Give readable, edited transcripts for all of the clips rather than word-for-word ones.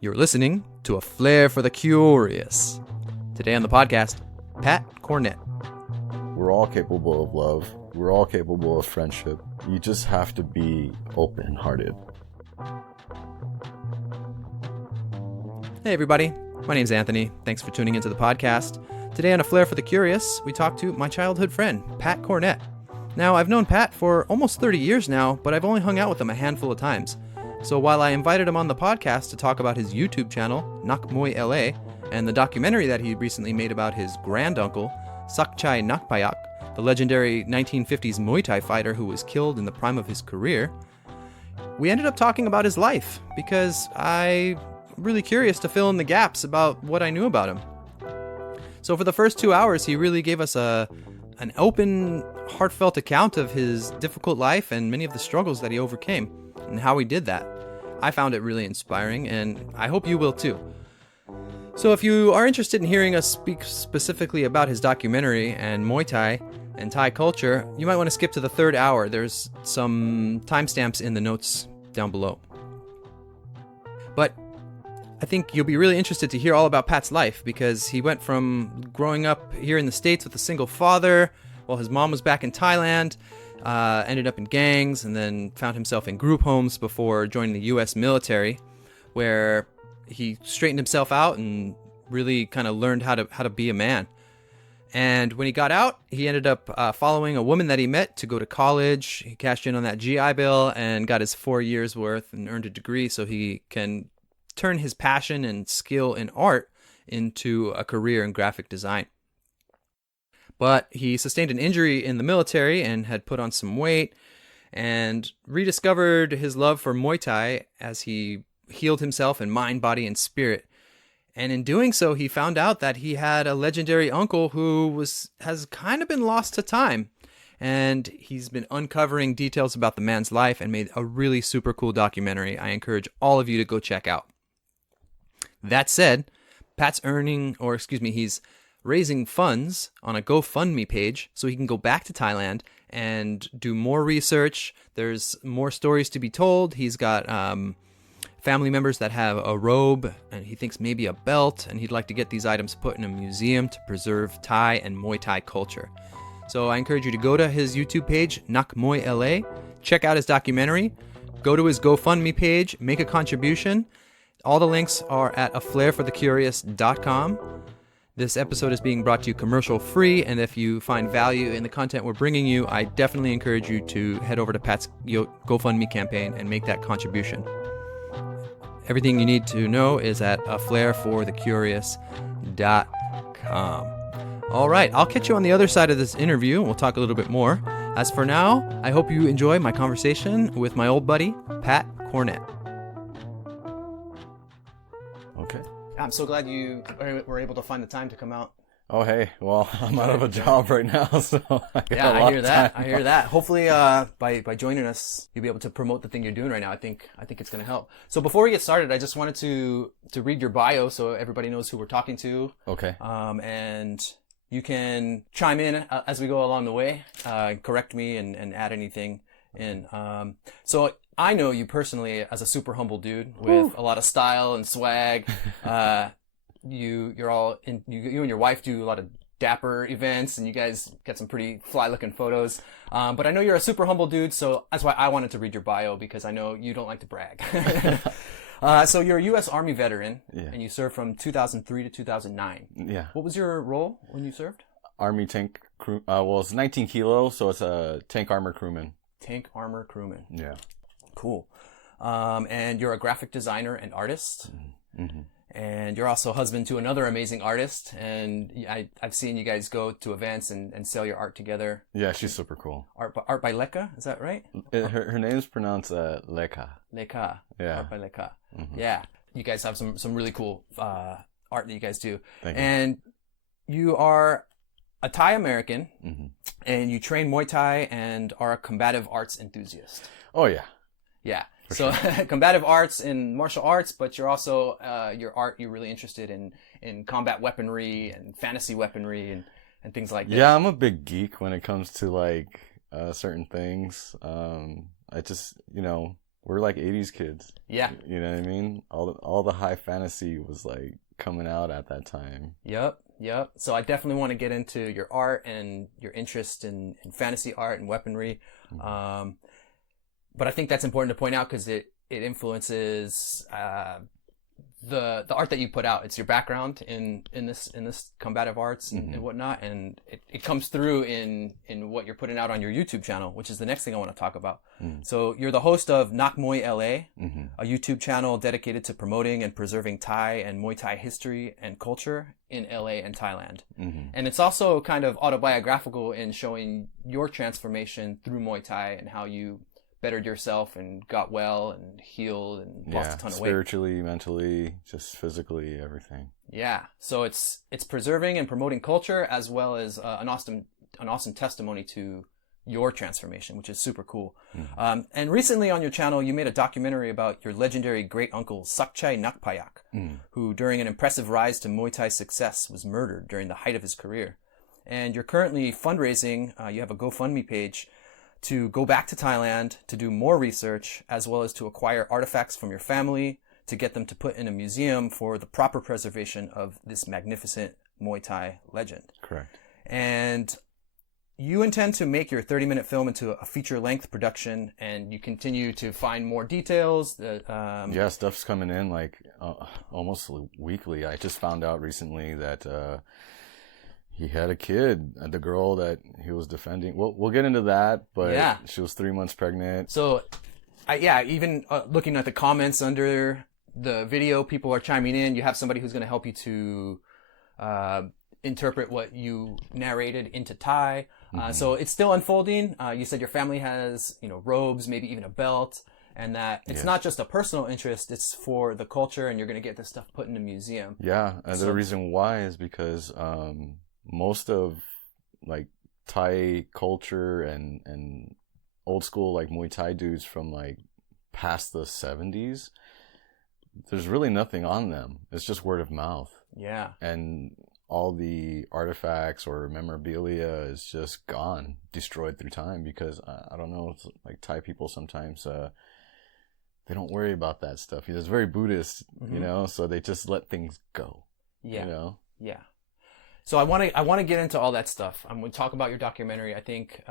You're listening to A Flair for the Curious. Today on the podcast, Pat Cornett. We're all capable of love. We're all capable of friendship. You just have to be open-hearted. Hey everybody, my name's Anthony. Thanks for tuning into the podcast. Today on A Flair for the Curious, we talk to my childhood friend, Pat Cornett. Now, I've known Pat for almost 30 years now, but I've only hung out with him a handful of times. So while I invited him on the podcast to talk about his YouTube channel, Muay LA, and the documentary that he recently made about his granduncle, Sakchai Nakpayak, the legendary 1950s Muay Thai fighter who was killed in the prime of his career, we ended up talking about his life because I'm really curious to fill in the gaps about what I knew about him. So for the first 2 hours, he really gave us an open, heartfelt account of his difficult life and many of the struggles that he overcame and how he did that. I found it really inspiring, and I hope you will too. So if you are interested in hearing us speak specifically about his documentary and Muay Thai and Thai culture, you might want to skip to the third hour. There's some timestamps in the notes down below. But I think you'll be really interested to hear all about Pat's life because he went from growing up here in the States with a single father while his mom was back in Thailand, ended up in gangs, and then found himself in group homes before joining the U.S. military, where he straightened himself out and really kind of learned how to be a man. And when he got out, he ended up following a woman that he met to go to college. He cashed in on that GI Bill and got his 4 years worth and earned a degree so he can turn his passion and skill in art into a career in graphic design. But he sustained an injury in the military and had put on some weight and rediscovered his love for Muay Thai as he healed himself in mind, body, and spirit. And in doing so, he found out that he had a legendary uncle who has kind of been lost to time. And he's been uncovering details about the man's life and made a really super cool documentary I encourage all of you to go check out. That said, he's raising funds on a GoFundMe page so he can go back to Thailand and do more research. There's more stories to be told. He's got family members that have a robe and he thinks maybe a belt, and he'd like to get these items put in a museum to preserve Thai and Muay Thai culture. So I encourage you to go to his YouTube page, Muay LA, check out his documentary, go to his GoFundMe page, make a contribution. All the links are at aflairforthecurious.com. This episode is being brought to you commercial free, and if you find value in the content we're bringing you, I definitely encourage you to head over to Pat's GoFundMe campaign and make that contribution. Everything you need to know is at aflairforthecurious.com. All right, I'll catch you on the other side of this interview, and we'll talk a little bit more. As for now, I hope you enjoy my conversation with my old buddy, Pat Cornett. Okay. I'm so glad you were able to find the time to come out. Oh, hey. Well, I'm out of a job right now, so I hear that. Hopefully, by joining us, you'll be able to promote the thing you're doing right now. I think it's going to help. So before we get started, I just wanted to read your bio so everybody knows who we're talking to. Okay. And you can chime in as we go along the way, correct me and add anything in. So I know you personally as a super humble dude with a lot of style and swag. You and your wife do a lot of dapper events, and you guys get some pretty fly looking photos. But I know you're a super humble dude, so that's why I wanted to read your bio, because I know you don't like to brag. So you're a U.S. Army veteran, and you served from 2003 to 2009. Yeah. What was your role when you served? Army tank crew. Well, it's 19 kilos, so it's a tank armor crewman. Tank armor crewman. Yeah. Cool. And you're a graphic designer and artist. Mm-hmm. And you're also husband to another amazing artist. And I've seen you guys go to events and sell your art together. Yeah, she's super cool. Art by Leka, is that right? Her name's pronounced Leka. Leka. Yeah. Art by Leka. Mm-hmm. Yeah. You guys have some really cool art that you guys do. Thank you. And you are a Thai American, and you train Muay Thai and are a combative arts enthusiast. Oh, yeah. Yeah. For So sure. combative arts and martial arts, but you're also, you're really interested in combat weaponry and fantasy weaponry and things like that. Yeah, I'm a big geek when it comes to like certain things. I just, we're like 80s kids. Yeah. You know what I mean? All the high fantasy was like coming out at that time. Yep. So I definitely want to get into your art and your interest in fantasy art and weaponry. Mm-hmm. But I think that's important to point out because it influences the art that you put out. It's your background in this combative arts and, and whatnot, and it comes through in what you're putting out on your YouTube channel, which is the next thing I want to talk about. So you're the host of Muay LA, a YouTube channel dedicated to promoting and preserving Thai and Muay Thai history and culture in LA and Thailand. And it's also kind of autobiographical in showing your transformation through Muay Thai and how you bettered yourself and got well and healed and lost a ton of weight. Spiritually, mentally, just physically, everything. Yeah. So it's preserving and promoting culture as well as an awesome testimony to your transformation, which is super cool. And recently on your channel, you made a documentary about your legendary great uncle, Sakchai Nakpayak, who during an impressive rise to Muay Thai success was murdered during the height of his career. And you're currently fundraising, you have a GoFundMe page, to go back to Thailand to do more research, as well as to acquire artifacts from your family to get them to put in a museum for the proper preservation of this magnificent Muay Thai legend. Correct. And you intend to make your 30-minute film into a feature-length production, and you continue to find more details. Yeah, stuff's coming in like almost weekly. I just found out recently that he had a kid, the girl that he was defending. We'll get into that, but she was 3 months pregnant. So, even looking at the comments under the video, people are chiming in. You have somebody who's going to help you to interpret what you narrated into Thai. So it's still unfolding. You said your family has, robes, maybe even a belt, and that it's not just a personal interest, it's for the culture, and you're going to get this stuff put in a museum. Yeah, and the reason why is because most of like Thai culture and old school like Muay Thai dudes from like past the 70s, there's really nothing on them. It's just word of mouth. Yeah. And all the artifacts or memorabilia is just gone, destroyed through time because I don't know, it's like Thai people sometimes they don't worry about that stuff. It's very Buddhist, so they just let things go. Yeah. Yeah. So I want to get into all that stuff. I'm going to talk about your documentary. I think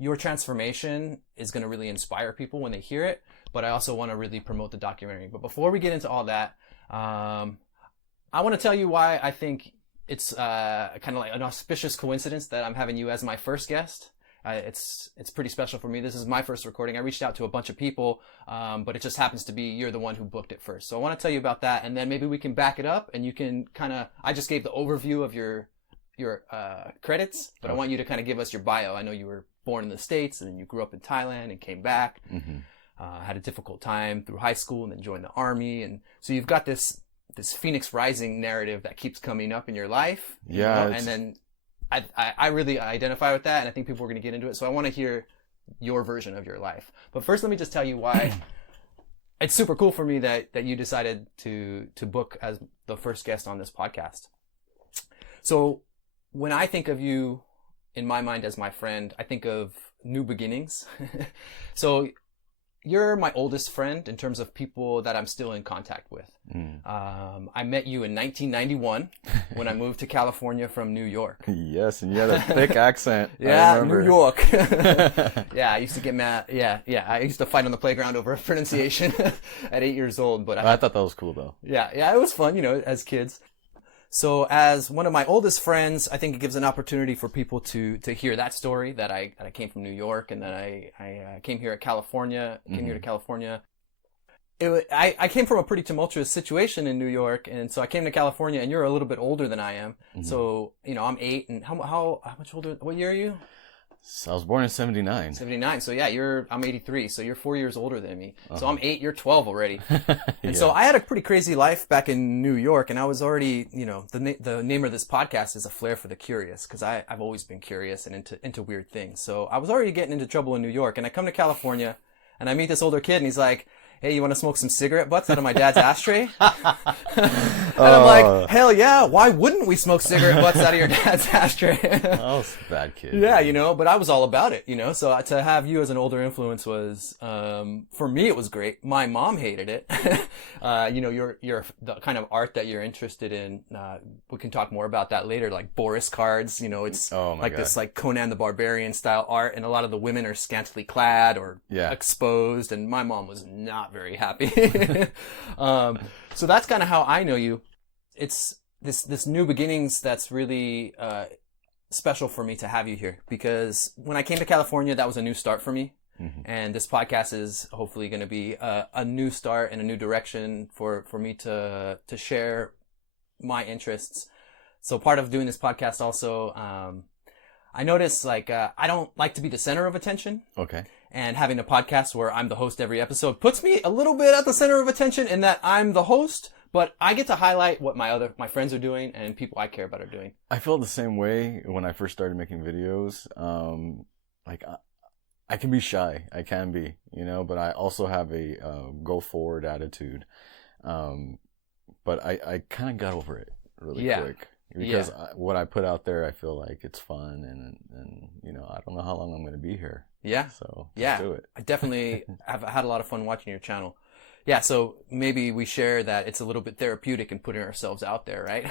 your transformation is going to really inspire people when they hear it, but I also want to really promote the documentary. But before we get into all that, I want to tell you why I think it's kind of like an auspicious coincidence that I'm having you as my first guest. It's pretty special for me. This is my first recording. I reached out to a bunch of people, but it just happens to be you're the one who booked it first. So I want to tell you about that, and then maybe we can back it up, and you can I just gave the overview of your credits, but I want you to kind of give us your bio. I know you were born in the States, and then you grew up in Thailand and came back, had a difficult time through high school, and then joined the army, and so you've got this Phoenix Rising narrative that keeps coming up in your life. And then I really identify with that, and I think people are going to get into it. So I want to hear your version of your life. But first, let me just tell you why it's super cool for me that you decided to book as the first guest on this podcast. So when I think of you, in my mind as my friend, I think of new beginnings. So you're my oldest friend in terms of people that I'm still in contact with. I met you in 1991 when I moved to California from New York. Yes, and you had a thick accent. Yeah, New York. Yeah, I used to get mad. Yeah. I used to fight on the playground over pronunciation at 8 years old. But I thought that was cool, though. Yeah, it was fun, as kids. So as one of my oldest friends, I think it gives an opportunity for people to hear that story, that I came from New York and that I came here to California. I came from a pretty tumultuous situation in New York, and so I came to California, and you're a little bit older than I am. So, I'm 8, and how much older, what year are you? So I was born in 79. 79. So yeah, I'm 83. So you're 4 years older than me. So I'm 8, you're 12 already. And so I had a pretty crazy life back in New York, and I was already, the name of this podcast is A Flair for the Curious, because I've always been curious and into weird things. So I was already getting into trouble in New York, and I come to California, and I meet this older kid, and he's like, hey, you want to smoke some cigarette butts out of my dad's ashtray? And I'm like, hell yeah, why wouldn't we smoke cigarette butts out of your dad's ashtray? I was a bad kid. Yeah, you know, but I was all about it, you know, so to have you as an older influence was, for me, it was great. My mom hated it. You know, your the kind of art that you're interested in, we can talk more about that later, like Boris cards, you know, it's like this like Conan the Barbarian style art, and a lot of the women are scantily clad or exposed, and my mom was not very happy. So that's kind of how I know you. It's this new beginnings that's really special for me to have you here, because when I came to California, that was a new start for me. Mm-hmm. And this podcast is hopefully going to be a new start and a new direction for me to share my interests. So part of doing this podcast also, I notice like I don't like to be the center of attention. Okay. And having a podcast where I'm the host every episode puts me a little bit at the center of attention in that I'm the host, but I get to highlight what my friends are doing and people I care about are doing. I felt the same way when I first started making videos. I can be shy. I can be, you know, but I also have a go forward attitude. But I kind of got over it really quick. Because what I put out there, I feel like it's fun, and you know, I don't know how long I'm going to be here. Yeah. So let's do it. I definitely have had a lot of fun watching your channel. Yeah, so maybe we share that it's a little bit therapeutic in putting ourselves out there, right?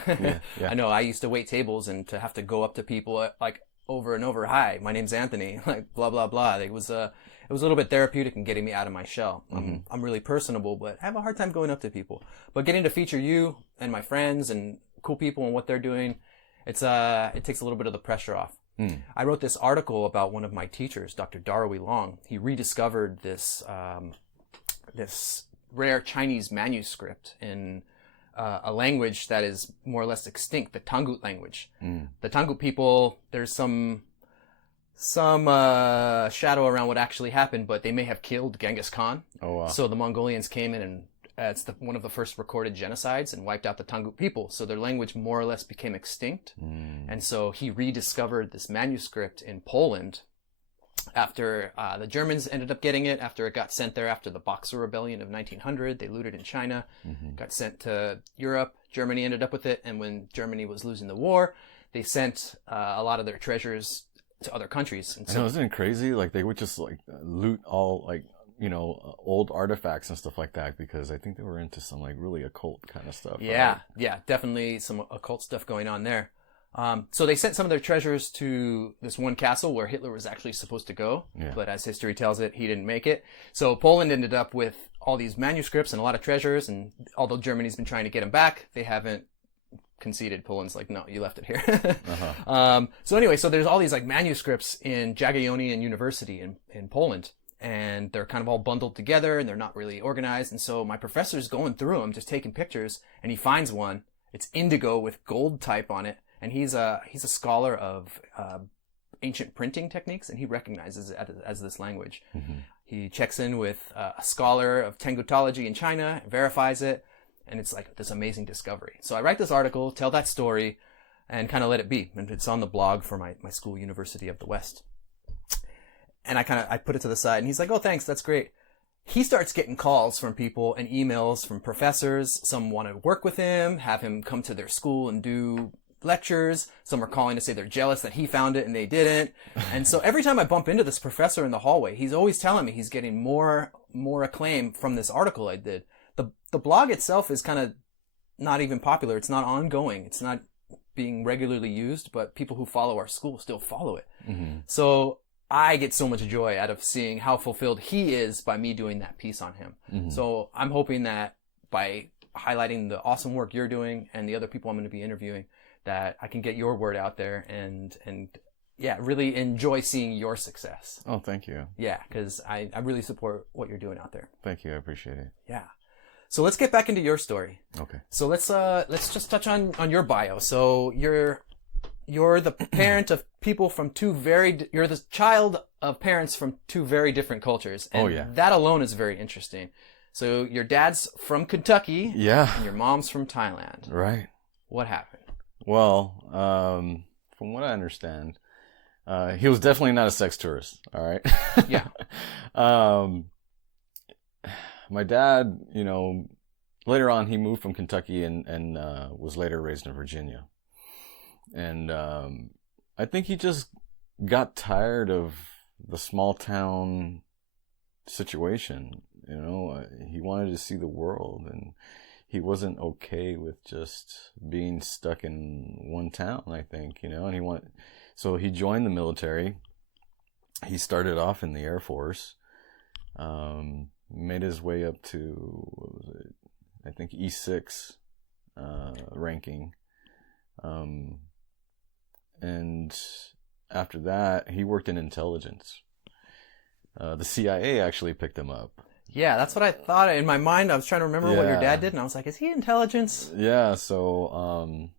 Yeah. I know I used to wait tables and to have to go up to people like over and over, hi, my name's Anthony, like blah blah blah. It was a little bit therapeutic in getting me out of my shell. I'm really personable, but I have a hard time going up to people. But getting to feature you and my friends and cool people and what they're doing, it takes a little bit of the pressure off. I wrote this article about one of my teachers, Dr. Darui Long. He rediscovered this rare Chinese manuscript in a language that is more or less extinct, the Tangut language. The Tangut people, there's some shadow around what actually happened, but they may have killed Genghis Khan. Oh, wow. So the Mongolians came in and it's one of the first recorded genocides and wiped out the Tangut people. So their language more or less became extinct. And so he rediscovered this manuscript in Poland after the Germans ended up getting it, after it got sent there after the Boxer Rebellion of 1900. They looted in China, got sent to Europe. Germany ended up with it. And when Germany was losing the war, they sent a lot of their treasures to other countries. And so, I know, isn't it crazy? Like they would just like loot all like, you know, old artifacts and stuff like that, because I think they were into some like really occult kind of stuff. Yeah, right? Yeah, definitely some occult stuff going on there. So they sent some of their treasures to this one castle where Hitler was actually supposed to go, but as history tells it, he didn't make it. So Poland ended up with all these manuscripts and a lot of treasures, and although Germany's been trying to get them back, they haven't conceded. Poland's like, no, you left it here. So anyway, so there's all these like manuscripts in Jagiellonian University in Poland. And they're kind of all bundled together and they're not really organized. And so my professor's going through them, just taking pictures, and he finds one. It's indigo with gold type on it. And he's a scholar of ancient printing techniques, and he recognizes it as this language. He checks in with a scholar of Tengutology in China, verifies it, and it's like this amazing discovery. So I write this article, tell that story, and kind of let it be. And it's on the blog for my school, University of the West. And I put it to the side, and he's like, oh, thanks, that's great. He starts getting calls from people and emails from professors. Some want to work with him, have him come to their school and do lectures. Some are calling to say they're jealous that he found it and they didn't. And so every time I bump into this professor in the hallway, he's always telling me he's getting more acclaim from this article I did. The blog itself is kind of not even popular. It's not ongoing. It's not being regularly used, but people who follow our school still follow it. So I get so much joy out of seeing how fulfilled he is by me doing that piece on him. So I'm hoping that by highlighting the awesome work you're doing and the other people I'm going to be interviewing, that I can get your word out there and really enjoy seeing your success. Oh, thank you. Yeah, because I really support what you're doing out there. Thank you. I appreciate it. Yeah. So let's get back into your story. Okay. So let's just touch on your bio. So you're the parent of people from you're the child of parents from two very different cultures. And that alone is very interesting. So your dad's from Kentucky. Yeah. And your mom's from Thailand. Right. What happened? Well, from what I understand, he was definitely not a sex tourist. All right. Yeah. my dad, later on he moved from Kentucky and was later raised in Virginia. And I think he just got tired of the small town situation. He wanted to see the world, and he wasn't okay with just being stuck in one town, I think, and so he joined the military. He started off in the Air Force, made his way up to, what was it? I think E6 ranking. And after that, he worked in intelligence. The CIA actually picked him up. Yeah, that's what I thought. In my mind, I was trying to remember what your dad did, and I was like, is he intelligence? Yeah, so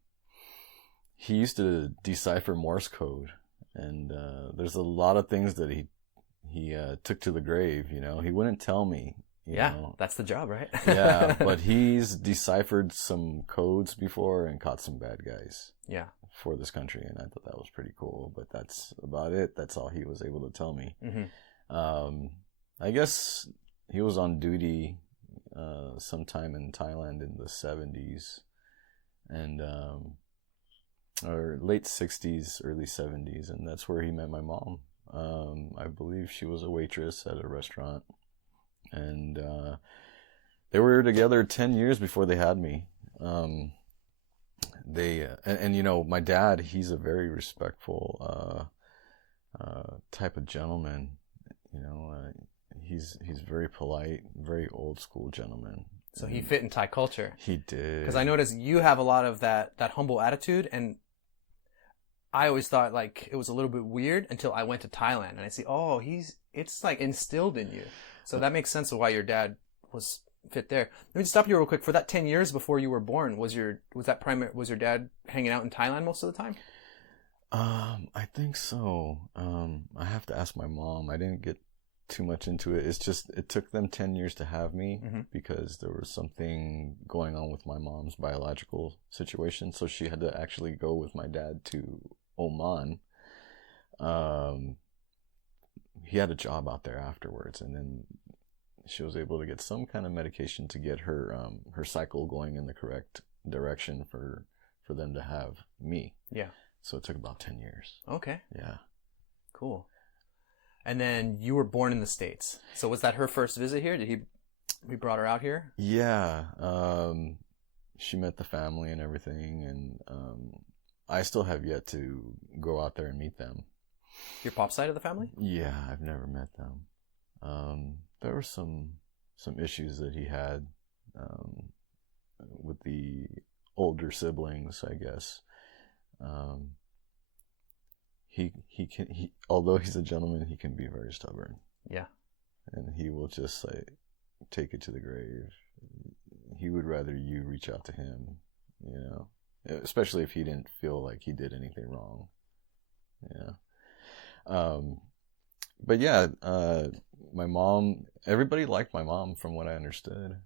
he used to decipher Morse code, and there's a lot of things that he took to the grave, He wouldn't tell me. You know? That's the job, right? Yeah, but he's deciphered some codes before and caught some bad guys. Yeah. For this country, and I thought that was pretty cool, but that's about it. That's all he was able to tell me. Mm-hmm. I guess he was on duty sometime in Thailand in the 70s, and or late 60s, early 70s, and that's where he met my mom. I believe she was a waitress at a restaurant, and they were together 10 years before they had me. My dad, he's a very respectful type of gentleman. He's very polite, very old school gentleman. So he fit in Thai culture. He did. Because I noticed you have a lot of that humble attitude, and I always thought like it was a little bit weird until I went to Thailand and I see, it's like instilled in you. So that makes sense of why your dad was fit there. Let me just stop you real quick. For that 10 years before you were born, was your dad hanging out in Thailand most of the time? I think so. I have to ask my mom. I didn't get too much into it. It's just, it took them 10 years to have me because there was something going on with my mom's biological situation. So she had to actually go with my dad to Oman. He had a job out there afterwards, and then she was able to get some kind of medication to get her cycle going in the correct direction for them to have me. Yeah. So it took about 10 years. Okay. Yeah. Cool. And then you were born in the States. So was that her first visit here? We brought her out here? Yeah. She met the family and everything, and I still have yet to go out there and meet them. Your pop's side of the family? Yeah, I've never met them. There were some issues that he had with the older siblings, I guess. He although he's a gentleman, he can be very stubborn. Yeah. And he will just take it to the grave. He would rather you reach out to him, especially if he didn't feel like he did anything wrong. Yeah. But yeah, my mom, everybody liked my mom from what I understood,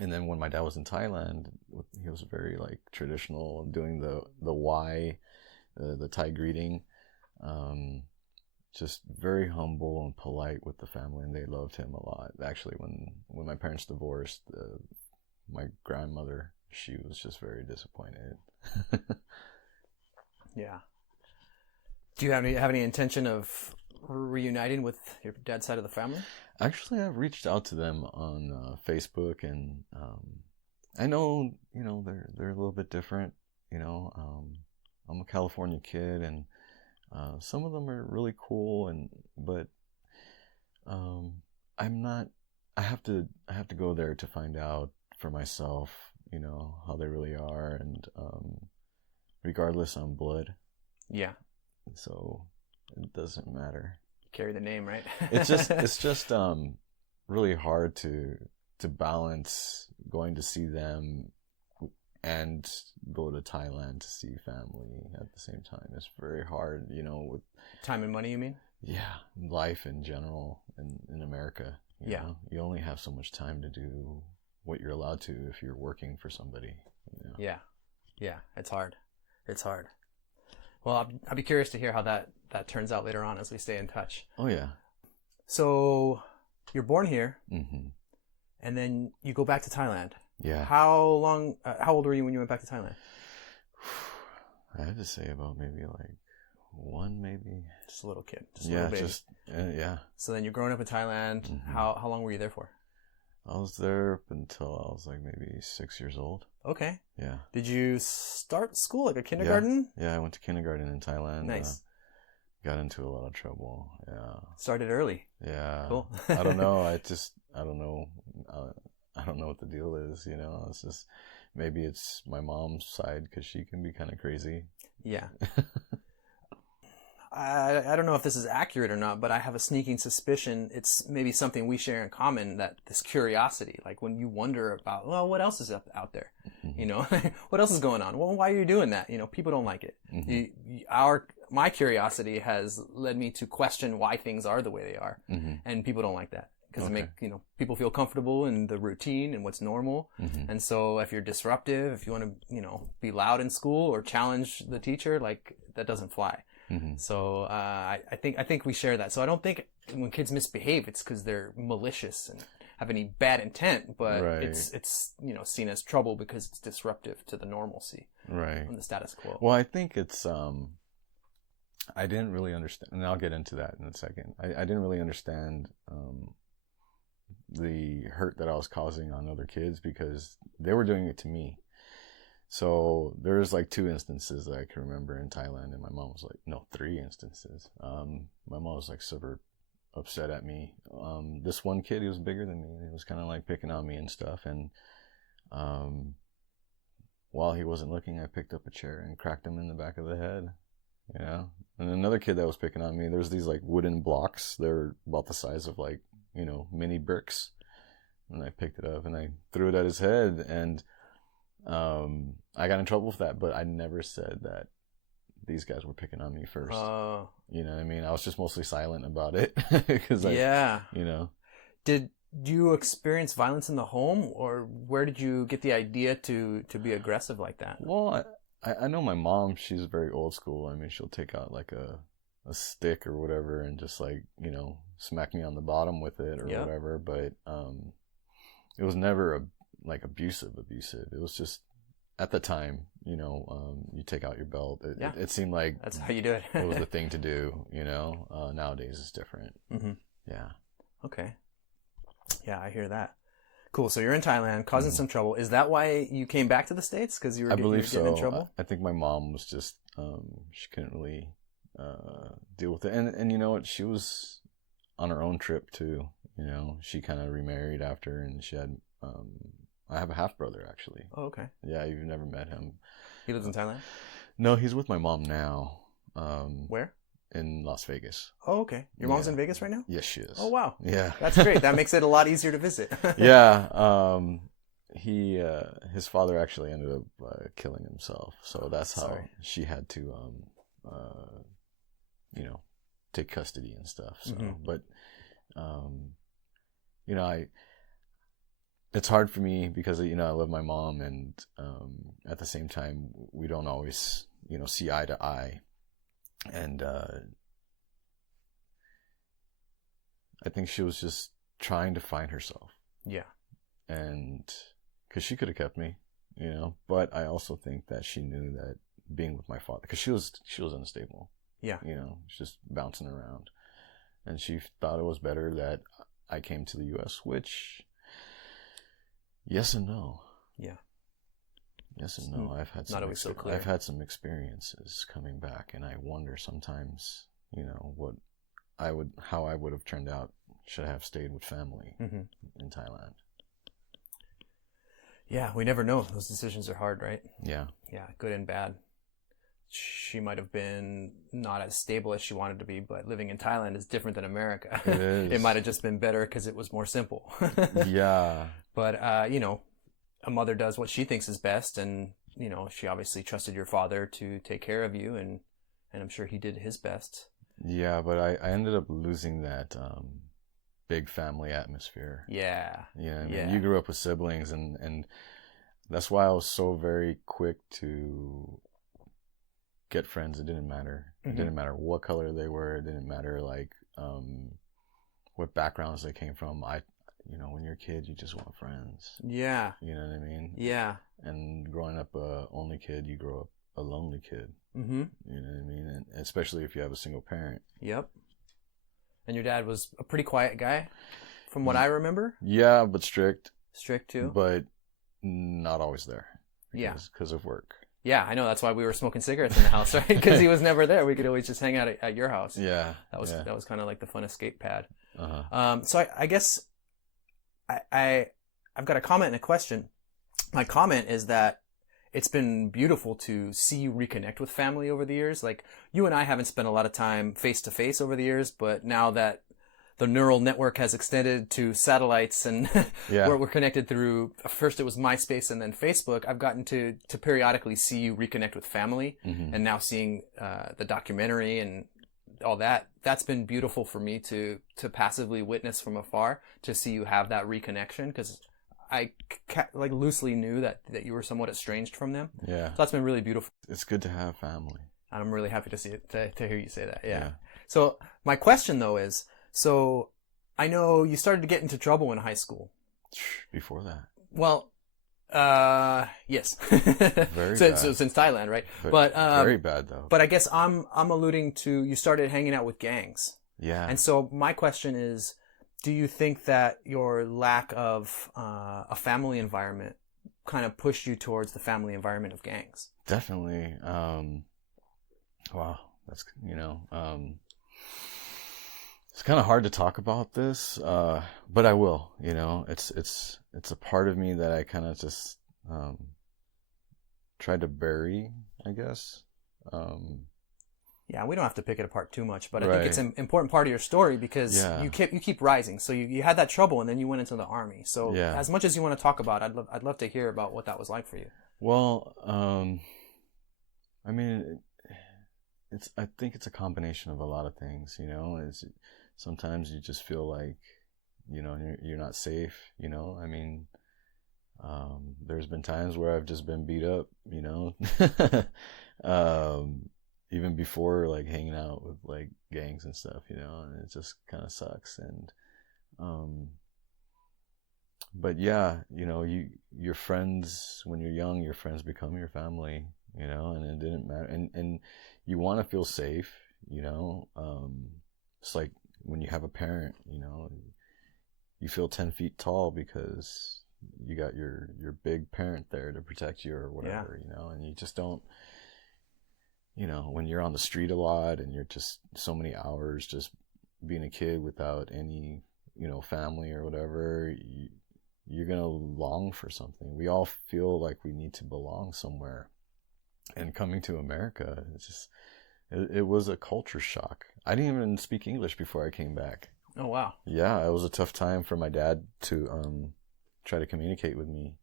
and then when my dad was in Thailand, he was very traditional, doing the Y, the Thai greeting, just very humble and polite with the family, and they loved him a lot. Actually, when my parents divorced, my grandmother, she was just very disappointed. Yeah. Do you have any intention of reuniting with your dad's side of the family? Actually, I've reached out to them on Facebook, and I know they're a little bit different. I'm a California kid, and some of them are really cool, but I'm not. I have to go there to find out for myself, how they really are, and regardless, I'm blood. Yeah. So it doesn't matter. Carry the name, right? it's just really hard to balance going to see them and go to Thailand to see family at the same time. It's very hard, with time and money, you mean? Yeah, life in general in America. You know? You only have so much time to do what you're allowed to if you're working for somebody. Yeah, it's hard. Well, I'll be curious to hear how that turns out later on as we stay in touch. Oh, yeah. So you're born here, Mm-hmm. and then you go back to Thailand. Yeah. How old were you when you went back to Thailand? I have to say about maybe like 1, maybe. Just a little kid. Just a Yeah, little baby. yeah. So then you're growing up in Thailand. Mm-hmm. How long were you there for? I was there up until I was like maybe 6 years old. Okay. Yeah. Did you start school, like a kindergarten? Yeah, I went to kindergarten in Thailand. Nice. Got into a lot of trouble. Yeah. Started early. Yeah. Cool. I don't know. I don't know. I don't know what the deal is, you know. It's just, maybe it's my mom's side because she can be kind of crazy. Yeah. I don't know if this is accurate or not, but I have a sneaking suspicion it's maybe something we share in common, that this curiosity, like when you wonder about, well, what else is out there? Mm-hmm. You know, what else is going on? Well, why are you doing that? You know, people don't like it. Mm-hmm. My curiosity has led me to question why things are the way they are. Mm-hmm. And people don't like that because Okay. it make, you know, people feel comfortable in the routine and what's normal. Mm-hmm. And so if you're disruptive, if you want to, you know, be loud in school or challenge the teacher, like that doesn't fly. Mm-hmm. So I think we share that. So I don't think when kids misbehave, it's because they're malicious and have any bad intent, but Right. it's you know, seen as trouble because it's disruptive to the normalcy Right. and the status quo. Well, I think it's, I didn't really understand, and I'll get into that in a second. I didn't really understand the hurt that I was causing on other kids because they were doing it to me. So there's like 2 instances that I can remember in Thailand, and my mom was like, no, 3 instances. My mom was like super upset at me. This one kid, he was bigger than me, and he was kind of like picking on me and stuff. And while he wasn't looking, I picked up a chair and cracked him in the back of the head. You know, and another kid that was picking on me, there's these like wooden blocks. They're about the size of like, you know, mini bricks. And I picked it up and I threw it at his head, and I got in trouble for that, but I never said that these guys were picking on me first. You know what I mean? I was just mostly silent about it because you know. Did you experience violence in the home, or where did you get the idea to be aggressive like that? Well, I know my mom, she's very old school. I mean, she'll take out like a stick or whatever and just like, you know, smack me on the bottom with it or whatever. But it was never like abusive. It was just, at the time, you know, you take out your belt. It seemed like that's how you do it. it was the thing to do, you know. Nowadays it's different. Mm-hmm. Yeah. Okay. Yeah, I hear that. Cool. So you're in Thailand, causing some trouble. Is that why you came back to the States? Because you were getting in trouble? I think my mom was just, she couldn't really deal with it. And you know what? She was on her own trip too. You know, she kind of remarried after, and she had, I have a half brother actually. Oh, okay. Yeah, you've never met him. He lives in Thailand? No, he's with my mom now. Where? In Las Vegas. Oh, okay. Your mom's in Vegas right now? Yes, she is. Oh, wow. Yeah. That's great. That makes it a lot easier to visit. Yeah. His father actually ended up killing himself. So that's how she had to, you know, take custody and stuff. So, but, you know, it's hard for me because, you know, I love my mom, and at the same time, we don't always, you know, see eye to eye. And I think she was just trying to find herself. Yeah. And because she could have kept me, you know, but I also think that she knew that being with my father, because she was unstable. Yeah. You know, she's just bouncing around. And she thought it was better that I came to the U.S., which, yes and no. Yeah. Yes and no. I've had some experiences coming back, and I wonder sometimes, you know, how I would have turned out should I have stayed with family in Thailand. Yeah, we never know. Those decisions are hard, right? Yeah. Yeah, good and bad. She might have been not as stable as she wanted to be, but living in Thailand is different than America. It is. It might have just been better because it was more simple. Yeah. But, you know, a mother does what she thinks is best, and, you know, she obviously trusted your father to take care of you, and I'm sure he did his best. Yeah, but I ended up losing that big family atmosphere. Yeah. You know what I mean? You grew up with siblings, and that's why I was so very quick to get friends. It didn't matter. It didn't matter what color they were. It didn't matter, like, what backgrounds they came from. When you're a kid, you just want friends. Yeah. You know what I mean? Yeah. And growing up a only kid, you grow up a lonely kid. Mm-hmm. You know what I mean? And especially if you have a single parent. Yep. And your dad was a pretty quiet guy, from what I remember. Yeah, but strict. Strict too. But not always there. Because of work. Yeah, I know. That's why we were smoking cigarettes in the house, right? Because he was never there. We could always just hang out at your house. Yeah. That was kind of like the fun escape pad. Uh-huh. So I guess I've got a comment and a question. My comment is that it's been beautiful to see you reconnect with family over the years. Like, you and I haven't spent a lot of time face to face over the years, but now that the neural network has extended to satellites and we're connected through, first it was MySpace and then Facebook, I've gotten to periodically see you reconnect with family. Mm-hmm. And now seeing the documentary and all that's been beautiful for me to passively witness from afar, to see you have that reconnection, because I like loosely knew that you were somewhat estranged from them. Yeah. So that's been really beautiful. It's good to have family. And I'm really happy to see it, to hear you say that. Yeah. Yeah. So my question though is, so I know you started to get into trouble in high school. Before that. Well, yes. Very bad. So since Thailand, right? But very bad though. But I guess I'm alluding to, you started hanging out with gangs. Yeah. And so my question is, do you think that your lack of a family environment kind of pushed you towards the family environment of gangs? Definitely. Wow. That's, it's kind of hard to talk about this, but I will. It's a part of me that I kind of just tried to bury, I guess. Yeah, we don't have to pick it apart too much, but I Right. think it's an important part of your story, because you keep rising. So you had that trouble, and then you went into the army. So as much as you want to talk about, I'd love to hear about what that was like for you. Well, I mean, I think it's a combination of a lot of things. Sometimes you just feel like, you're not safe. I mean, there's been times where I've just been beat up. Even before, like, hanging out with like gangs and stuff, and it just kind of sucks. And but yeah, your friends, when you're young, your friends become your family, and it didn't matter. And you want to feel safe, it's like when you have a parent, you feel 10 feet tall because you got your big parent there to protect you or whatever, and you just don't, when you're on the street a lot and you're just so many hours just being a kid without any, family or whatever, you're going to long for something. We all feel like we need to belong somewhere. And coming to America, it was a culture shock. I didn't even speak English before I came back. Oh, wow. Yeah, it was a tough time for my dad to try to communicate with me.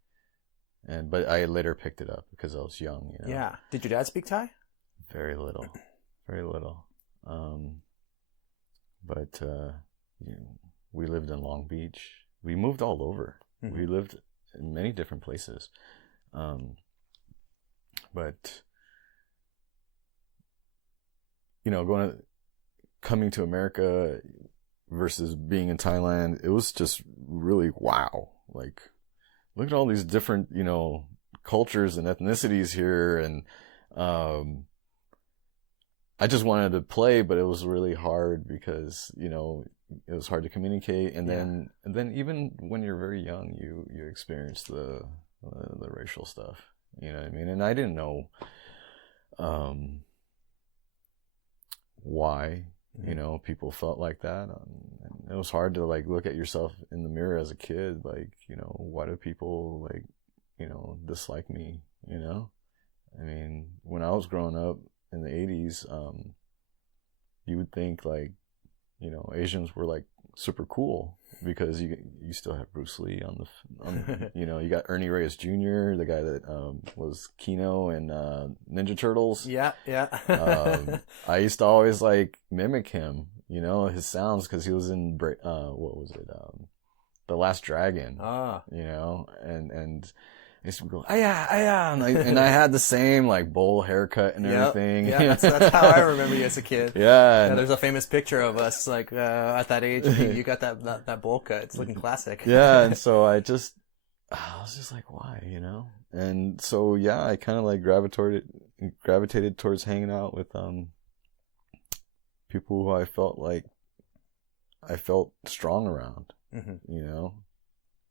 But I later picked it up because I was young. Yeah. Did your dad speak Thai? Very little. Very little. But we lived in Long Beach. We moved all over. Mm-hmm. We lived in many different places. But coming to America versus being in Thailand, it was just really wow. Like, look at all these different, cultures and ethnicities here. And I just wanted to play, but it was really hard because, it was hard to communicate. And then even when you're very young, you experience the racial stuff, you know what I mean? And I didn't know, why, people felt like that. And it was hard to like look at yourself in the mirror as a kid. Like, why do people like, dislike me, I mean, when I was growing up in the 80s, you would think like, Asians were like super cool because you still have Bruce Lee on you got Ernie Reyes Jr., the guy that was Kino and Ninja Turtles. Yeah. I used to always like mimic him, his sounds, because he was in what was it, The Last Dragon. And I used to go, "Aya," and I had the same like bowl haircut and everything. Yeah, that's how I remember you as a kid. Yeah, there's a famous picture of us like at that age. You got that bowl cut. It's looking classic. Yeah, and so I was just like, why, And so yeah, I kind of like gravitated towards hanging out with people who I felt strong around,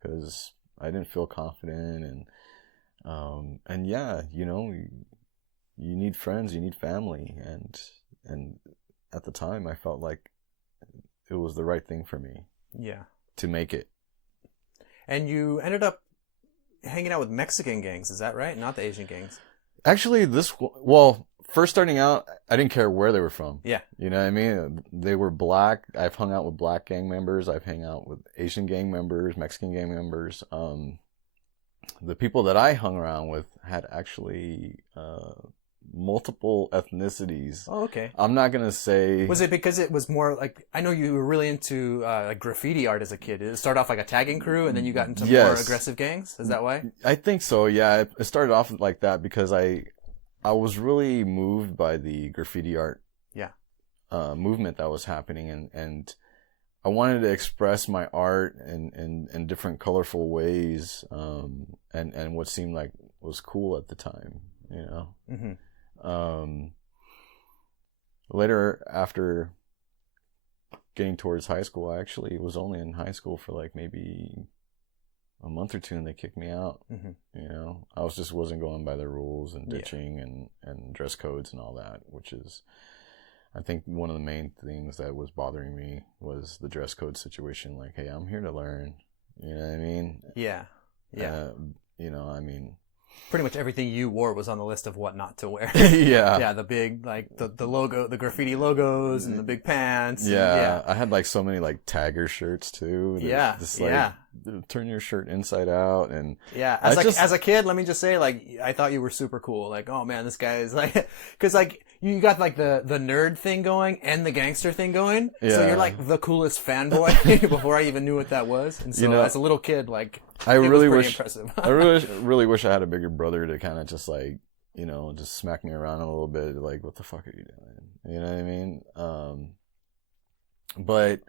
because I didn't feel confident, and yeah, you need friends, you need family, and at the time I felt like it was the right thing for me. Yeah. To make it. And you ended up hanging out with Mexican gangs, is that right? Not the Asian gangs. Actually, first starting out, I didn't care where they were from. Yeah. You know what I mean? They were black. I've hung out with black gang members. I've hung out with Asian gang members, Mexican gang members. The people that I hung around with had actually multiple ethnicities. Oh, okay. I'm not going to say... Was it because it was more like... I know you were really into like graffiti art as a kid. Did it start off like a tagging crew and then you got into more aggressive gangs? Is that why? I think so, yeah. It started off like that because I was really moved by the graffiti art movement that was happening, and I wanted to express my art in different colorful ways, and what seemed like was cool at the time, Mm-hmm. Later, after getting towards high school, I actually was only in high school for like maybe a month or two, and they kicked me out. Mm-hmm. I wasn't going by the rules and ditching and dress codes and all that, which is, I think, one of the main things that was bothering me was the dress code situation. Like, hey, I'm here to learn. You know what I mean? Yeah. Yeah. I mean, pretty much everything you wore was on the list of what not to wear. Yeah. Yeah, the big, like, the logo, the graffiti logos and the big pants. Yeah. I had, like, so many, like, tagger shirts, too. Yeah. Just, like, turn your shirt inside out. And yeah. As a kid, let me just say, like, I thought you were super cool. Like, oh, man, this guy is, like... Because, like, you got, like, the nerd thing going and the gangster thing going. Yeah. So you're, like, the coolest fanboy before I even knew what that was. And so, as a little kid, like... I really wish, impressive. I really wish I had a bigger brother to kind of just like, just smack me around a little bit. Like, what the fuck are you doing? You know what I mean? But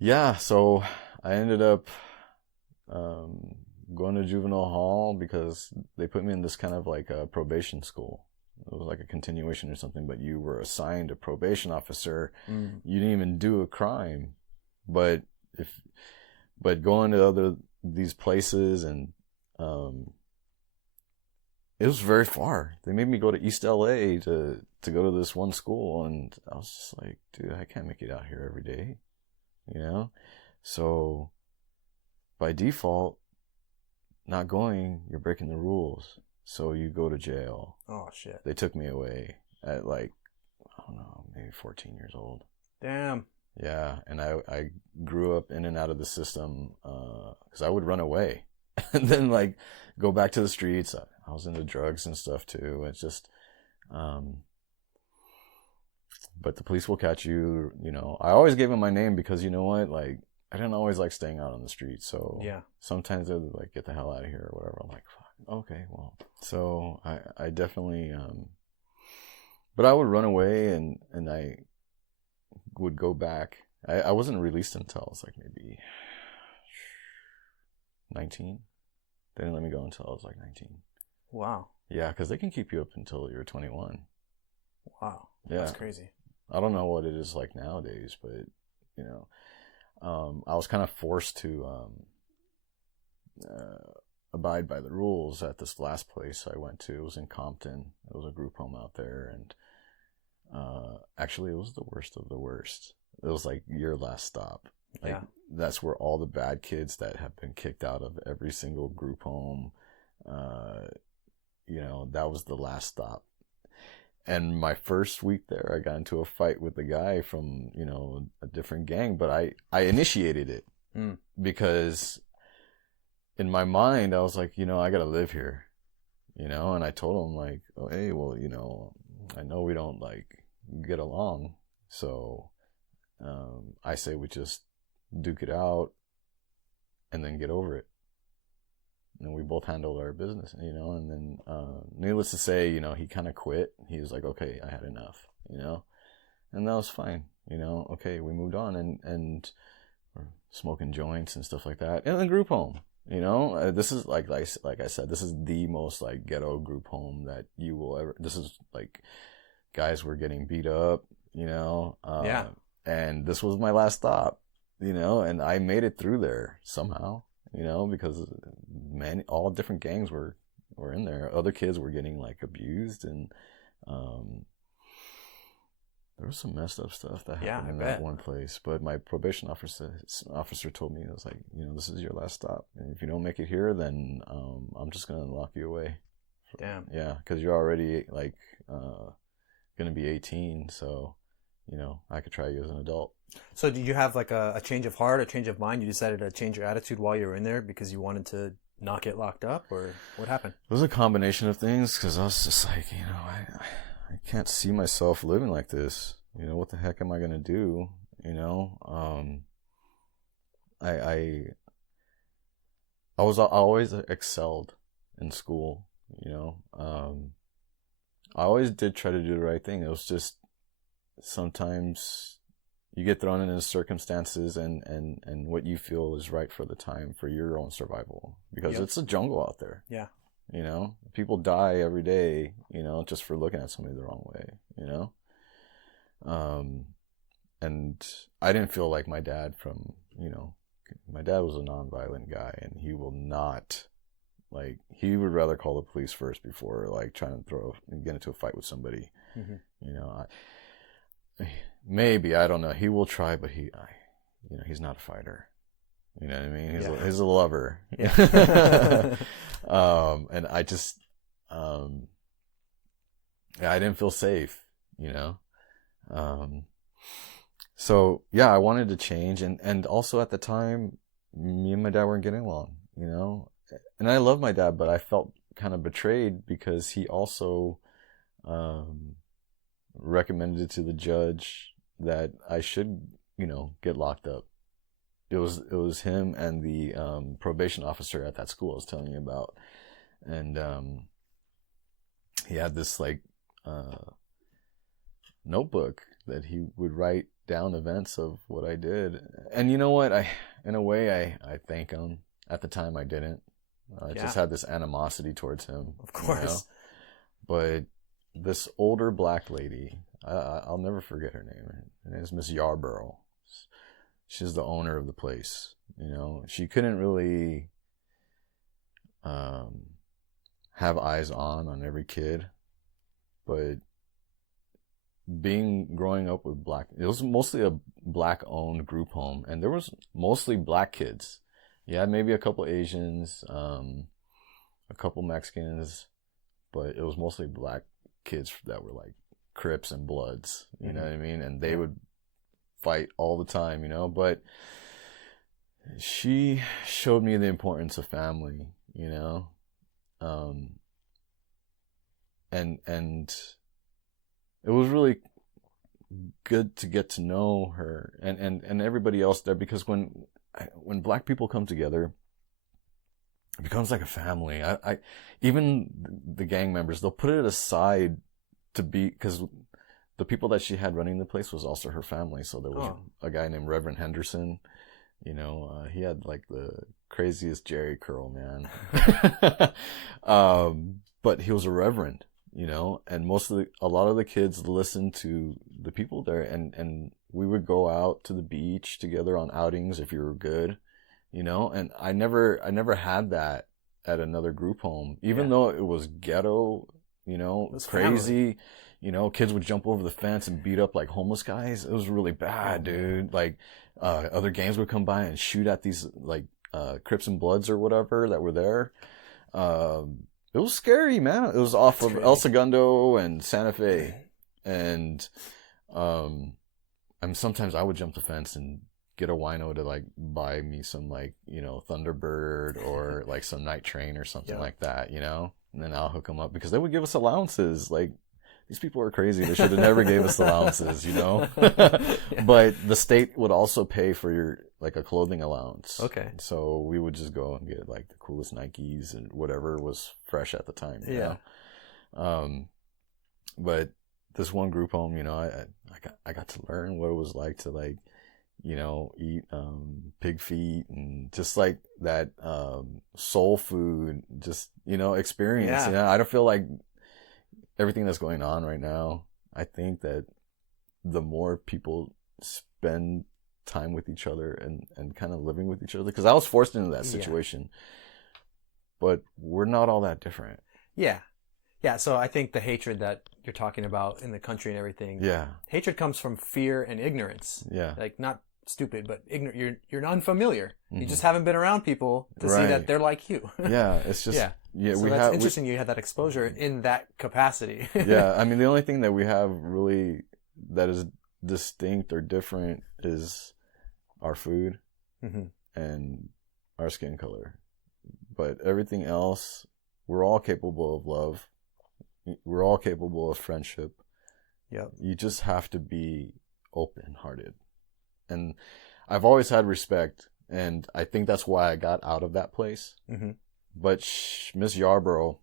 yeah, so I ended up, going to juvenile hall because they put me in this kind of like a probation school. It was like a continuation or something, but you were assigned a probation officer. You didn't even do a crime, but going to these places, and it was very far. They made me go to East LA to go to this one school, and I was just like, dude, I can't make it out here every day, So by default, not going, you're breaking the rules. So you go to jail. Oh shit. They took me away at like, I don't know, maybe 14 years old. Damn. Yeah, and I grew up in and out of the system because I would run away and then like go back to the streets. I was into drugs and stuff too. It's just, but the police will catch you. I always gave them my name because you know what, like I didn't always like staying out on the street. So yeah, sometimes they'd like get the hell out of here or whatever. I'm like, fuck, okay, well. So I definitely, but I would run away and I would go back. I wasn't released until I was like maybe 19. They didn't let me go until I was like 19. Wow. Yeah, because they can keep you up until you're 21. Wow. Yeah. That's crazy. I don't know what it is like nowadays, but I was kind of forced to abide by the rules at this last place I went to. It was in Compton. It was a group home out there, and actually it was the worst of the worst. It was like your last stop. Like, that's where all the bad kids that have been kicked out of every single group home, that was the last stop. And my first week there, I got into a fight with the guy from, a different gang, but I initiated it because in my mind, I was like, I got to live here, and I told him like, oh, hey, well, I know we don't like get along. So, I say we just duke it out and then get over it. and we both handled our business, you know. And then, needless to say, you know, he kind of quit. He was like, okay, I had enough, you know, and that was fine, you know. Okay, we moved on, and we're smoking joints and stuff like that in the group home, you know. This is like I said, this is the most like ghetto group home that you will ever. This is like guys were getting beat up, you know. Yeah. And this was my last stop, you know, and I made it through there somehow, you know, because all different gangs were in there. Other kids were getting like abused, and there was some messed up stuff that happened in that one place. But my probation officer told me, it was like, you know, this is your last stop, and if you don't make it here, then I'm just gonna lock you away. Damn. Yeah, because you're already like gonna be 18, so. You know, I could try you as an adult. So did you have like a change of heart, a change of mind? You decided to change your attitude while you were in there because you wanted to not get locked up, or what happened? It was a combination of things, because I was just like, you know, I can't see myself living like this. You know, what the heck am I going to do? You know, I always excelled in school, you know. I always did try to do the right thing. It was just, sometimes you get thrown into circumstances and what you feel is right for the time for your own survival, because it's a jungle out there. Yeah. You know, people die every day, you know, just for looking at somebody the wrong way, you know? And I didn't feel like my dad my dad was a nonviolent guy, and he will not, like, he would rather call the police first before, like, trying to get into a fight with somebody. Mm-hmm. You know, maybe, I don't know. He will try, but you know, he's not a fighter. You know what I mean? He's a lover. Yeah. And I just, I didn't feel safe, you know? So yeah, I wanted to change. And also at the time, me and my dad weren't getting along, you know? And I love my dad, but I felt kind of betrayed because he also, recommended to the judge that I should, you know, get locked up. It was him and the probation officer at that school I was telling you about, and he had this like notebook that he would write down events of what I did. And you know what, in a way I thank him. At the time I didn't. I just had this animosity towards him, of course, you know? But this older black lady, I'll never forget her name. Her name is Miss Yarborough. She's the owner of the place. You know, she couldn't really have eyes on every kid, but growing up with it was mostly a black-owned group home, and there was mostly black kids. You had maybe a couple Asians, a couple Mexicans, but it was mostly black kids that were like Crips and Bloods, you know what I mean? And they would fight all the time, you know? But she showed me the importance of family, you know? And it was really good to get to know her and everybody else there, because when black people come together, it becomes like a family. I even the gang members, they'll put it aside to be, because the people that she had running the place was also her family. So there was a guy named Reverend Henderson. You know, he had like the craziest Jerry curl, man. But he was a reverend, you know, and a lot of the kids listened to the people there, and we would go out to the beach together on outings if you were good, you know. And I never had that at another group home, even though it was ghetto, you know, it was crazy. Family. You know, kids would jump over the fence and beat up like homeless guys. It was really bad, dude. Like, other gangs would come by and shoot at these like Crips and Bloods or whatever that were there. It was scary, man. It was off of El Segundo and Santa Fe, and sometimes I would jump the fence and get a wino to like buy me some like, you know, Thunderbird or like some Night Train or something like that, you know. And then I'll hook them up because they would give us allowances. Like, these people are crazy. They should have never gave us allowances, you know. But the state would also pay for your like a clothing allowance. Okay. So we would just go and get like the coolest Nikes and whatever was fresh at the time. You know? But this one group home, you know, I got to learn what it was like to like, you know, eat pig feet and just like that soul food, just, you know, experience. Yeah. You know, I don't feel like everything that's going on right now, I think that the more people spend time with each other and kind of living with each other, because I was forced into that situation, but we're not all that different. Yeah. Yeah, so I think the hatred that you're talking about in the country and everything, hatred comes from fear and ignorance. Yeah. Like, not stupid, but ignorant. You're unfamiliar. You just haven't been around people to see that they're like you. Yeah, it's just... Yeah, so that's interesting you had that exposure in that capacity. Yeah, I mean, the only thing that we have really that is distinct or different is our food and our skin color. But everything else, we're all capable of love. We're all capable of friendship. Yep. You just have to be open-hearted. And I've always had respect, and I think that's why I got out of that place. But Miss Yarborough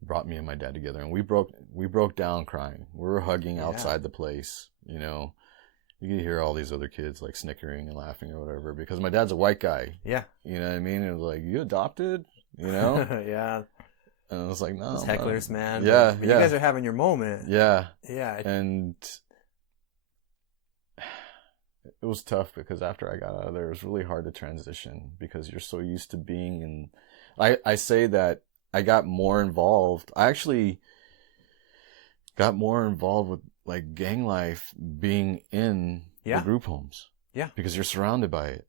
brought me and my dad together, and we broke down crying. We were hugging outside the place, you know. You could hear all these other kids like snickering and laughing or whatever, because my dad's a white guy. Yeah. You know what I mean? It was like, you adopted? You know? Yeah. And I was like, no. Those hecklers, man. Yeah, but you guys are having your moment. Yeah. Yeah. And it was tough because after I got out of there, it was really hard to transition because you're so used to being in... I say that I got more involved. I actually got more involved with like gang life being in the group homes. Yeah. Because you're surrounded by it.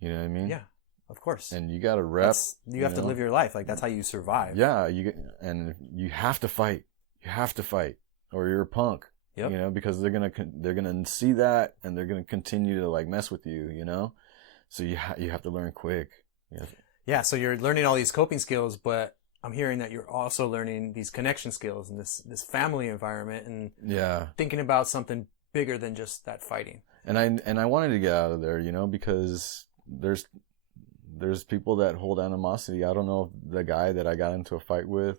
You know what I mean? Yeah. Of course. And you got to rep. You have to live your life. Like, that's how you survive. Yeah. And you have to fight. You have to fight or you're a punk. Yep. You know, because they're gonna see that and they're gonna continue to like mess with you. You know, so you have to learn quick. Yeah. So you're learning all these coping skills, but I'm hearing that you're also learning these connection skills and this family environment and thinking about something bigger than just that fighting. And I wanted to get out of there, you know, because there's people that hold animosity. I don't know if the guy that I got into a fight with.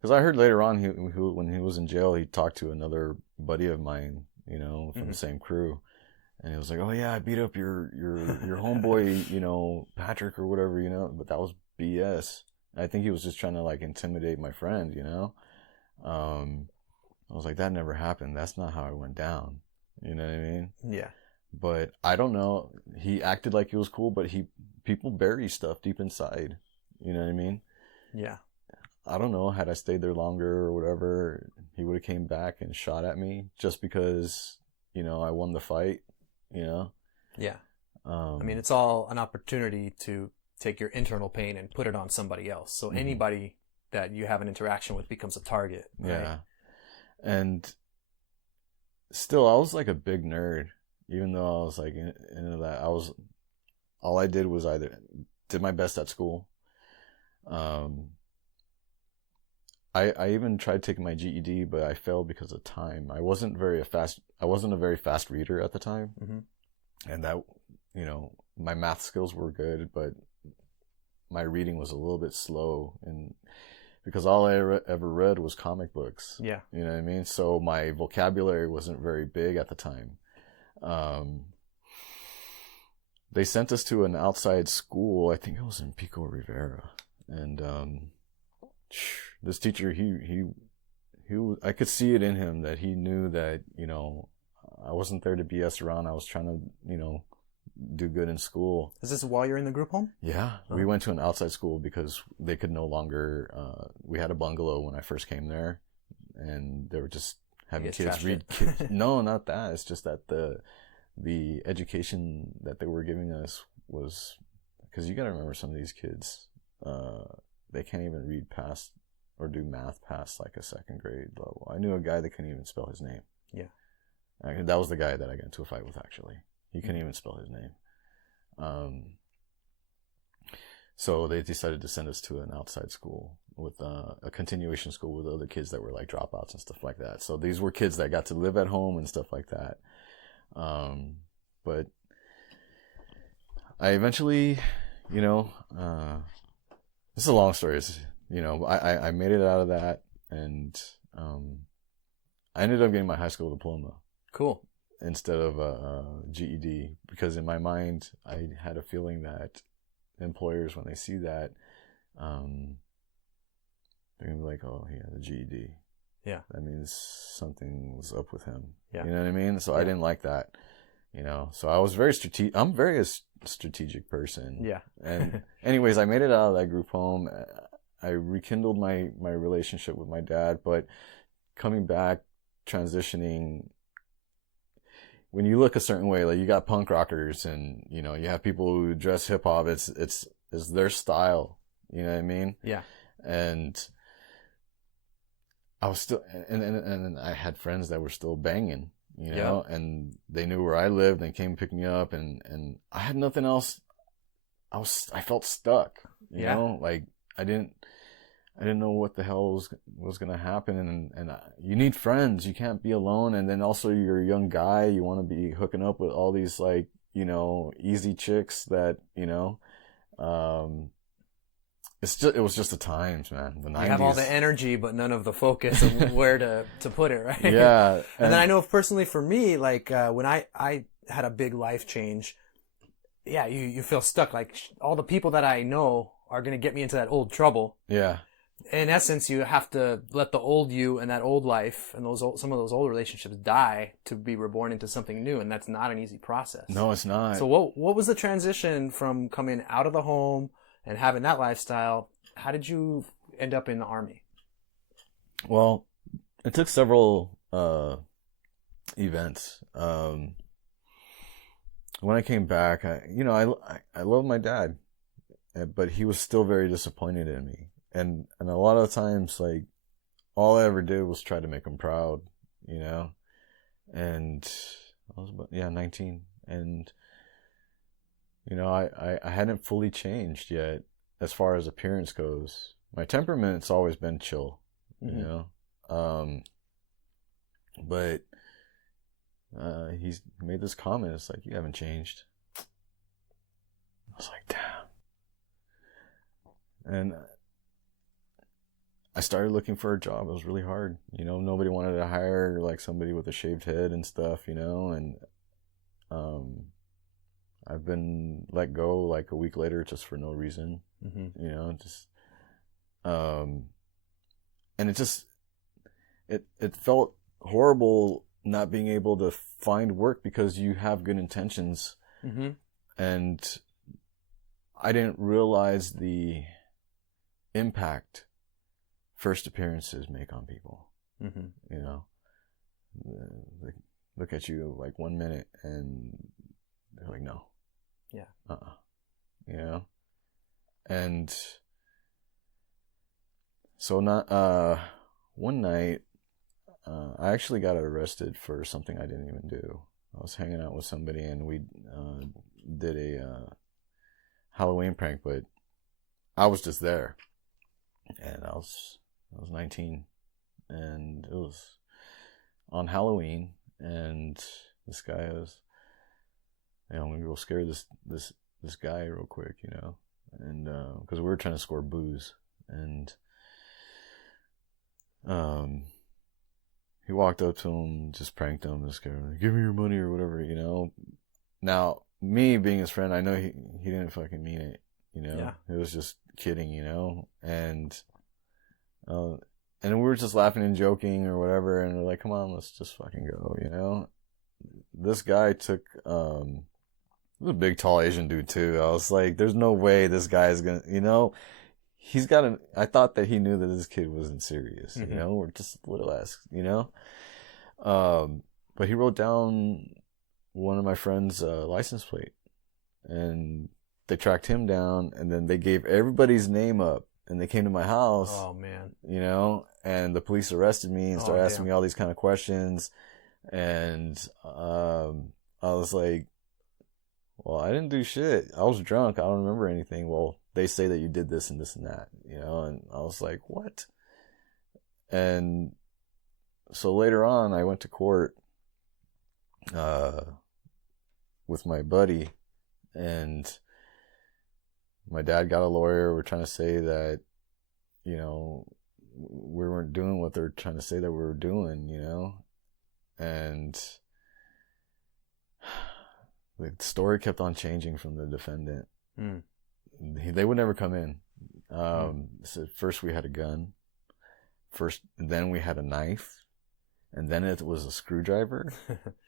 Because I heard later on, when he was in jail, he talked to another buddy of mine, you know, from the same crew, and he was like, "Oh yeah, I beat up your homeboy, you know, Patrick or whatever, you know." But that was BS. I think he was just trying to like intimidate my friend, you know. I was like, that never happened. That's not how it went down. You know what I mean? Yeah. But I don't know. He acted like he was cool, but people bury stuff deep inside. You know what I mean? Yeah. I don't know, had I stayed there longer or whatever, he would have came back and shot at me just because, you know, I won the fight, you know? Yeah. I mean, it's all an opportunity to take your internal pain and put it on somebody else. So anybody that you have an interaction with becomes a target. Right? Yeah. And still, I was like a big nerd, even though I was like into that. All I did was either did my best at school. I even tried taking my GED, but I failed because of time. I wasn't a very fast reader at the time. And that, you know, my math skills were good, but my reading was a little bit slow, and because all I ever read was comic books. Yeah. You know what I mean? So my vocabulary wasn't very big at the time. They sent us to an outside school. I think it was in Pico Rivera. And this teacher, he I could see it in him that he knew that, you know, I wasn't there to BS around. I was trying to, you know, do good in school. Is this while you're in the group home? Yeah. Oh. We went to an outside school because they could no longer, we had a bungalow when I first came there, and they were just having kids read. No, not that. It's just that the education that they were giving us was, because you got to remember some of these kids, they can't even read past or do math past like a second grade level. I knew a guy that couldn't even spell his name. Yeah. That was the guy that I got into a fight with, actually. He couldn't even spell his name. So they decided to send us to an outside school with a continuation school with other kids that were like dropouts and stuff like that. So these were kids that got to live at home and stuff like that. But I eventually, you know, this is a long story. It's, you know, I made it out of that, and I ended up getting my high school diploma. Cool. Instead of a GED, because in my mind I had a feeling that employers, when they see that, they're gonna be like, "Oh, he has a GED. Yeah, that means something's up with him." Yeah, you know what I mean. So yeah. I didn't like that, you know. So I was very strategic. I'm very a strategic person. Yeah. And anyways, I made it out of that group home. I rekindled my relationship with my dad, but coming back, transitioning. When you look a certain way, like you got punk rockers, and you know you have people who dress hip hop. It's their style. You know what I mean? Yeah. And I was still, and I had friends that were still banging, you know, and they knew where I lived and came pick me up, and I had nothing else. I felt stuck, you know, like I didn't know what the hell was going to happen. And you need friends. You can't be alone. And then also you're a young guy. You want to be hooking up with all these, like, you know, easy chicks that, you know, it was just the times, man. The 90s. You have all the energy, but none of the focus of where to put it, right? Yeah. And then I know personally for me, like, when I had a big life change, yeah, you feel stuck. Like all the people that I know are going to get me into that old trouble. Yeah. In essence, you have to let the old you and that old life and some of those old relationships die to be reborn into something new, and that's not an easy process. No, it's not. So what was the transition from coming out of the home and having that lifestyle? How did you end up in the Army? Well, it took several events. When I came back, I love my dad, but he was still very disappointed in me. And a lot of times, like, all I ever did was try to make him proud, you know? And I was 19. And, you know, I hadn't fully changed yet as far as appearance goes. My temperament's always been chill, you know? But he's made this comment. It's like, you haven't changed. I was like, damn. And I started looking for a job. It was really hard. You know, nobody wanted to hire like somebody with a shaved head and stuff, you know, and I've been let go like a week later just for no reason, you know, just and it felt horrible not being able to find work because you have good intentions. And I didn't realize the impact first appearances make on people. You know, they look at you like 1 minute and they're like, no. You know, and so one night I actually got arrested for something I didn't even do. I was hanging out with somebody and we did a Halloween prank, but I was just there, and I was 19, and it was on Halloween, and this guy was, you know, I'm gonna go scare this guy real quick, you know, and because we were trying to score booze, and he walked up to him, just pranked him, just scared him, give me your money or whatever, you know. Now, me being his friend, I know he didn't fucking mean it, you know. Yeah. It was just kidding, you know, and we were just laughing and joking or whatever, and we're like, come on, let's just fucking go, you know. This guy took, he was a big, tall Asian dude too. I was like, there's no way this guy is gonna, you know, I thought that he knew that this kid wasn't serious, you know, or just little ass, you know. But he wrote down one of my friend's license plate, and they tracked him down, and then they gave everybody's name up, and they came to my house. Oh man. You know, and the police arrested me and started asking me all these kind of questions, and I was like, well, I didn't do shit. I was drunk. I don't remember anything. Well, they say that you did this and this and that, you know, and I was like, what? And so later on, I went to court with my buddy, and My dad got a lawyer. We're trying to say that, we weren't doing what they're trying to say that we were doing, and the story kept on changing from the defendant. They would never come in. So first we had a gun. Then we had a knife, and then it was a screwdriver,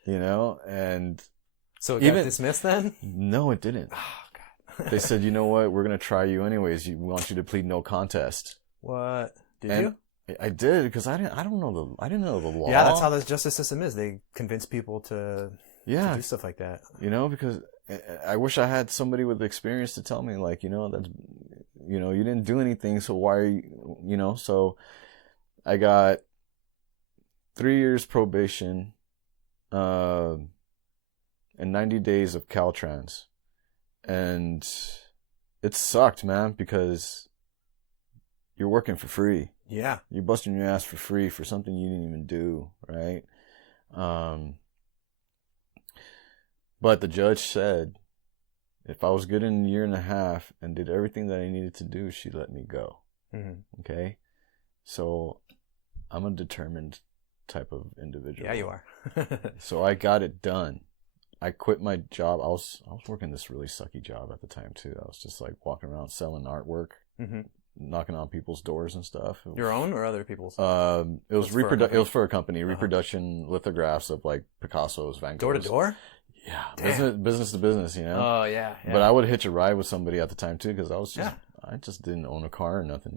and so it got dismissed then? No, it didn't. Oh, God. They said, you know what? We're going to try you anyways. We want you to plead no contest. What? Did you? I did, because I didn't know the law. Yeah, that's how the justice system is. They convince people to do stuff like that. Because I wish I had somebody with experience to tell me, like, that's, you didn't do anything, so why are you, so I got 3 years probation, and 90 days of Caltrans. And it sucked, man, because you're working for free. Yeah. You're busting your ass for free for something you didn't even do, right? But the judge said if I was good in a year and a half and did everything that I needed to do, she let me go. Okay? So I'm a determined type of individual. Yeah, you are. So I got it done. I quit my job. I was working this really sucky job at the time too. I was just like walking around selling artwork, knocking on people's doors and stuff. Your own or other people's? It was for a company. Reproduction lithographs of like Picasso's, Van Gogh's. Door to door? Yeah, business to business. Oh yeah. But I would hitch a ride with somebody at the time too, because I just didn't own a car or nothing.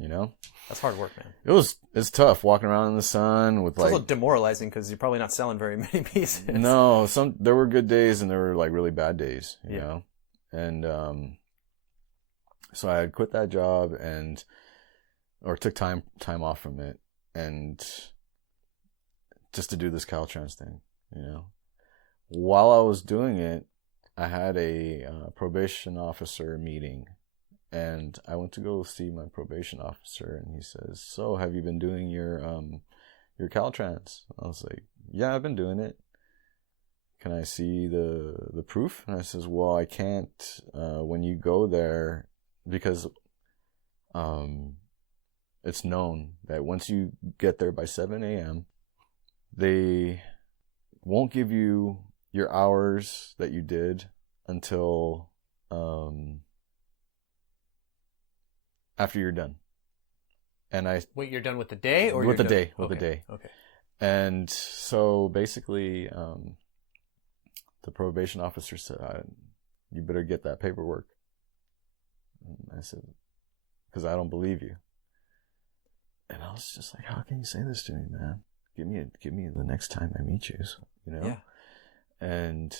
That's hard work, man. It's tough walking around in the sun with it's also demoralizing because you're probably not selling very many pieces. No, there were good days and there were like really bad days, you know? And, so I had quit that job or took time off from it and just to do this Caltrans thing, While I was doing it, I had a probation officer meeting. And I went to go see my probation officer, and he says, "So, have you been doing your Caltrans?" I was like, "Yeah, I've been doing it. Can I see the proof?" And I says, "Well, I can't when you go there because it's known that once you get there by 7 a.m., they won't give you your hours that you did until after you're done." And wait, you're done with the day, or with the day, with the day. Okay. And so basically, the probation officer said, "You better get that paperwork." And I said, "Because I don't believe you." And I was just like, "How can you say this to me, man? Give me the next time I meet you, Yeah. And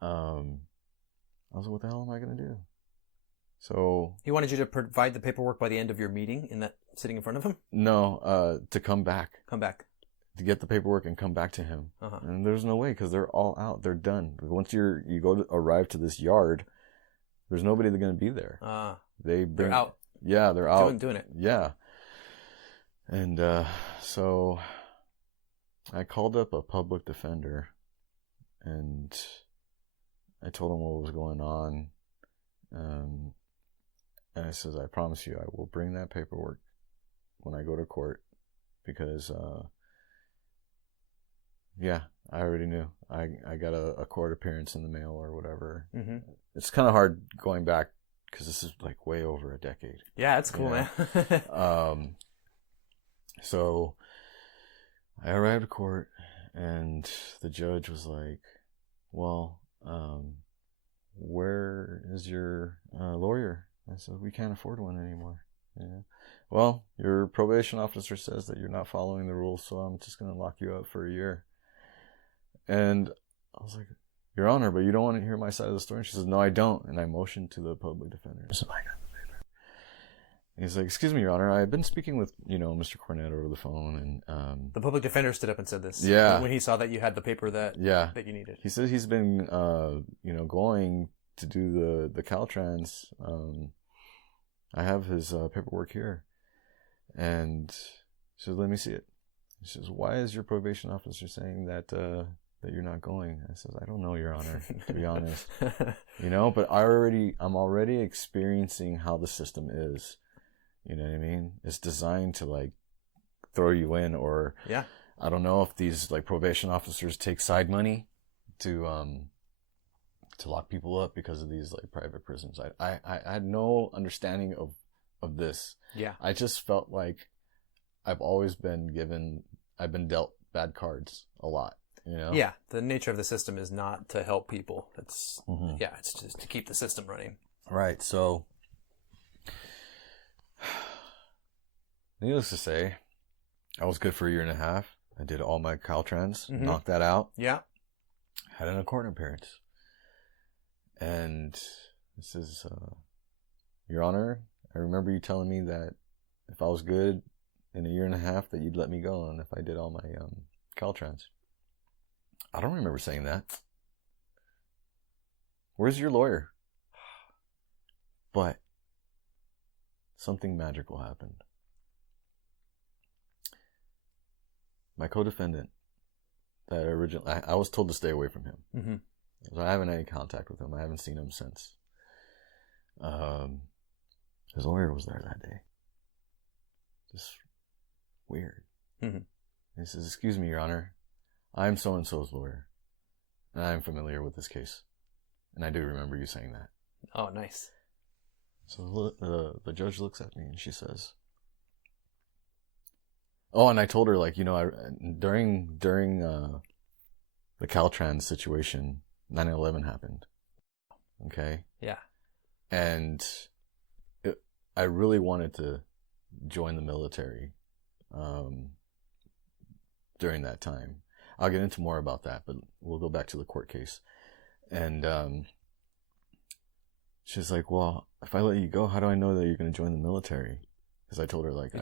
I was like, "What the hell am I gonna do?" So he wanted you to provide the paperwork by the end of your meeting, sitting in front of him? No, to come back. Come back. To get the paperwork and come back to him. And there's no way, because they're all out. They're done. Once you arrive to this yard, there's nobody that's going to be there. They're out. Yeah, they're out. Doing it. Yeah. And so I called up a public defender, and I told him what was going on. And I says, "I promise you, I will bring that paperwork when I go to court, because, I already knew. I got a court appearance in the mail or whatever." It's kind of hard going back because this is like way over a decade. Yeah, that's cool, man. So I arrived at court, and the judge was like, "Well, where is your lawyer?" I said, "We can't afford one anymore." "Well, your probation officer says that you're not following the rules, so I'm just going to lock you up for a year." And I was like, "Your Honor, but you don't want to hear my side of the story?" And she says, "No, I don't." And I motioned to the public defender. I said, "I got the paper." And he's like, "Excuse me, Your Honor, I've been speaking with, Mr. Cornett over the phone." And the public defender stood up and said this. Yeah. When he saw that you had the paper that you needed. He said he's been, going to do the Caltrans. I have his paperwork here. And she says, "Let me see it." She says, "Why is your probation officer saying that that you're not going? I says, I don't know, Your Honor, to be honest. You know, but I'm already experiencing how the system is. You know what I mean? It's designed to like throw you in, or yeah. I don't know if these like probation officers take side money to lock people up because of these like private prisons. I had no understanding of this. Yeah. I just felt like I've been dealt bad cards a lot, you know? Yeah. The nature of the system is not to help people. It's, it's just to keep the system running. Right. So, needless to say, I was good for a year and a half. I did all my Caltrans, knocked that out. Yeah. Had an court appearance. And this is, Your Honor, I remember you telling me that if I was good in a year and a half, that you'd let me go, and if I did all my Caltrans. I don't remember saying that. Where's your lawyer? But something magical happened. My co-defendant, that originally, I was told to stay away from him. So I haven't had any contact with him. I haven't seen him since. His lawyer was there that day. Just weird. He says, "Excuse me, Your Honor. I'm so-and-so's lawyer. And I'm familiar with this case. And I do remember you saying that." Oh, nice. So the judge looks at me and she says, oh, and I told her, like, you know, during the Caltrans situation, 9/11 happened. Okay? Yeah. And I really wanted to join the military during that time. I'll get into more about that, but we'll go back to the court case. And she's like, well, if I let you go, how do I know that you're going to join the military? Because I told her, like, I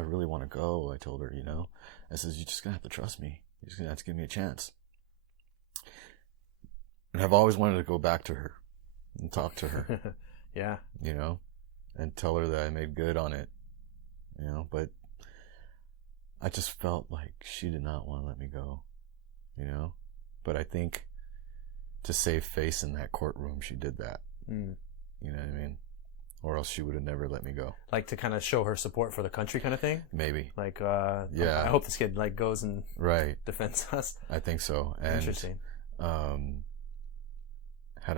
really want to go. I told her, you know. I says, you're just going to have to trust me. You're just going to have to give me a chance. And I've always wanted to go back to her and talk to her. Yeah. You know, and tell her that I made good on it. You know, but I just felt like she did not want to let me go. You know? But I think to save face in that courtroom, she did that. You know what I mean? Or else she would have never let me go. Like to kind of show her support for the country kind of thing? Maybe. Like, yeah. I hope this kid, like, goes and defends us. I think so. And, interesting. Had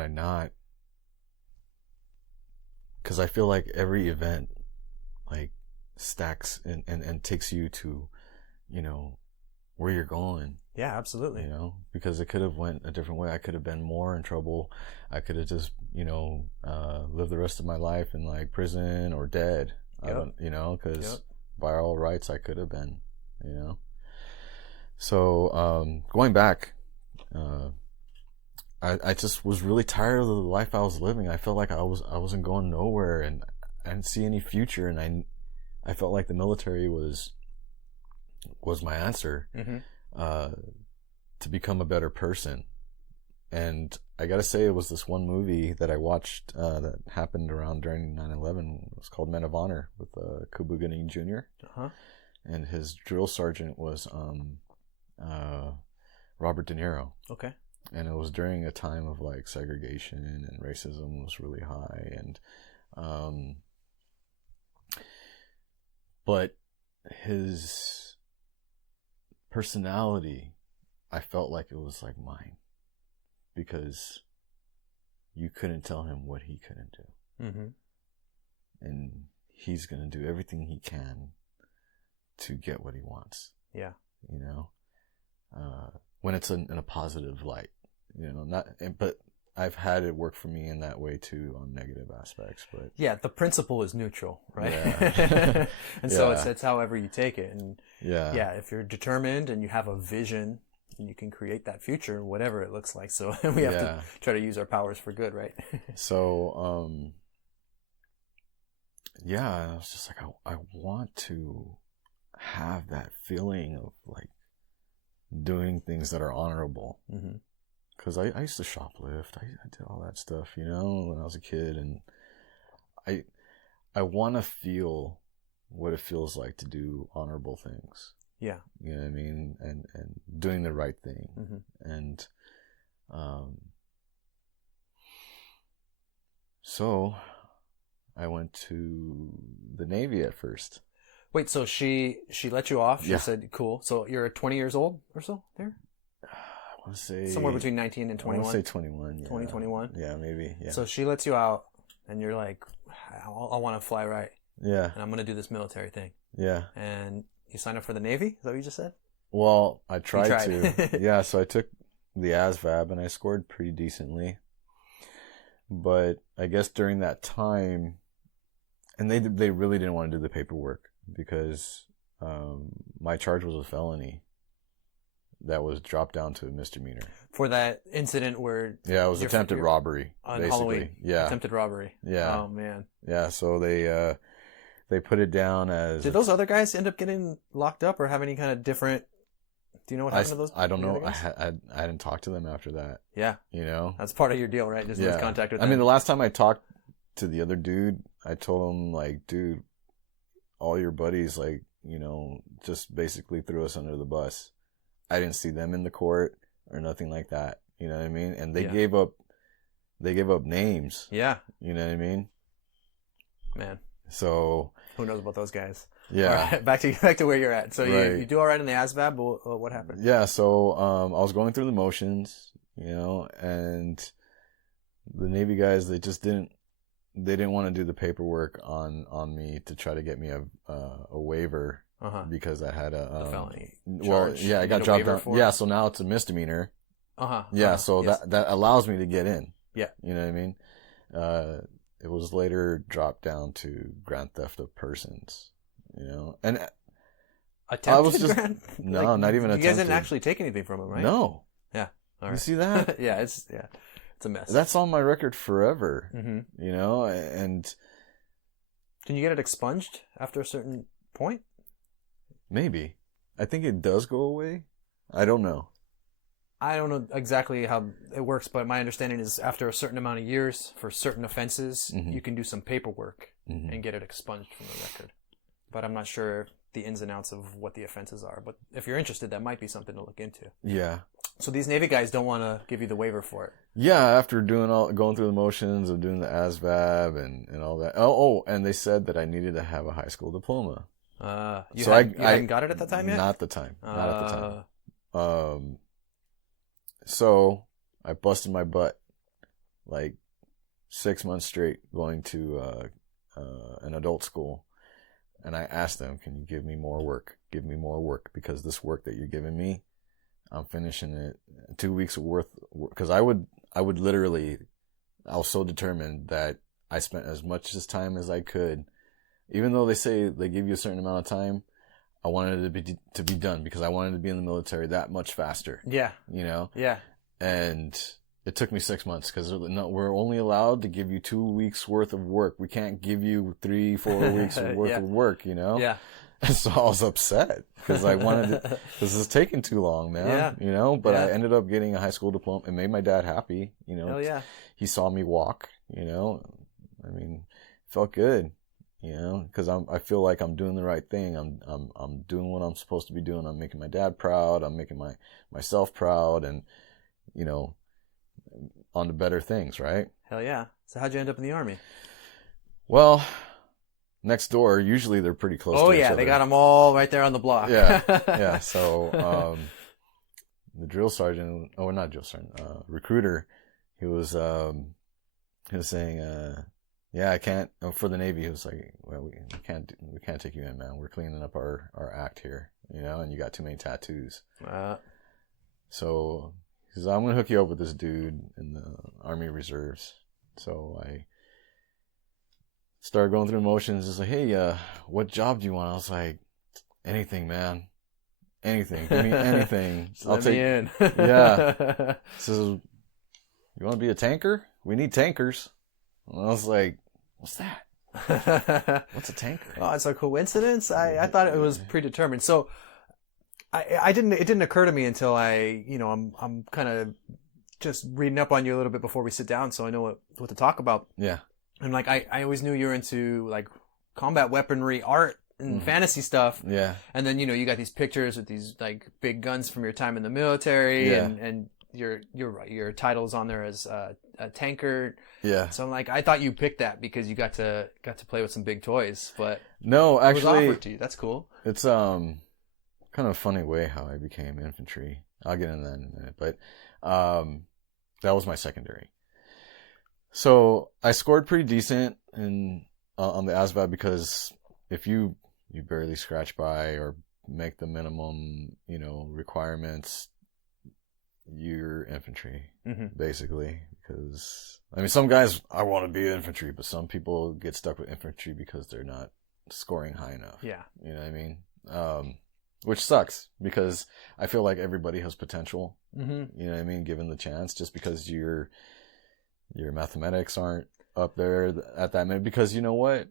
I not... Because I feel like every event, like, stacks and takes you to, you know, where you're going. Yeah, absolutely. You know, because it could have went a different way. I could have been more in trouble. I could have just, you know, lived the rest of my life in like prison or dead. I don't, you know, because by all rights I could have been, you know. So going back, I just was really tired of the life I was living. I felt like I wasn't going nowhere, and I didn't see any future. And I felt like the military was my answer. To become a better person. And I gotta say, it was this one movie that I watched that happened around during 9/11. It was called Men of Honor with Cuba Gooding Jr. And his drill sergeant was Robert De Niro. Okay. And it was during a time of like segregation and racism was really high, and but his personality, I felt like it was like mine, because you couldn't tell him what he couldn't do. And he's going to do everything he can to get what he wants. Yeah. You know, when it's in a positive light, you know, but I've had it work for me in that way too on negative aspects, but yeah, the principle is neutral, right? Yeah. And so it's however you take it. And yeah, if you're determined and you have a vision, you can create that future, whatever it looks like. So we have to try to use our powers for good, right? So, I was just like, I want to have that feeling of like doing things that are honorable. Because I used to shoplift. I did all that stuff, you know, when I was a kid. And I want to feel what it feels like to do honorable things. Yeah. You know what I mean? And doing the right thing. Mm-hmm. And so I went to the Navy at first. Wait, so she let you off? She Yeah. said, cool. So you're 20 years old or so there? I want to say... Somewhere between 19 and 21? I want to say 21. Yeah. 20, 21? Yeah, maybe. Yeah. So she lets you out, and you're like, I want to fly right. Yeah. And I'm going to do this military thing. Yeah. And you signed up for the Navy? Is that what you just said? Well, I tried to. Yeah, so I took the ASVAB, and I scored pretty decently. But I guess during that time, and they really didn't want to do the paperwork because my charge was a felony that was dropped down to a misdemeanor. For that incident where... Yeah, it was attempted robbery, on basically. Halloween. Yeah. Attempted robbery. Yeah. Oh, man. Yeah, so they put it down as... Did those other guys end up getting locked up or have any kind of different... Do you know what happened to those? I don't know. I hadn't talked to them after that. Yeah. You know? That's part of your deal, right? Just lose contact with them. I mean, the last time I talked to the other dude, I told him, like, dude, all your buddies, like, you know, just basically threw us under the bus. I didn't see them in the court or nothing like that. You know what I mean? And they gave up names. Yeah. You know what I mean? Man. So... Who knows about those guys? Yeah. All right, back to where you're at. So right. you do all right in the ASVAB, but what happened? Yeah, so I was going through the motions, you know, and the Navy guys, they didn't want to do the paperwork on me to try to get me a waiver because I had a felony well, charge. yeah, I got dropped down. Yeah, so now it's a misdemeanor. Yeah, so yes. that allows me to get in. Yeah. You know what I mean? It was later dropped down to grand theft of persons. You know, and attempted I was just grand? no, like, not even you attempted. guys didn't actually take anything from him, right? No. Yeah. All right. You see that? Yeah, it's a mess. That's on my record forever. Mm-hmm. You know, and can you get it expunged after a certain point? Maybe. I think it does go away. I don't know. I don't know exactly how it works, but my understanding is after a certain amount of years for certain offenses, you can do some paperwork and get it expunged from the record. But I'm not sure the ins and outs of what the offenses are. But if you're interested, that might be something to look into. Yeah. So these Navy guys don't want to give you the waiver for it. Yeah, after going through the motions of doing the ASVAB and all that. Oh, and they said that I needed to have a high school diploma. You hadn't got it at the time yet? Not at the time. Not at the time. So I busted my butt like 6 months straight going to an adult school. And I asked them, can you give me more work? Give me more work, because this work that you're giving me, I'm finishing it 2 weeks worth. Because I was so determined that I spent as much time as I could. Even though they say they give you a certain amount of time, I wanted it to be done because I wanted to be in the military that much faster. Yeah. You know? Yeah. And it took me 6 months because we're only allowed to give you 2 weeks worth of work. We can't give you 3-4 weeks worth of work, you know? Yeah. And so I was upset because I wanted to, this is taking too long, man. Yeah. You know, but I ended up getting a high school diploma. It made my dad happy, you know. Hell yeah. He saw me walk, you know. I mean, it felt good, you know, because I feel like I'm doing the right thing. I'm doing what I'm supposed to be doing. I'm making my dad proud. I'm making myself proud, and, you know, on to better things, right? Hell yeah. So how'd you end up in the Army? Well, next door, usually they're pretty close to each other. They got them all right there on the block. Yeah, yeah. So the drill sergeant, not drill sergeant, recruiter, he was saying, yeah, I can't, for the Navy, he was like, well, we can't take you in, man. We're cleaning up our act here, you know, and you got too many tattoos. So he says, I'm going to hook you up with this dude in the Army Reserves. So I started going through motions. Just like, hey, what job do you want? I was like, anything, man. Anything. Give me anything. I'll take me in. Yeah. He says, you want to be a tanker? We need tankers. And I was like, what's that? What's a tanker? Oh, it's a coincidence? I thought it was predetermined. So it didn't occur to me until I'm kind of just reading up on you a little bit before we sit down, so I know what to talk about. Yeah. And like I always knew you were into like combat weaponry art and fantasy stuff. Yeah. And then, you got these pictures with these like big guns from your time in the military, Yeah. and you're right, your title's on there as a tanker. Yeah. So I'm like, I thought you picked that because you got to play with some big toys, but no, it was actually, offered to you. That's cool. it's kind of a funny way how I became infantry. I'll get into that in a minute, but that was my secondary. So I scored pretty decent on the ASVAB because if you barely scratch by or make the minimum, requirements, you're infantry, basically. Because, I mean, some guys, I want to be infantry, but some people get stuck with infantry because they're not scoring high enough. Yeah. You know what I mean? Which sucks because I feel like everybody has potential. You know what I mean? Given the chance, just because your mathematics aren't up there at that minute. Because you know what?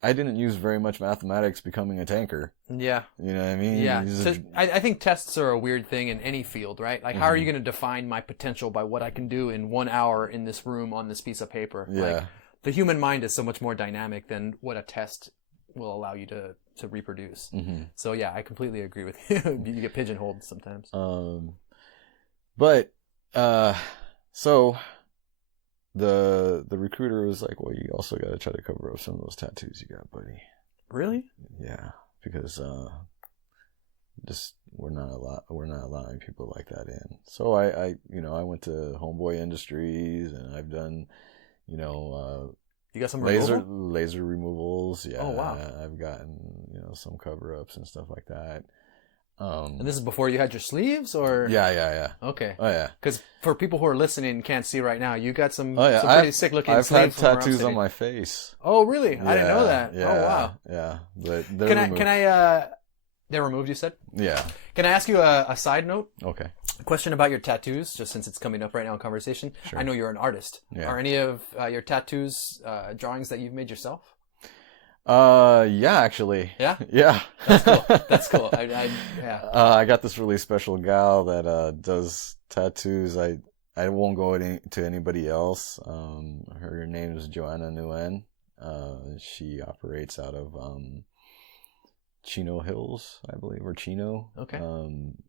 I didn't use very much mathematics becoming a tanker. Yeah. You know what I mean? Yeah. So I think tests are a weird thing in any field, right? Like, how are you going to define my potential by what I can do in 1 hour in this room on this piece of paper? Yeah. Like, the human mind is so much more dynamic than what a test will allow you to reproduce. So yeah, I completely agree with you. You get pigeonholed sometimes. But so the recruiter was like, "Well, you also got to try to cover up some of those tattoos you got, buddy." Really? Yeah, because just we're not allowing people like that in. So I went to Homeboy Industries and I've done, you got some laser removals. Yeah. Oh wow. I've gotten some cover ups and stuff like that. And this is before you had your sleeves, or? Yeah. Okay. Oh yeah. Because for people who are listening and can't see right now, you got some some pretty sick looking I've sleeves. had tattoos on my face. Oh really? Yeah, I didn't know that. Yeah, oh wow. Yeah, but they're they're removed, you said? Yeah. Can I ask you a side note? Okay. A question about your tattoos, just since it's coming up right now in conversation. Sure. I know you're an artist. Yeah. Are any of your tattoos drawings that you've made yourself? Yeah, actually. Yeah? Yeah. That's cool. That's cool. Yeah. I got this really special gal that does tattoos. I won't go to anybody else. Her name is Joanna Nguyen. She operates out of Chino Hills, I believe, or Chino. Okay.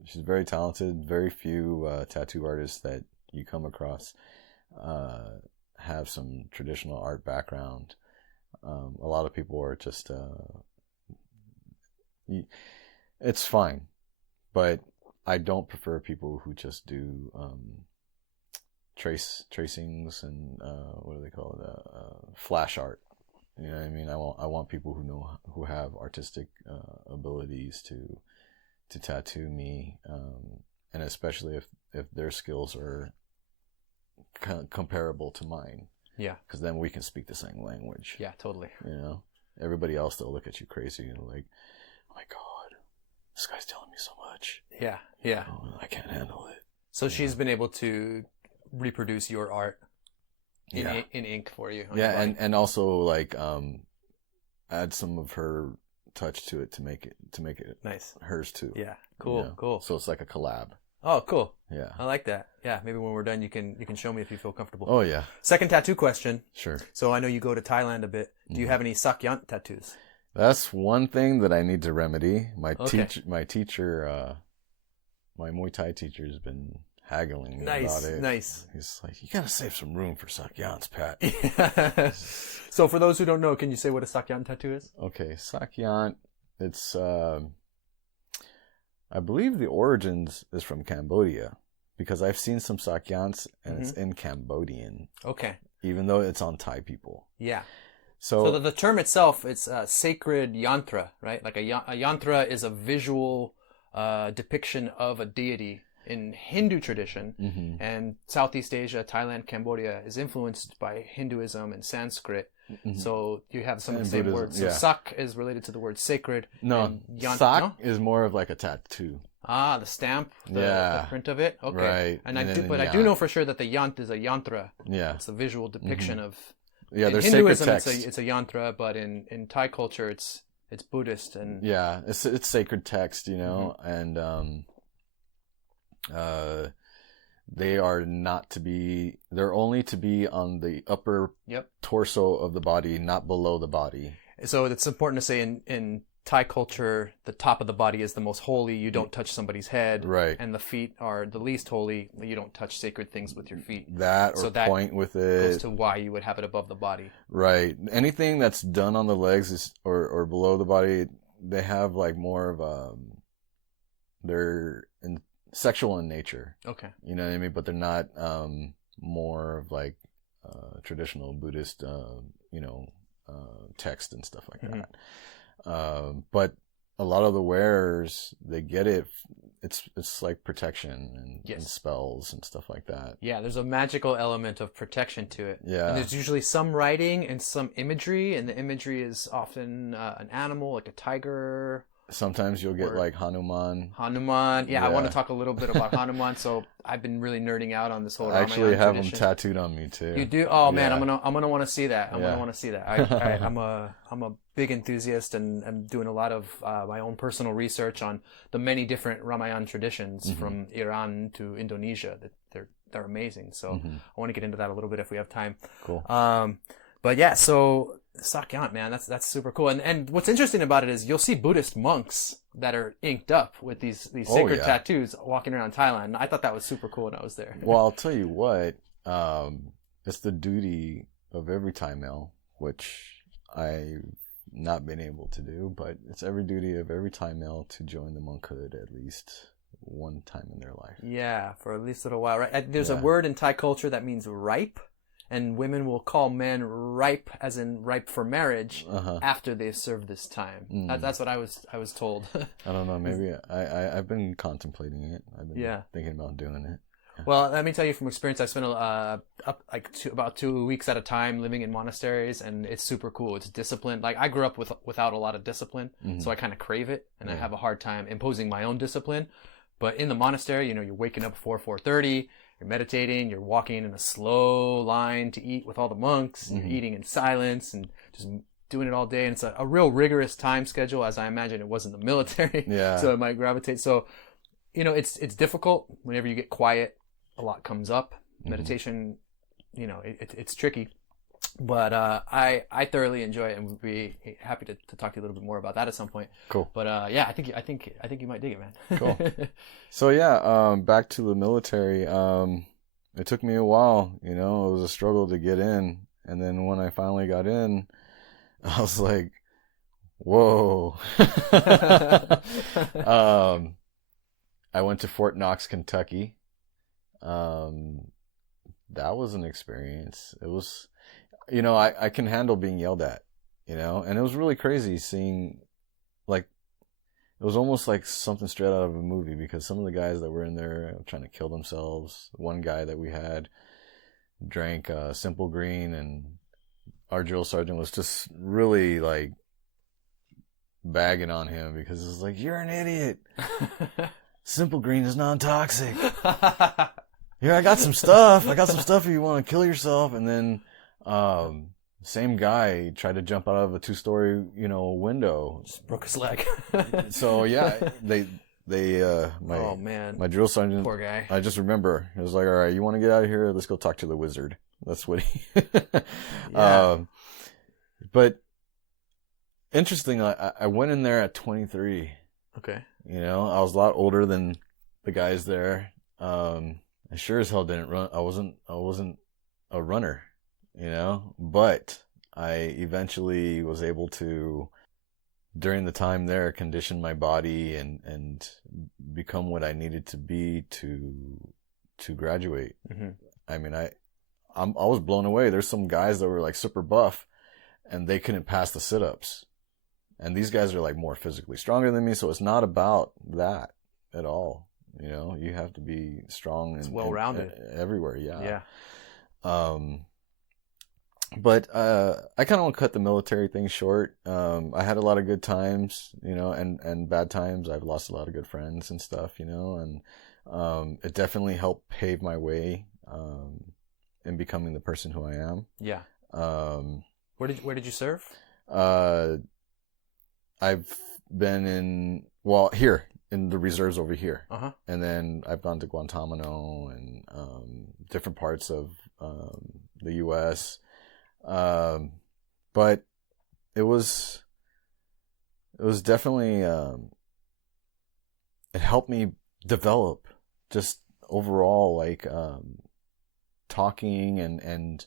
She's very talented. Very few tattoo artists that you come across have some traditional art background. A lot of people are just it's fine, but I don't prefer people who just do tracings and what do they call it, flash art. You know what I mean? I want people who have artistic abilities to tattoo me, and especially if their skills are comparable to mine. Yeah. Because then we can speak the same language. Yeah, totally. Everybody else, they'll look at you crazy and like, oh my God, this guy's telling me so much. Yeah, yeah. I can't handle it. So she's been able to reproduce your art in ink for you. Yeah, and also like add some of her touch to it to make it nice hers too. Yeah, cool, cool. So it's like a collab. Oh, cool. Yeah. I like that. Yeah, maybe when we're done, you can show me if you feel comfortable. Oh, yeah. Second tattoo question. Sure. So I know you go to Thailand a bit. Do you have any Sak Yant tattoos? That's one thing that I need to remedy. My Okay. my Muay Thai teacher has been haggling me about it. Nice. He's like, you gotta save some room for Sak Yants, Pat. So for those who don't know, can you say what a Sak Yant tattoo is? Okay, Sak Yant, it's I believe the origins is from Cambodia, because I've seen some Sak Yants and it's in Cambodian. Okay. Even though it's on Thai people. Yeah. So the term itself, it's a sacred yantra, right? Like a yantra is a visual depiction of a deity in Hindu tradition. And Southeast Asia, Thailand, Cambodia is influenced by Hinduism and Sanskrit. So you have some of the same Buddhism, words. So yeah. Sak is related to the word sacred. No, Sak is more of like a tattoo. Ah, the stamp, the print of it. Okay, right. And I do know for sure that the yant is a yantra. Yeah, it's a visual depiction of. Yeah, there's Hinduism, sacred text. it's a yantra, but in Thai culture, it's Buddhist and. Yeah, it's sacred text, and they are not to be. They're only to be on the upper torso of the body, not below the body. So it's important to say in Thai culture, the top of the body is the most holy. You don't touch somebody's head. Right. And the feet are the least holy. You don't touch sacred things with your feet. That or that point with it. Goes to why you would have it above the body. Right. Anything that's done on the legs is, or below the body, they have like more of they're sexual in nature. Okay. You know what I mean? But they're not more of like traditional Buddhist, text and stuff like that. But a lot of the wearers, they get it. It's like protection and spells and stuff like that. Yeah, there's a magical element of protection to it. Yeah. And there's usually some writing and some imagery, and the imagery is often an animal, like a tiger. Sometimes you'll get like Hanuman. Yeah, I want to talk a little bit about Hanuman. So I've been really nerding out on this whole I Ramayana actually have tradition. them tattooed on me too. You do? Oh man, I'm gonna want to see that. I'm Yeah. gonna want to see that. I'm a big enthusiast, and I'm doing a lot of my own personal research on the many different Ramayana traditions from Iran to Indonesia. That they're amazing. So I want to get into that a little bit if we have time. Cool. But yeah, so Sak Yant, man, that's super cool. And what's interesting about it is you'll see Buddhist monks that are inked up with these sacred tattoos walking around Thailand. I thought that was super cool when I was there. Well, I'll tell you what, it's the duty of every Thai male, which I've not been able to do, but it's every duty of every Thai male to join the monkhood at least one time in their life. Yeah, for at least a little while, right? There's a word in Thai culture that means ripe. And women will call men ripe, as in ripe for marriage, after they've served this time. That's what I was told. I don't know. Maybe I've been contemplating it. I've been thinking about doing it. Yeah. Well, let me tell you from experience. I spent about 2 weeks at a time living in monasteries, and it's super cool. It's disciplined. Like I grew up without a lot of discipline, so I kind of crave it, and I have a hard time imposing my own discipline. But in the monastery, you're waking up 4:30. You're meditating, you're walking in a slow line to eat with all the monks, and you're eating in silence and just doing it all day. And it's a real rigorous time schedule, as I imagine it was in the military. Yeah. So it might gravitate. So, it's difficult. Whenever you get quiet, a lot comes up. Meditation, it's tricky. But I thoroughly enjoy it, and would be happy to talk to you a little bit more about that at some point. Cool. But I think you might dig it, man. Cool. So back to the military. It took me a while. It was a struggle to get in, and then when I finally got in, I was like, "Whoa!" I went to Fort Knox, Kentucky. That was an experience. It was. I can handle being yelled at, and it was really crazy seeing, like, it was almost like something straight out of a movie, because some of the guys that were in there trying to kill themselves. One guy that we had drank Simple Green, and our drill sergeant was just really, like, bagging on him, because it was like, "You're an idiot. Simple Green is non-toxic. Here, I got some stuff if you want to kill yourself." And then same guy tried to jump out of a 2-story, window. Just broke his leg. So oh man, my drill sergeant, poor guy. I just remember it was like, "All right, you want to get out of here? Let's go talk to the wizard." That's what he. But interesting. I went in there at 23. Okay. I was a lot older than the guys there. I sure as hell didn't run. I wasn't a runner. But I eventually was able to, during the time there, condition my body and become what I needed to be to graduate. I mean, I was blown away. There's some guys that were like super buff, and they couldn't pass the sit-ups. And these guys are like more physically stronger than me, so it's not about that at all. You have to be strong and well-rounded everywhere. Yeah. Yeah. But I kind of want to cut the military thing short. I had a lot of good times, and bad times. I've lost a lot of good friends and stuff, and it definitely helped pave my way in becoming the person who I am. Yeah. Where did you serve? I've been here in the reserves over here, and then I've gone to Guantanamo and different parts of the U.S. But it was it was definitely it helped me develop just overall, like talking and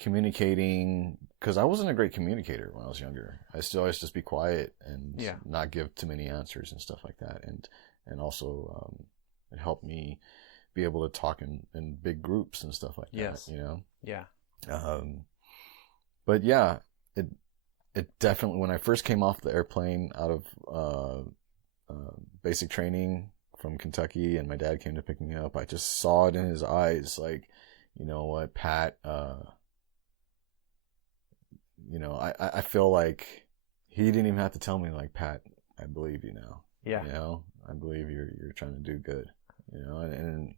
communicating, because I wasn't a great communicator when I was younger. I used to always just be quiet and not give too many answers and stuff like that. And also it helped me be able to talk in big groups and stuff like that, you know? Yeah. But yeah, it definitely, when I first came off the airplane out of basic training from Kentucky, and my dad came to pick me up, I just saw it in his eyes, like, you know what, Pat, you know, I feel like he didn't even have to tell me, like, Pat, I believe you now. Yeah. You know, I believe you're trying to do good. You know, and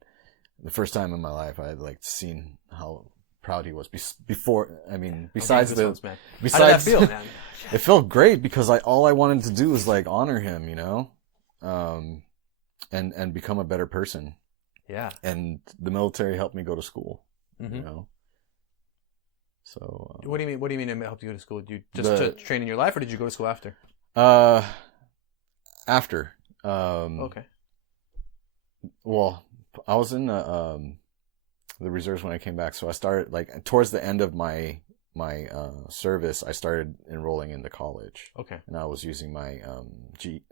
the first time in my life I had like seen how proud he was before. I mean, besides How did that feel, man? It felt great because all I wanted to do was like honor him, you know, and become a better person. Yeah. And the military helped me go to school, mm-hmm. you know. So what do you mean? What do you mean it helped you go to school? Did you just to train in your life, or did you go to school after? After. Okay. Well, I was in the reserves when I came back, so I started like towards the end of my service. I started enrolling into college. Okay. And I was using my GI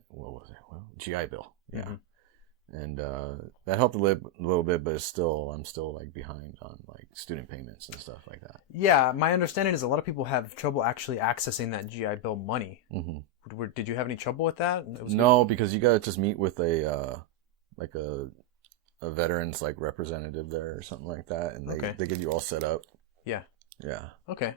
Bill. Yeah. Mm-hmm. And that helped a little bit, but I'm still like behind on like student payments and stuff like that. Yeah, my understanding is a lot of people have trouble actually accessing that GI Bill money. Mm-hmm. Did you have any trouble with that? No, because you gotta just meet with a veterans like representative there or something like that, and they get you all set up. Yeah. Yeah. Okay.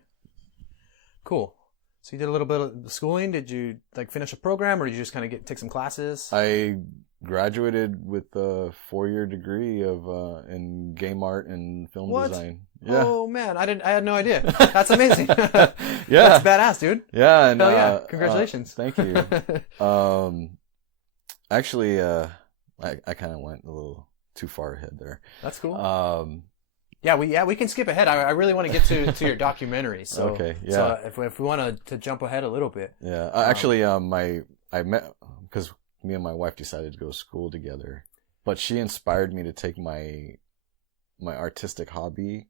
Cool. So you did a little bit of schooling. Did you like finish a program, or did you just kind of take some classes? I graduated with a 4-year degree of in game art and film design. Yeah. Oh man, I had no idea. That's amazing. Yeah. That's badass, dude. Yeah, and hell yeah, congratulations. Thank you. Actually, I kind of went a little too far ahead there. That's cool. We can skip ahead. I really want to get to your documentary. So, okay, yeah. So if we want to jump ahead a little bit. Yeah, actually, I met, because me and my wife decided to go to school together, but she inspired me to take my artistic hobby,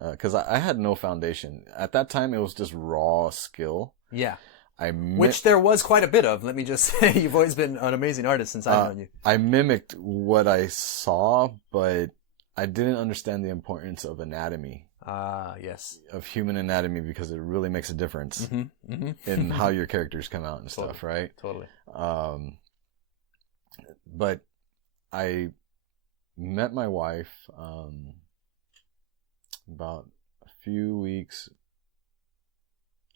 because I had no foundation at that time. It was just raw skill. Yeah. Which there was quite a bit of. Let me just say, you've always been an amazing artist since I've known you. I mimicked what I saw, but I didn't understand the importance of anatomy. Yes. Of human anatomy, because it really makes a difference in how your characters come out and stuff, right? Totally. But I met my wife about a few weeks,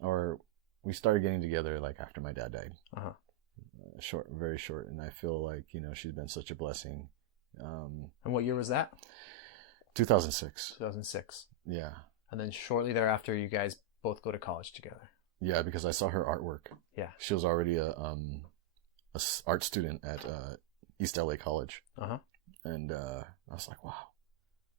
or we started getting together like after my dad died. Very short, and I feel like, you know, she's been such a blessing. And what year was that? 2006. 2006. Yeah. And then shortly thereafter, you guys both go to college together. Yeah, because I saw her artwork. Yeah. She was already a art student at East LA College. And I was like, wow,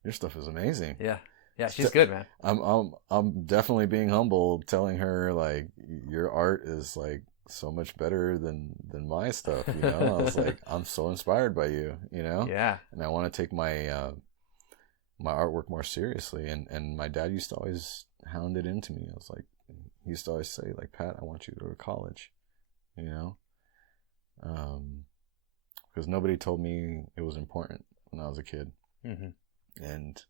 your stuff is amazing. Yeah. Yeah, she's good, man. I'm definitely being humble, telling her like, your art is like so much better than my stuff, you know. I was like, I'm so inspired by you, you know. Yeah. And I want to take my my artwork more seriously, and my dad used to always hound it into me. I was like, he used to always say like, Pat, I want you to go to college, you know, because nobody told me it was important when I was a kid. And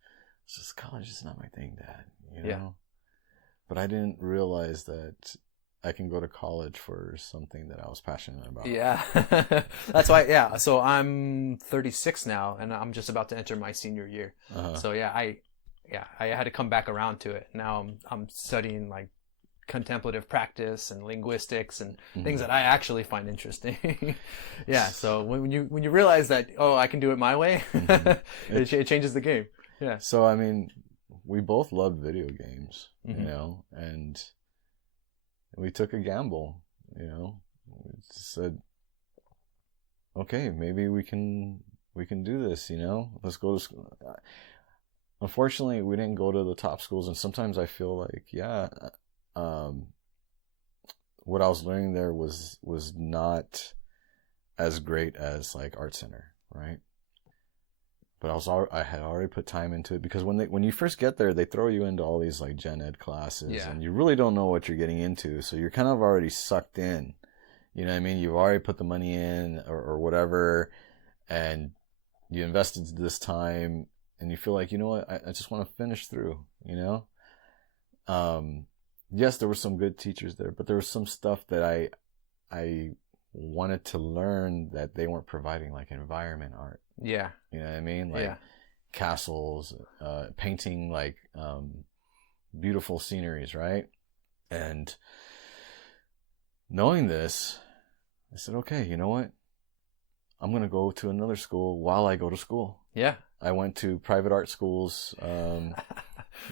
it's just, college is not my thing, Dad, you know. Yeah. But I didn't realize that I can go to college for something that I was passionate about. Yeah. That's why, yeah. So I'm 36 now, and I'm just about to enter my senior year. So I had to come back around to it. Now I'm studying like contemplative practice and linguistics and things that I actually find interesting. Yeah. So when you realize that, I can do it my way, it changes the game. Yeah. So, I mean, we both loved video games, you know, and we took a gamble, you know. We said, okay, maybe we can do this, you know. Let's go to school. Unfortunately, we didn't go to the top schools, and sometimes I feel like, what I was learning there was not as great as like Art Center, right? But I had already put time into it, because when you first get there, they throw you into all these like gen ed classes, and you really don't know what you're getting into, so you're kind of already sucked in. You know what I mean? You've already put the money in or whatever, and you invested this time, and you feel like, you know what, I just want to finish through, you know? Yes, there were some good teachers there, but there was some stuff that I wanted to learn that they weren't providing, like environment art. Yeah. You know what I mean? Like castles, painting like beautiful sceneries, right? And knowing this, I said, okay, you know what? I'm going to go to another school while I go to school. Yeah. I went to private art schools,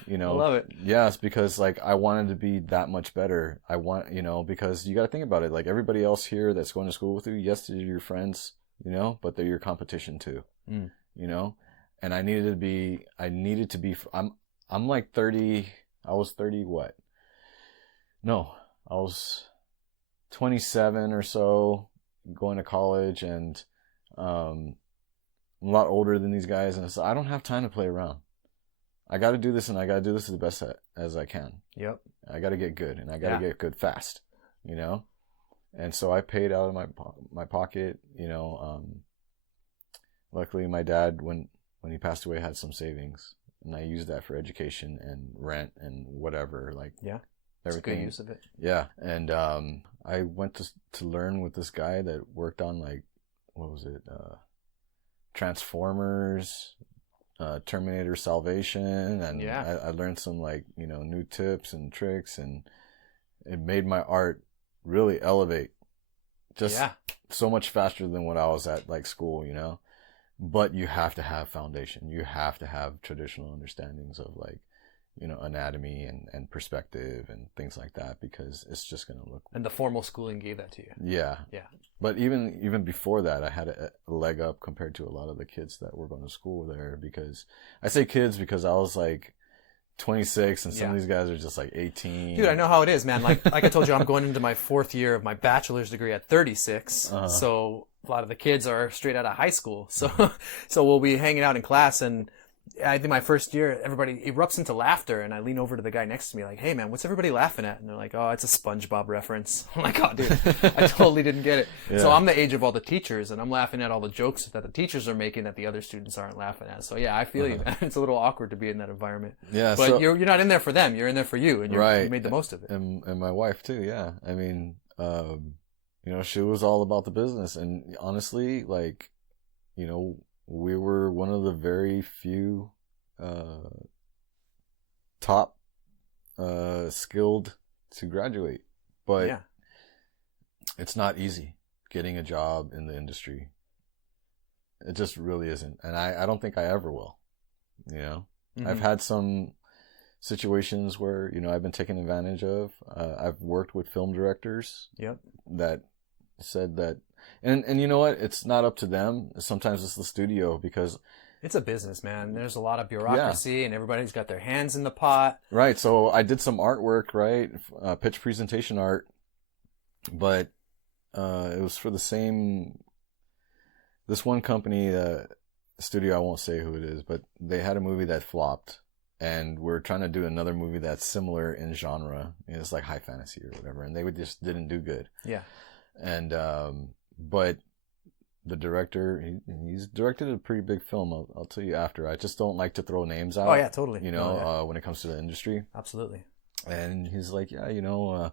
you know. I love it. Yes, because like I wanted to be that much better. I want, you know, because you got to think about it. Like everybody else here that's going to school with you, yes, they're your friends, you know, but they're your competition too, you know. And I needed to be, I'm like 30, I was 30 what? No, I was 27 or so, going to college, and I'm a lot older than these guys, and I said, I don't have time to play around. I got to do this, and I got to do this the best as I can. Yep. I got to get good, and I got to get good fast, you know? And so I paid out of my pocket, you know. Luckily, my dad, when he passed away, had some savings, and I used that for education and rent and whatever, like everything. Good use of it. Yeah, and I went to learn with this guy that worked on like, what was it? Transformers, Terminator Salvation, and I learned some like, you know, new tips and tricks, and it made my art really elevate just so much faster than what I was at like school, you know. But you have to have foundation. You have to have traditional understandings of like, you know, anatomy and perspective and things like that, because it's just going to look. And the formal schooling gave that to you. Yeah. Yeah. But even before that, I had a leg up compared to a lot of the kids that were going to school there, because I say kids because I was like 26 and some of these guys are just like 18. Dude, I know how it is, man. Like I told you, I'm going into my 4th year of my bachelor's degree at 36. So a lot of the kids are straight out of high school. So we'll be hanging out in class, and I think my first year, everybody erupts into laughter, and I lean over to the guy next to me like, hey man, what's everybody laughing at? And they're like, oh, it's a SpongeBob reference. I'm like, oh dude, I totally didn't get it. Yeah. So I'm the age of all the teachers, and I'm laughing at all the jokes that the teachers are making that the other students aren't laughing at. So yeah, I feel you, man. It's a little awkward to be in that environment. Yeah. But so, you're not in there for them. You're in there for you, and you made the most of it. And my wife too, yeah. I mean, you know, she was all about the business, and honestly, like, you know, we were one of the very few top skilled to graduate, but it's not easy getting a job in the industry. It just really isn't, and I don't think I ever will, you know. I've had some situations where, you know, I've been taken advantage of. I've worked with film directors that said that, and you know what, it's not up to them, sometimes it's the studio, because it's a business, man. There's a lot of bureaucracy, and everybody's got their hands in the pot. Right. So I did some artwork, right? Pitch presentation art, but it was for this one company, studio. I won't say who it is, but they had a movie that flopped, and we're trying to do another movie that's similar in genre. It's like high fantasy or whatever, and they just didn't do good. Yeah. And but the director, he's directed a pretty big film. I'll tell you after. I just don't like to throw names out. Oh yeah, totally. You know, when it comes to the industry. Absolutely. And he's like, yeah, you know,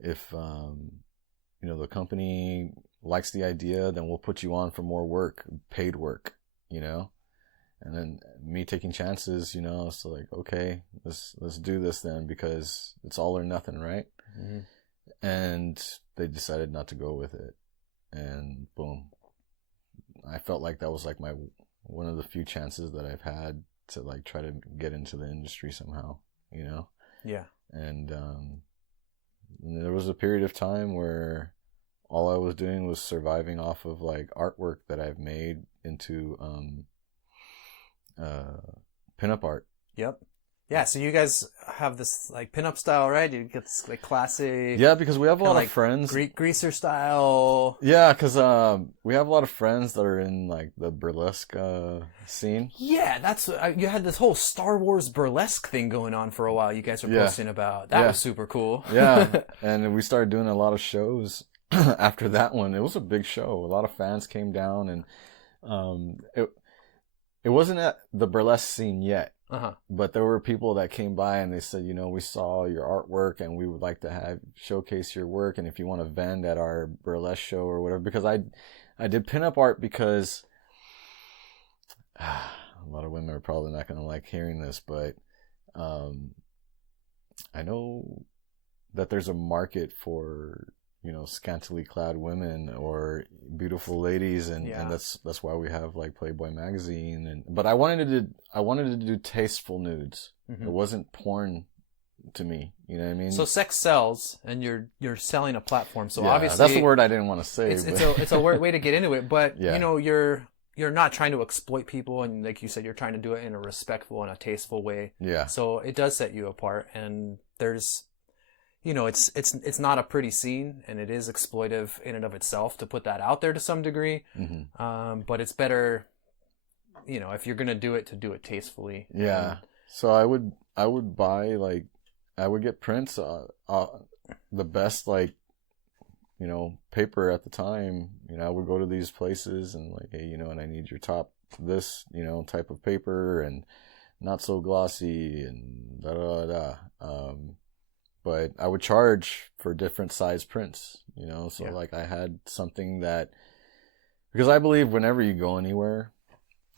if you know, the company likes the idea, then we'll put you on for more work, paid work. You know, and then me taking chances. You know, so like, okay, let's do this then, because it's all or nothing, right? Mm-hmm. And they decided not to go with it, and boom. I felt like that was like one of the few chances that I've had to like try to get into the industry somehow, you know? Yeah. And there was a period of time where all I was doing was surviving off of like artwork that I've made into pinup art. Yep. Yeah, so you guys have this like pinup style, right? You get this like classic, Yeah, because we have a lot like of friends. greaser style. Yeah, because we have a lot of friends that are in like the burlesque scene. Yeah, that's you had this whole Star Wars burlesque thing going on for a while. You guys were posting about that. Was super cool. Yeah, and we started doing a lot of shows after that one. It was a big show. A lot of fans came down, and it wasn't at the burlesque scene yet. But there were people that came by and they said, we saw your artwork and we would like to showcase your work, and if you want to vend at our burlesque show or whatever. Because I did pinup art because a lot of women are probably not going to like hearing this, but I know that there's a market for scantily clad women or beautiful ladies, and that's why we have like Playboy magazine. But I wanted to do tasteful nudes. It wasn't porn to me. You know what I mean? So sex sells, and you're selling a platform. So yeah, obviously that's the word I didn't want to say. It's a way to get into it, but you're not trying to exploit people, and like you said, you're trying to do it in a respectful and a tasteful way. Yeah. So it does set you apart, and there's it's not a pretty scene, and it is exploitive in and of itself to put that out there to some degree. But it's better, if you're gonna do it, to do it tastefully. Yeah. So I would buy I would get prints, the best paper at the time. I would go to these places and like, hey, and I need your top this type of paper and not so glossy and da da da. But I would charge for different size prints, so like I had something that, because I believe whenever you go anywhere,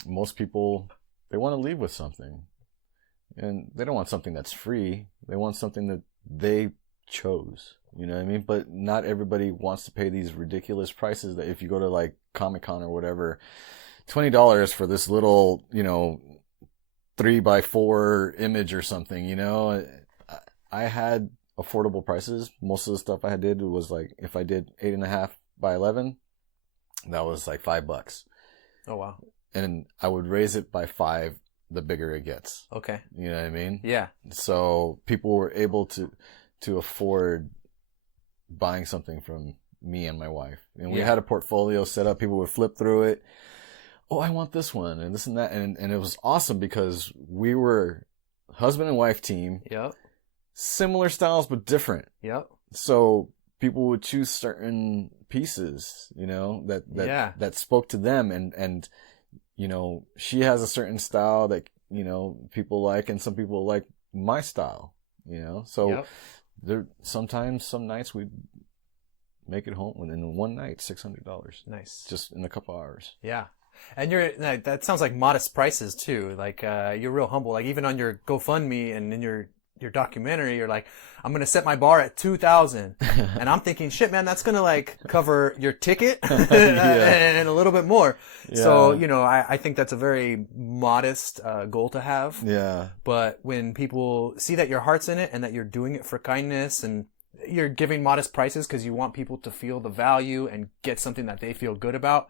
most people, they want to leave with something, and they don't want something that's free. They want something that they chose, you know what I mean? But not everybody wants to pay these ridiculous prices that if you go to like Comic-Con or whatever, $20 for this little, 3x4 image or something, I had affordable prices. Most of the stuff I did was like, if I did 8.5 by 11, that was like $5. Oh, wow. And I would raise it by 5 the bigger it gets. Okay. You know what I mean? Yeah. So people were able to afford buying something from me and my wife. And we had a portfolio set up. People would flip through it. Oh, I want this one and this and that. And it was awesome because we were husband and wife team. Yep. Similar styles, but different. Yep. So people would choose certain pieces, that spoke to them. And, she has a certain style that, people like, and some people like my style, So there, sometimes some nights we'd make it home within one night, $600. Nice. Just in a couple hours. Yeah. And that sounds like modest prices too. Like, you're real humble. Like even on your GoFundMe and in your documentary, you're like, I'm going to set my bar at 2,000. And I'm thinking, shit, man, that's going to like cover your ticket and a little bit more. Yeah. So, I think that's a very modest goal to have. Yeah. But when people see that your heart's in it and that you're doing it for kindness and you're giving modest prices because you want people to feel the value and get something that they feel good about,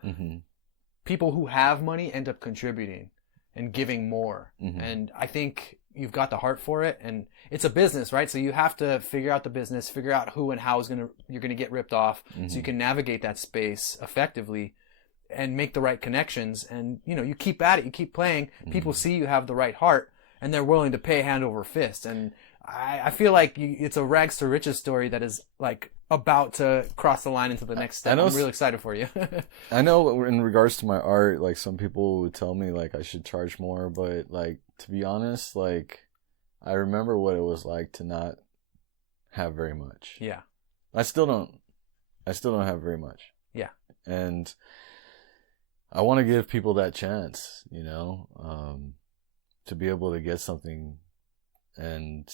people who have money end up contributing and giving more. And I think you've got the heart for it, and it's a business, right? So you have to figure out the business, figure out who and how you're gonna get ripped off, so you can navigate that space effectively and make the right connections. And you keep at it, you keep playing. People see you have the right heart, and they're willing to pay hand over fist. And I feel like it's a rags to riches story that is like about to cross the line into the next step. I'm really excited for you. I know in regards to my art, like some people would tell me like I should charge more, but like, to be honest, like I remember what it was like to not have very much. Yeah. I still don't have very much. Yeah. And I want to give people that chance, to be able to get something. And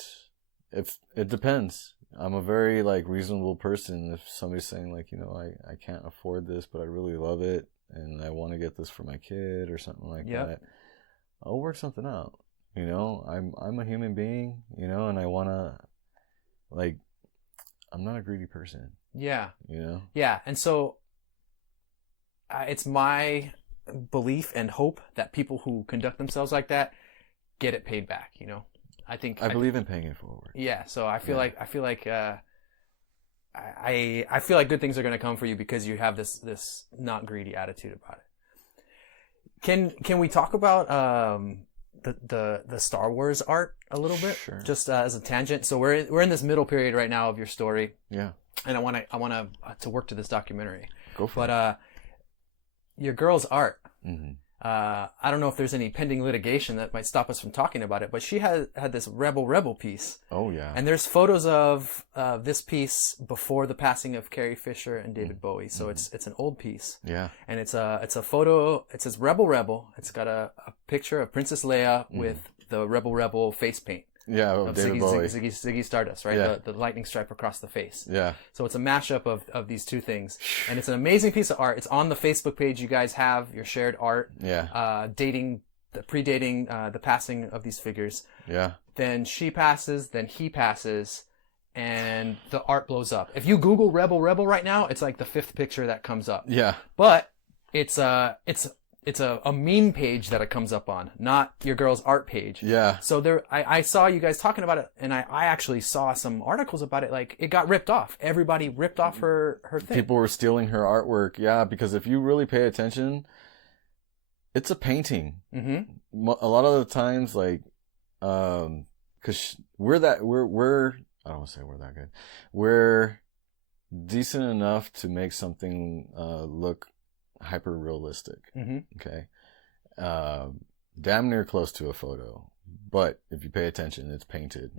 if it depends. I'm a very like reasonable person. If somebody's saying like, I can't afford this, but I really love it and I want to get this for my kid or something like that, I'll work something out. I'm a human being, and I want to, like, I'm not a greedy person. Yeah. Yeah. And so it's my belief and hope that people who conduct themselves like that get it paid back, I think I believe in paying it forward. Yeah. So I feel like I feel like good things are going to come for you because you have this not greedy attitude about it. Can we talk about the Star Wars art a little bit? Sure. Just as a tangent. So we're in this middle period right now of your story. Yeah. And I want to work to this documentary. Go for it. But your girl's art. Mm-hmm. I don't know if there's any pending litigation that might stop us from talking about it, but she had this rebel piece. Oh yeah. And there's photos of this piece before the passing of Carrie Fisher and David Bowie. So it's an old piece. Yeah. And it's a photo. It says Rebel. It's got a picture of Princess Leia with the Rebel face paint. Yeah, of David Bowie. Ziggy Stardust, right? Yeah. The lightning stripe across the face. Yeah. So it's a mashup of these two things. And it's an amazing piece of art. It's on the Facebook page you guys have, your shared art. Yeah. Predating the passing of these figures. Yeah. Then she passes, then he passes, and the art blows up. If you Google Rebel right now, it's like the 5th picture that comes up. Yeah. But it's a meme page that it comes up on, not your girl's art page. Yeah. So I saw you guys talking about it, and I actually saw some articles about it. Like, it got ripped off. Everybody ripped off her thing. People were stealing her artwork. Yeah, because if you really pay attention, it's a painting. Mm-hmm. A lot of the times, like, because we're I don't want to say we're that good. We're decent enough to make something look hyper realistic. Mm-hmm. Okay. Damn near close to a photo, but if you pay attention, it's painted.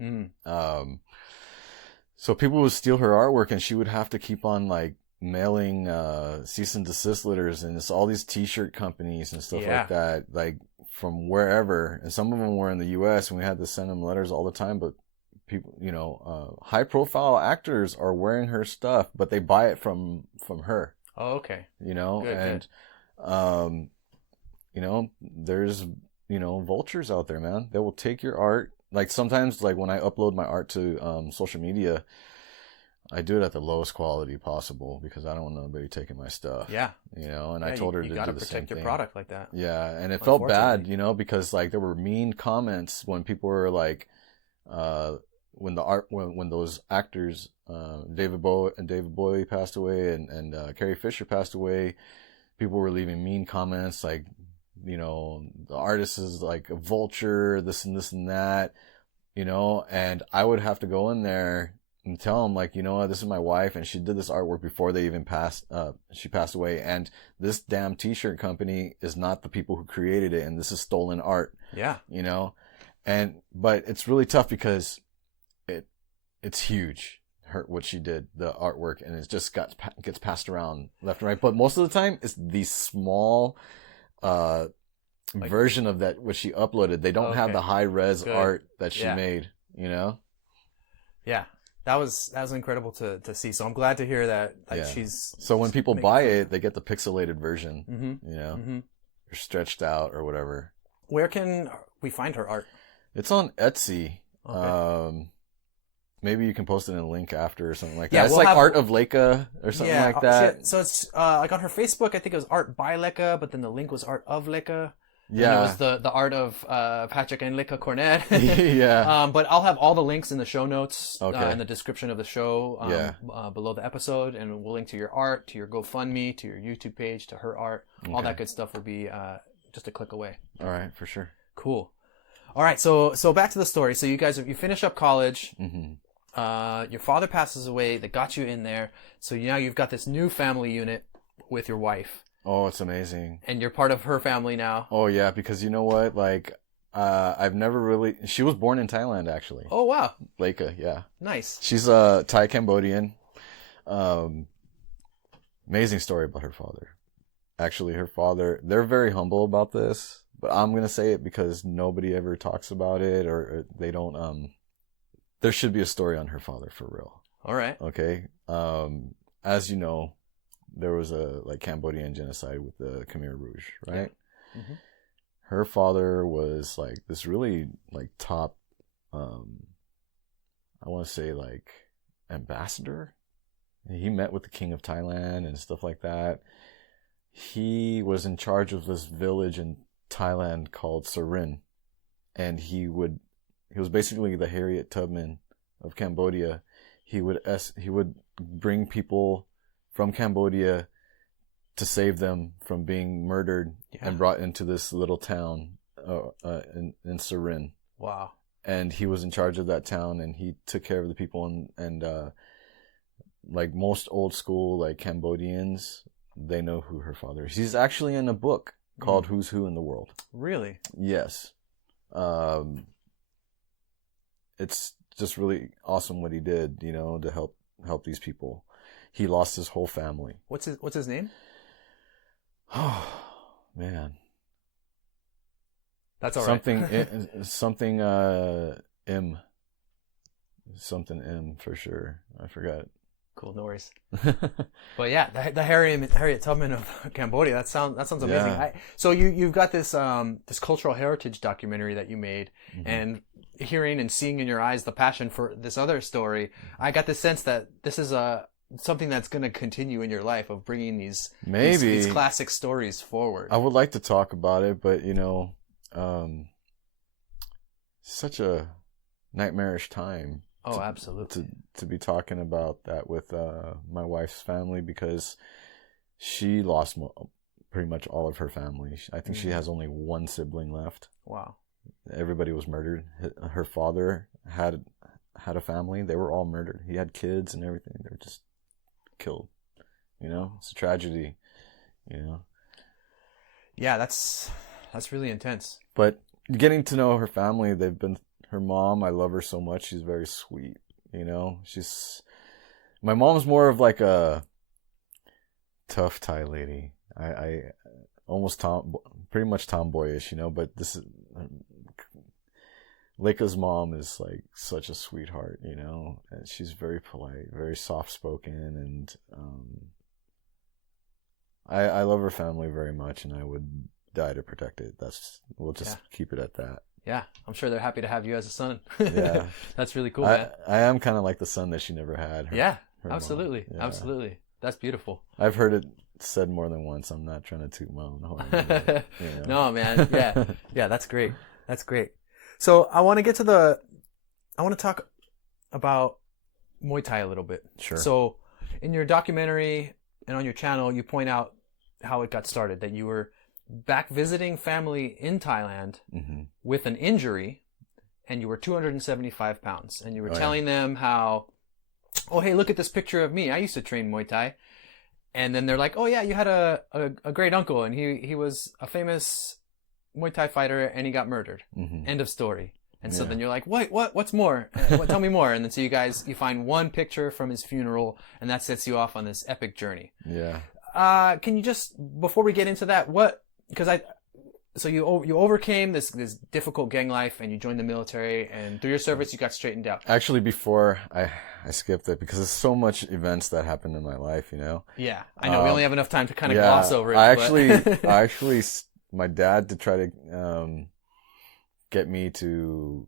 So people would steal her artwork, and she would have to keep on like mailing cease and desist letters, and it's all these t-shirt companies and stuff like that, like from wherever, and some of them were in the US, and we had to send them letters all the time. But people, high profile actors are wearing her stuff, but they buy it from her. Oh, okay. Good. There's, vultures out there, man. They will take your art. Like sometimes, like when I upload my art to social media, I do it at the lowest quality possible because I don't want nobody taking my stuff. Yeah. And I told her to do the same thing. You gotta protect your product like that. Yeah. And it felt bad, because like there were mean comments when people were like, when those actors, David Bowie passed away and Carrie Fisher passed away, people were leaving mean comments like, the artist is like a vulture, this and that, and I would have to go in there and tell them like, this is my wife and she did this artwork before they even she passed away, and this damn t-shirt company is not the people who created it, and this is stolen art. Yeah. But it's really tough because it's huge, what she did, the artwork, and it just gets passed around left and right. But most of the time, it's the small version of that which she uploaded. They don't have the high res art that she made. Yeah, that was incredible to see. So I'm glad to hear that. Like she's so when people buy it, they get the pixelated version. Mm-hmm. Or stretched out or whatever. Where can we find her art? It's on Etsy. Okay. Maybe you can post it in a link after or something like that. It's like Art of Leka or something like that. So it's like on her Facebook, I think it was Art by Leka, but then the link was Art of Leka. Yeah. And it was the art of Patrick and Leka Cornett. Yeah. But I'll have all the links in the show notes, in the description of the show, below the episode, and we'll link to your art, to your GoFundMe, to your YouTube page, to her art. All that good stuff will be just a click away. All right, for sure. Cool. All right, so back to the story. So you guys, you finish up college. Mm-hmm. Your father passes away. They got you in there. So now you've got this new family unit with your wife. Oh, it's amazing. And you're part of her family now. Oh, yeah, because you know what? Like, I've never really... She was born in Thailand, actually. Oh, wow. Leka, yeah. Nice. She's a Thai Cambodian. Amazing story about her father. Actually, her father... They're very humble about this, but I'm going to say it because nobody ever talks about it, or they don't... There should be a story on her father, for real. All right. Okay. As you know, there was a Cambodian genocide with the Khmer Rouge, right? Yeah. Mm-hmm. Her father was like this really top, I want to say ambassador. He met with the king of Thailand and stuff like that. He was in charge of this village in Thailand called Sarin, and he he was basically the Harriet Tubman of Cambodia. He would bring people from Cambodia to save them from being murdered and brought into this little town in Surin. Wow. And he was in charge of that town, and he took care of the people, and like most old school like Cambodians, they know who her father is. He's actually in a book called Who's Who in the World. Really? Yes. It's just really awesome what he did, to help these people. He lost his whole family. What's his name? Oh, man. That's all right. Something M. Something M for sure. I forgot. Cool, no worries. But yeah, the Harriet Tubman of Cambodia. That sounds amazing. Yeah. So you've got this this cultural heritage documentary that you made, and hearing and seeing in your eyes the passion for this other story, I got the sense that this is something that's going to continue in your life of bringing these classic stories forward. I would like to talk about it, but such a nightmarish time. Oh, absolutely. To be talking about that with my wife's family, because she lost pretty much all of her family. I think she has only one sibling left. Wow. Everybody was murdered. Her father had a family. They were all murdered. He had kids and everything. They were just killed. It's a tragedy. Yeah, that's really intense. But getting to know her family, her mom, I love her so much. She's very sweet. My mom's more of like a tough Thai lady. I almost pretty much tomboyish, but this is Leka's mom is like such a sweetheart, and she's very polite, very soft spoken, and I love her family very much, and I would die to protect it. We'll just keep it at that. Yeah, I'm sure they're happy to have you as a son. Yeah. That's really cool, man. I am kind of like the son that she never had. Her absolutely. Yeah. Absolutely. That's beautiful. I've heard it said more than once. I'm not trying to toot my own horn. But, No, man. Yeah. Yeah, that's great. That's great. So I want to talk about Muay Thai a little bit. Sure. So in your documentary and on your channel, you point out how it got started, that you were back visiting family in Thailand with an injury, and you were 275 pounds, and you were telling them how, oh, hey, look at this picture of me. I used to train Muay Thai. And then they're like, oh yeah, you had a great uncle, and he was a famous Muay Thai fighter, and he got murdered. End of story. And so then you're like, what's more? Tell me more. And then so you find one picture from his funeral, and that sets you off on this epic journey. Yeah. Can you just, before we get into that, so you overcame this difficult gang life, and you joined the military, and through your service you got straightened out. Actually, before I skipped it because there's so much events that happened in my life, Yeah, I know we only have enough time to kind of gloss over it. I actually, my dad, to try to get me to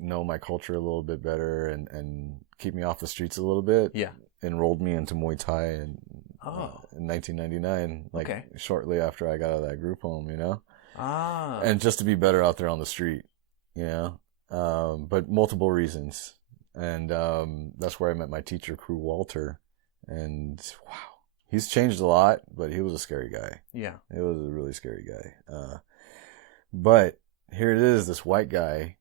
know my culture a little bit better and keep me off the streets a little bit. Yeah. Enrolled me into Muay Thai in 1999, shortly after I got out of that group home, and just to be better out there on the street, but multiple reasons. And that's where I met my teacher, Crew Walter, and wow, he's changed a lot, but he was a scary guy. Yeah. It was a really scary guy. But here it is, this white guy,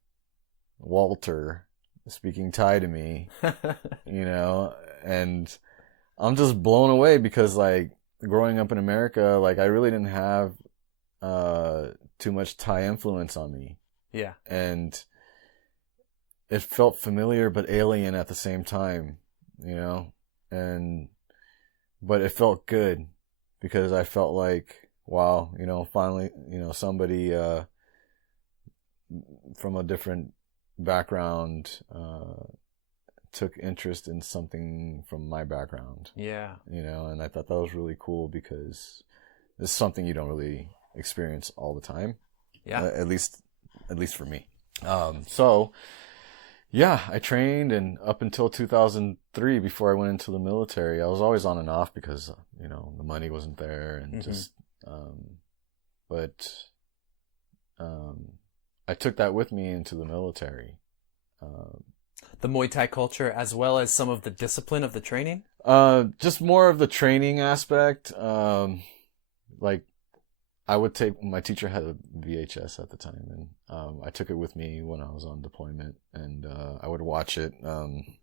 Walter, speaking Thai to me, and I'm just blown away because, like, growing up in America, like, I really didn't have too much Thai influence on me. Yeah. And it felt familiar but alien at the same time, but it felt good because I felt like, wow, finally, somebody from a different background took interest in something from my background. Yeah. And I thought that was really cool because it's something you don't really experience all the time. Yeah. At least for me. So yeah, I trained, and up until 2003, before I went into the military, I was always on and off because, the money wasn't there, and but I took that with me into the military, The Muay Thai culture, as well as some of the discipline of the training? Just more of the training aspect. Like, I would take, my teacher had a VHS at the time, and I took it with me when I was on deployment, and I would watch it on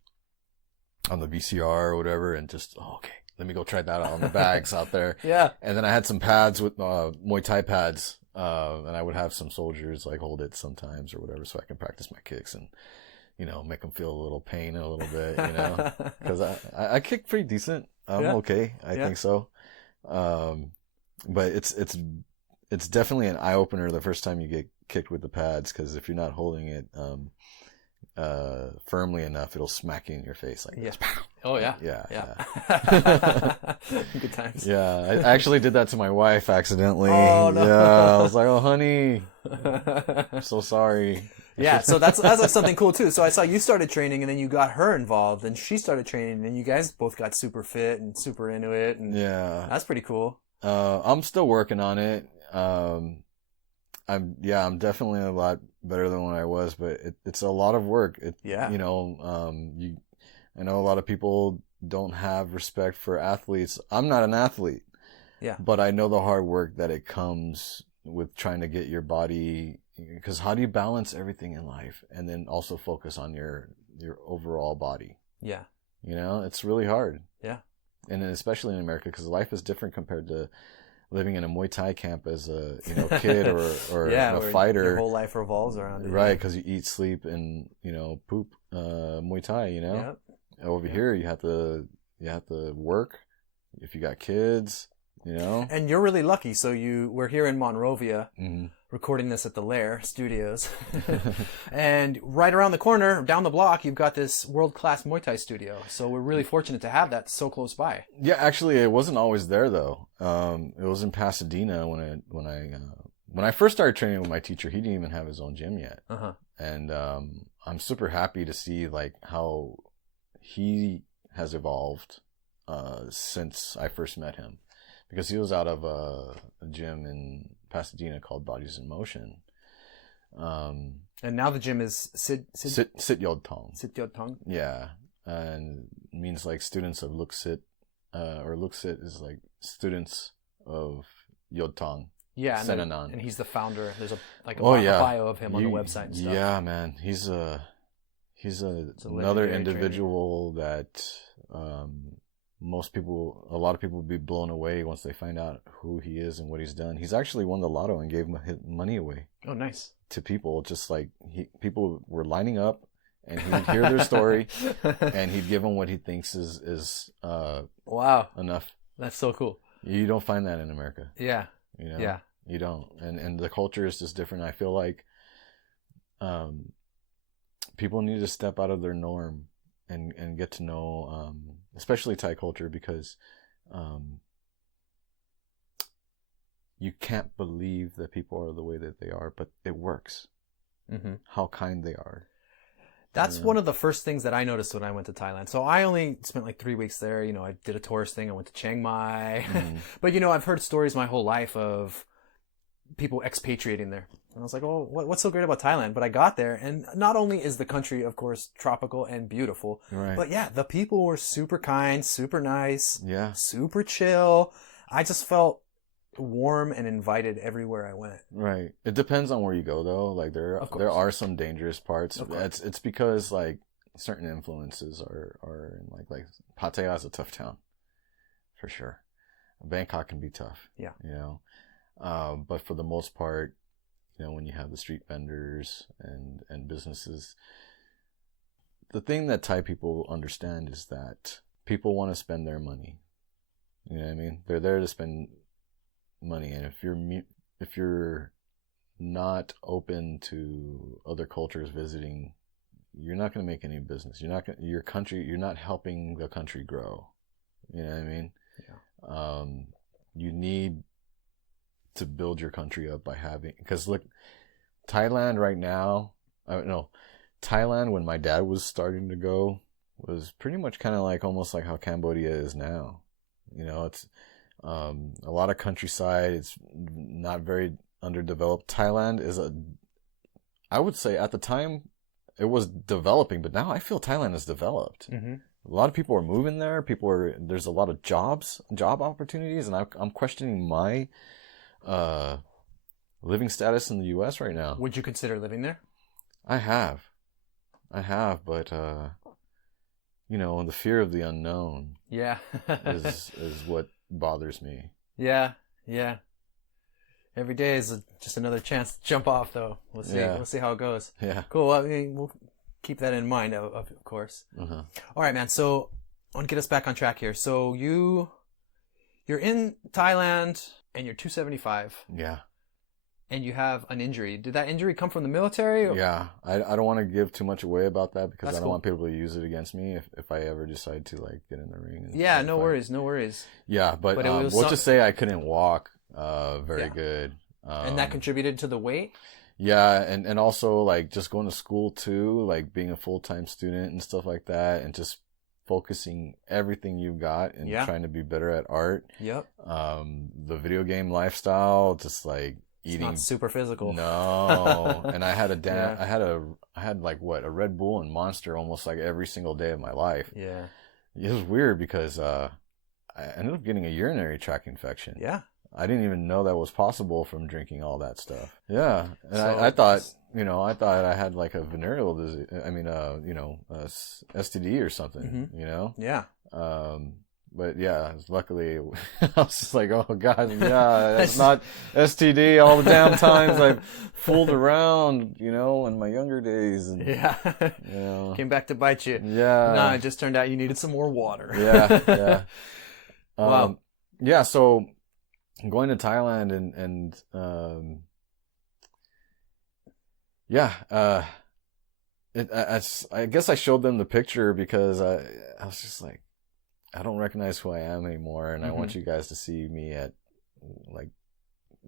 the VCR or whatever, and just, okay, let me go try that out on the bags out there. Yeah. And then I had some pads with Muay Thai pads, and I would have some soldiers like hold it sometimes or whatever, so I can practice my kicks and, you know, make them feel a little pain a little bit, you know, because I kick pretty decent. I'm okay. I think so. But it's definitely an eye opener the first time you get kicked with the pads, because if you're not holding it firmly enough, it'll smack you in your face like this. Oh yeah. Yeah. Good times. Yeah, I actually did that to my wife accidentally. Oh, no. Yeah, I was like, "Oh, honey, I'm so sorry." Yeah, so that's like something cool too. So I saw you started training, and then you got her involved, and she started training, and you guys both got super fit and super into it, and yeah, that's pretty cool. I'm still working on it. I'm definitely a lot better than when I was, but it's a lot of work. You know, I know a lot of people don't have respect for athletes. I'm not an athlete. Yeah. But I know the hard work that it comes with trying to get your body, because how do you balance everything in life and then also focus on your overall body? Yeah. You know, it's really hard. Yeah. And especially in America, because life is different compared to living in a Muay Thai camp as a kid or a fighter. Your whole life revolves around it. Right, because you eat, sleep, and poop Muay Thai. You know, yep. Over here you have to work if you got kids. You know, and you're really lucky. So we're here in Monrovia, recording this at the Leia Studios, and right around the corner, down the block, you've got this world-class Muay Thai studio. So we're really fortunate to have that so close by. Yeah, actually, it wasn't always there though. It was in Pasadena when I first started training with my teacher. He didn't even have his own gym yet, and I'm super happy to see like how he has evolved since I first met him. Because he was out of a gym in Pasadena called Bodies in Motion. And now the gym is Sityodtong. Sityodtong? Yeah. And it means like students of Luksit, or Luksit is like students of Yodtong. Yeah. And he's the founder. There's a bio of him on the website and stuff. Yeah, man. He's another individual that, a lot of people would be blown away once they find out who he is and what he's done. He's actually won the lotto and gave money away. Oh, nice. To people, just like people were lining up, and he would hear their story, and he'd give them what he thinks is wow, enough. That's so cool. You don't find that in America. Yeah. You know? Yeah. You don't, and the culture is just different. I feel like people need to step out of their norm and get to know, especially Thai culture, because you can't believe that people are the way that they are, but it works. How kind they are. That's one of the first things that I noticed when I went to Thailand. So I only spent like 3 weeks there. You know, I did a tourist thing. I went to Chiang Mai. But, I've heard stories my whole life of people expatriating there. And I was like, oh, what's so great about Thailand? But I got there, and not only is the country, of course, tropical and beautiful, but yeah, the people were super kind, super nice, super chill. I just felt warm and invited everywhere I went. Right. It depends on where you go, though. Like there are some dangerous parts. It's because like certain influences are in like Pattaya is a tough town, for sure. Bangkok can be tough. Yeah. But for the most part, when you have the street vendors and businesses, the thing that Thai people understand is that people want to spend their money. You know what I mean? They're there to spend money, and if you're not open to other cultures visiting, you're not going to make any business. You're not helping the country grow. You know what I mean? Yeah. You need to build your country up by because look, Thailand right now, Thailand when my dad was starting to go was pretty much kind of like almost like how Cambodia is now. It's a lot of countryside. It's not very underdeveloped. Thailand is I would say at the time it was developing, but now I feel Thailand is developed. Mm-hmm. A lot of people are moving there. There's a lot of job opportunities, and I'm questioning my living status in the U.S. right now. Would you consider living there? I have, but the fear of the unknown. Yeah. is what bothers me. Yeah. Every day is just another chance to jump off, though. We'll see. Yeah. We'll see how it goes. Yeah. Cool. Well, I mean, we'll keep that in mind, of course. Uh-huh. All right, man. So I want to get us back on track here. So you're in Thailand and you're 275. Yeah. And you have an injury. Did that injury come from the military? Or? Yeah. I don't want to give too much away about that because That's I don't cool. want people to use it against me if I ever decide to like get in the ring. Yeah. No worries. Yeah, but we'll just say I couldn't walk very good. And that contributed to the weight? Yeah, and also like just going to school too, like being a full-time student and stuff like that, and just focusing everything you got and trying to be better at art. Yep. The video game lifestyle, just like eating. It's not super physical. No. And I had I had like a Red Bull and Monster almost like every single day of my life. Yeah. It was weird because I ended up getting a urinary tract infection. Yeah. I didn't even know that was possible from drinking all that stuff. Yeah. And so I thought I had like a venereal disease. I mean, STD or something, Yeah. But yeah, luckily I was just like, oh God, yeah, that's not STD all the damn times I've fooled around, in my younger days. And, Came back to bite you. Yeah. No, it just turned out you needed some more water. Yeah. Wow. Yeah. So, going to Thailand and I guess I showed them the picture because I was just like, I don't recognize who I am anymore, and I want you guys to see me at like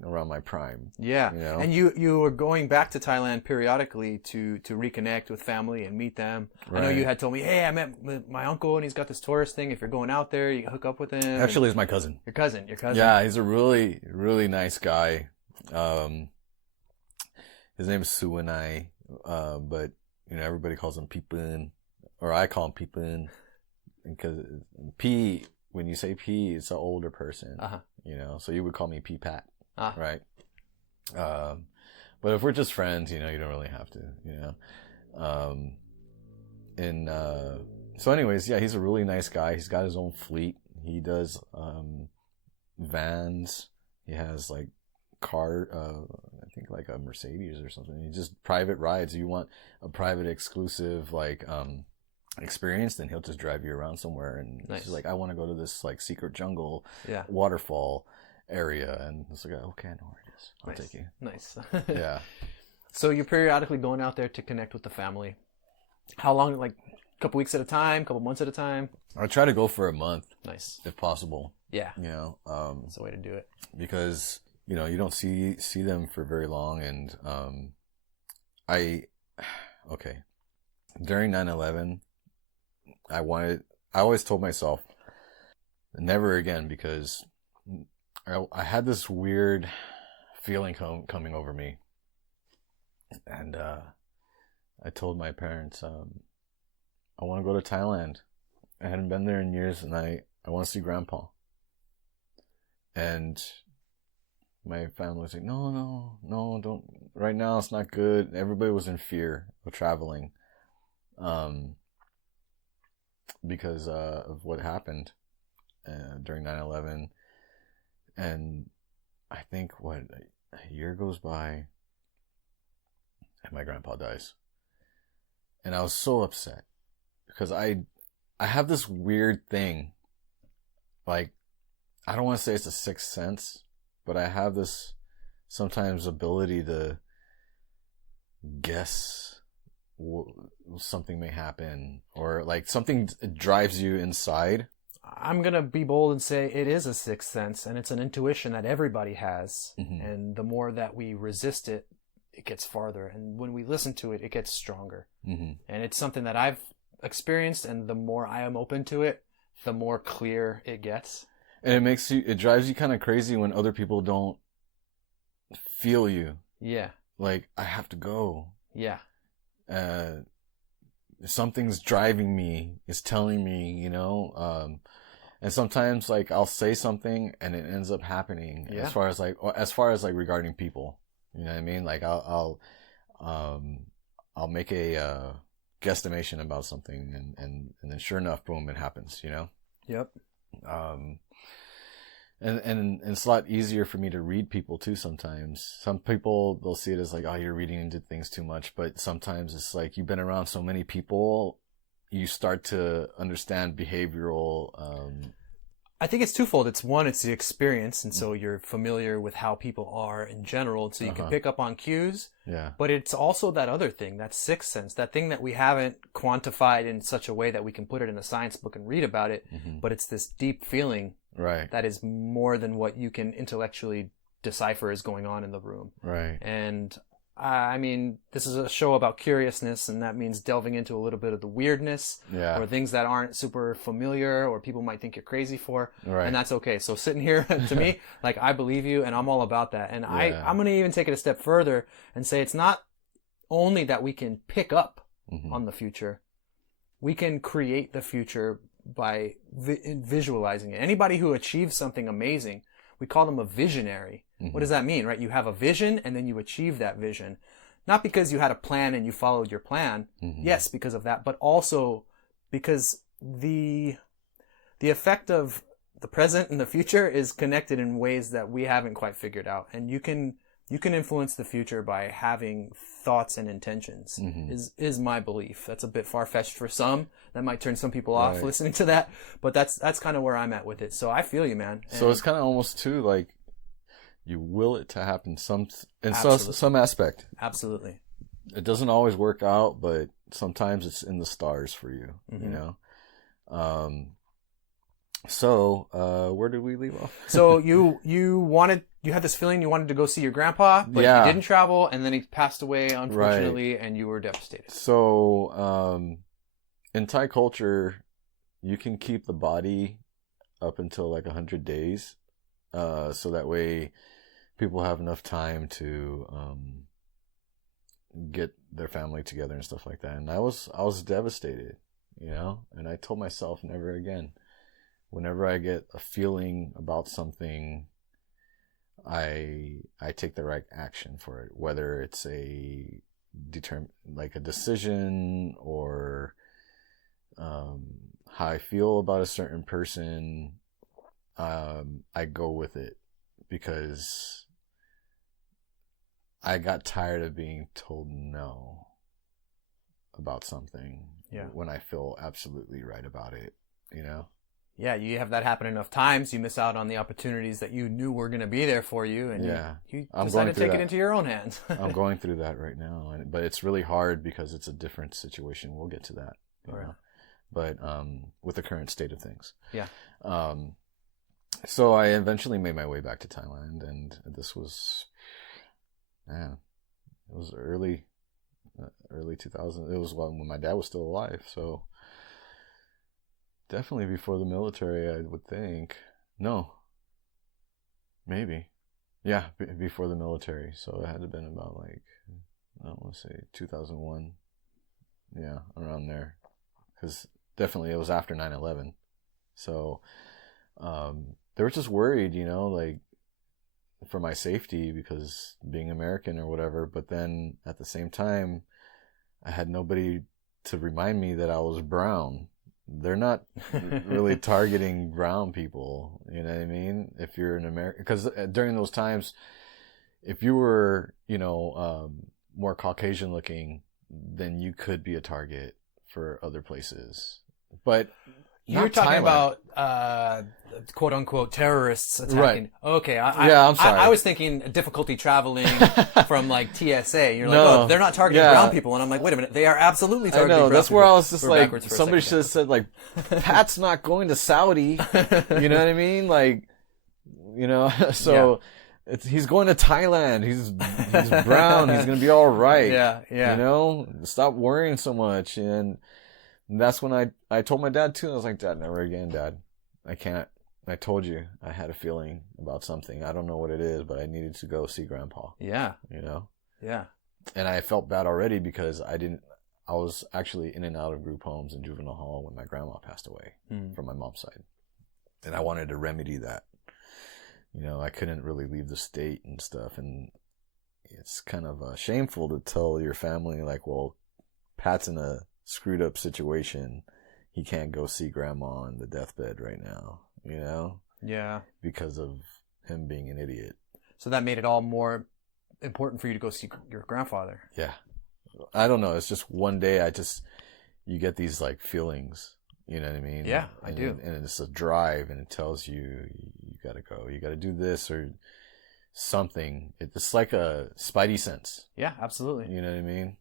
around my prime. Yeah. And you were going back to Thailand periodically to reconnect with family and meet them. Right. I know you had told me, hey, I met my uncle and he's got this tourist thing. If you're going out there, you can hook up with him. Actually, it's my cousin. Your cousin. Yeah, he's a really, really nice guy. His name is Suanai, but everybody calls him Pipun, or I call him Pipun, because P, when you say P, it's an older person. So you would call me P-Pat. Right. But if we're just friends, you don't really have to, so anyways, yeah, he's a really nice guy. He's got his own fleet. He does, vans. He has like car, I think like a Mercedes or something. He just private rides. You want a private exclusive, like, experience, then he'll just drive you around somewhere. And nice. He's like, I want to go to this like secret jungle waterfall area, and it's like, okay, I know where it is. I'll take you. Nice. Yeah. So you're periodically going out there to connect with the family. How long? Like a couple weeks at a time, couple months at a time? I try to go for a month. Nice. If possible. Yeah. That's the way to do it. Because, you don't see them for very long, and during 9/11, I always told myself never again, because I had this weird feeling coming over me. And I told my parents, I want to go to Thailand. I hadn't been there in years, and I want to see Grandpa. And my family was like, no, don't. Right now, it's not good. Everybody was in fear of traveling. Because of what happened during 9/11. And I think a year goes by and my grandpa dies. And I was so upset because I have this weird thing, like, I don't want to say it's a sixth sense, but I have this sometimes ability to guess something may happen, or like something drives you inside. I'm going to be bold and say it is a sixth sense, and it's an intuition that everybody has. Mm-hmm. And the more that we resist it, it gets farther. And when we listen to it, it gets stronger. Mm-hmm. And it's something that I've experienced, and the more I am open to it, the more clear it gets. And it drives you kind of crazy when other people don't feel you. Yeah. Like, I have to go. Yeah. something's driving me, it's telling me, you know, and sometimes like I'll say something and it ends up happening as far as like regarding people, you know what I mean? Like I'll make a guesstimation about something and then sure enough, boom, it happens, you know? Yep. And it's a lot easier for me to read people too sometimes. Some people, they'll see it as like, oh, you're reading into things too much. But sometimes it's like you've been around so many people, you start to understand behavioral. I think it's twofold. It's one, it's the experience. And so you're familiar with how people are in general. So you can pick up on cues. Yeah. But it's also that other thing, that sixth sense, that thing that we haven't quantified in such a way that we can put it in a science book and read about it. But it's this deep feeling. Right. That is more than what you can intellectually decipher is going on in the room. Right. And I mean, this is a show about curiousness, and that means delving into a little bit of the weirdness or things that aren't super familiar or people might think you're crazy for. Right. And that's okay. So sitting here, to me, like, I believe you and I'm all about that. And I'm going to even take it a step further and say it's not only that we can pick up on the future, we can create the future by visualizing it. Anybody who achieves something amazing, we call them a visionary. What does that mean, right? You have a vision and then you achieve that vision. Not because you had a plan and you followed your plan. Yes, because of that, but also because the effect of the present and the future is connected in ways that we haven't quite figured out. And you can influence the future by having thoughts and intentions is my belief. That's a bit far-fetched for some. That might turn some people off listening to that, but that's kind of where I'm at with it. So I feel you, man. So it's kind of almost too like you will it to happen some aspect. Absolutely. It doesn't always work out, but sometimes it's in the stars for you, you know? So where did we leave off? So you had this feeling you wanted to go see your grandpa, but you didn't travel, and then he passed away, unfortunately, and you were devastated. So in Thai culture, you can keep the body up until like 100 days, so that way people have enough time to get their family together and stuff like that. And I was devastated, you know, and I told myself never again. Whenever I get a feeling about something, I take the right action for it, whether it's a decision or how I feel about a certain person. I go with it because I got tired of being told no about something when I feel absolutely right about it, you know? Yeah, you have that happen enough times, you miss out on the opportunities that you knew were going to be there for you, and you decided to take it into your own hands. I'm going through that right now, but it's really hard because it's a different situation. We'll get to that. You know? But with the current state of things. Yeah. So I eventually made my way back to Thailand, and this was, it was early 2000. It was when my dad was still alive, so definitely before the military, I would think. No, maybe, yeah, before the military. So it had to have been about like, I don't want to say 2001, yeah, around there, because definitely it was after 9/11. So they were just worried, you know, like for my safety because being American or whatever. But then at the same time, I had nobody to remind me that I was brown. They're not really targeting brown people, you know what I mean? If you're an American, because during those times, if you were, you know, more Caucasian looking, then you could be a target for other places. But you're talking about quote unquote terrorists attacking. Right. Okay. I'm sorry. I was thinking difficulty traveling from like TSA. You're like, oh, they're not targeting brown people. And I'm like, wait a minute. They are absolutely targeting brown people. That's where I was just like, somebody should have said like, Pat's not going to Saudi. You know what I mean? Like, you know, so he's going to Thailand. He's brown. He's going to be all right. Yeah. You know, stop worrying so much. And that's when I told my dad too. I was like, Dad, never again, Dad. I can't. I told you I had a feeling about something. I don't know what it is, but I needed to go see Grandpa. Yeah. You know? Yeah. And I felt bad already because I I was actually in and out of group homes and juvenile hall when my grandma passed away from my mom's side. And I wanted to remedy that. You know, I couldn't really leave the state and stuff. And it's kind of shameful to tell your family, like, well, Pat's in a screwed up situation. He can't go see grandma on the deathbed right now, you know? Yeah. Because of him being an idiot. So that made it all more important for you to go see your grandfather. Yeah. I don't know. It's just one day you get these like feelings, you know what I mean? Yeah, I do. And it's a drive and it tells you gotta go, you gotta do this or something. It's like a spidey sense. Yeah, absolutely. You know what I mean?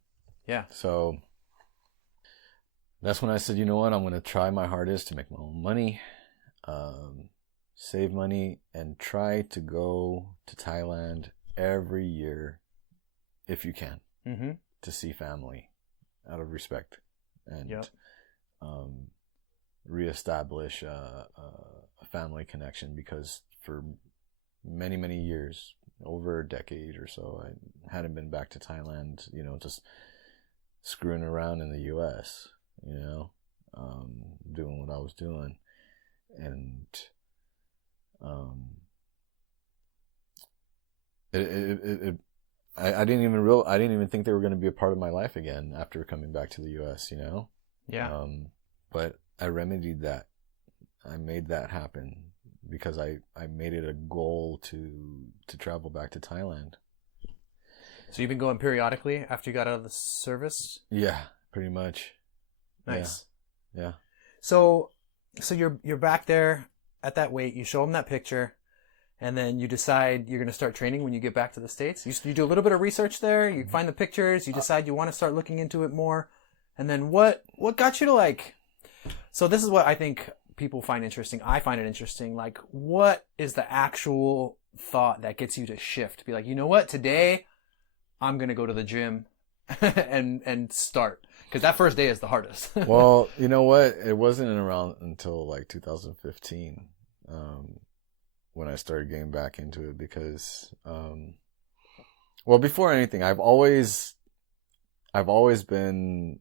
Yeah. So that's when I said, you know what? I'm going to try my hardest to make my own money, save money, and try to go to Thailand every year if you can to see family out of respect and reestablish a family connection, because for many, many years, over a decade or so, I hadn't been back to Thailand, you know, just screwing around in the U.S., you know, doing what I was doing. And I didn't even think they were going to be a part of my life again after coming back to the U.S., you know? Yeah. But I remedied that. I made that happen because I made it a goal to travel back to Thailand. So you've been going periodically after you got out of the service? Yeah, pretty much. Nice. Yeah. So you're back there at that weight. You show them that picture, and then you decide you're going to start training when you get back to the States. You do a little bit of research there. You find the pictures. You decide you want to start looking into it more. And then what got you to like? So this is what I think people find interesting. I find it interesting. Like, what is the actual thought that gets you to shift? Be like, you know what? Today, I'm going to go to the gym and start. Because that first day is the hardest. Well, you know what? It wasn't around until like 2015 when I started getting back into it. Because, well, before anything, I've always been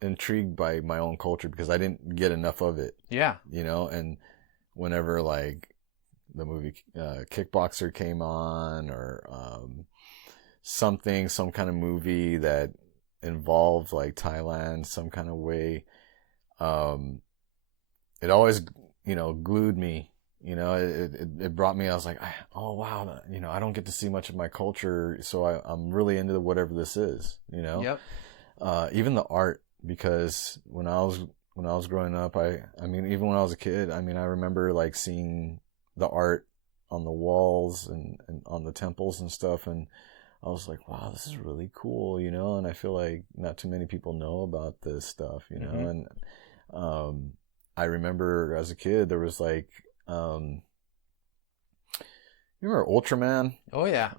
intrigued by my own culture because I didn't get enough of it. Yeah. You know, and whenever like the movie Kickboxer came on, or some kind of movie that involved like Thailand some kind of way, it always, you know, glued me. You know, it brought me, I was like, oh wow, you know, I don't get to see much of my culture, so I'm really into whatever this is, you know. Yep. Even the art, because when I was growing up, I mean, even when I was a kid, I mean, I remember like seeing the art on the walls and on the temples and stuff, and I was like, wow, this is really cool, you know. And I feel like not too many people know about this stuff, you know. And I remember as a kid, there was like, you remember Ultraman? Oh yeah.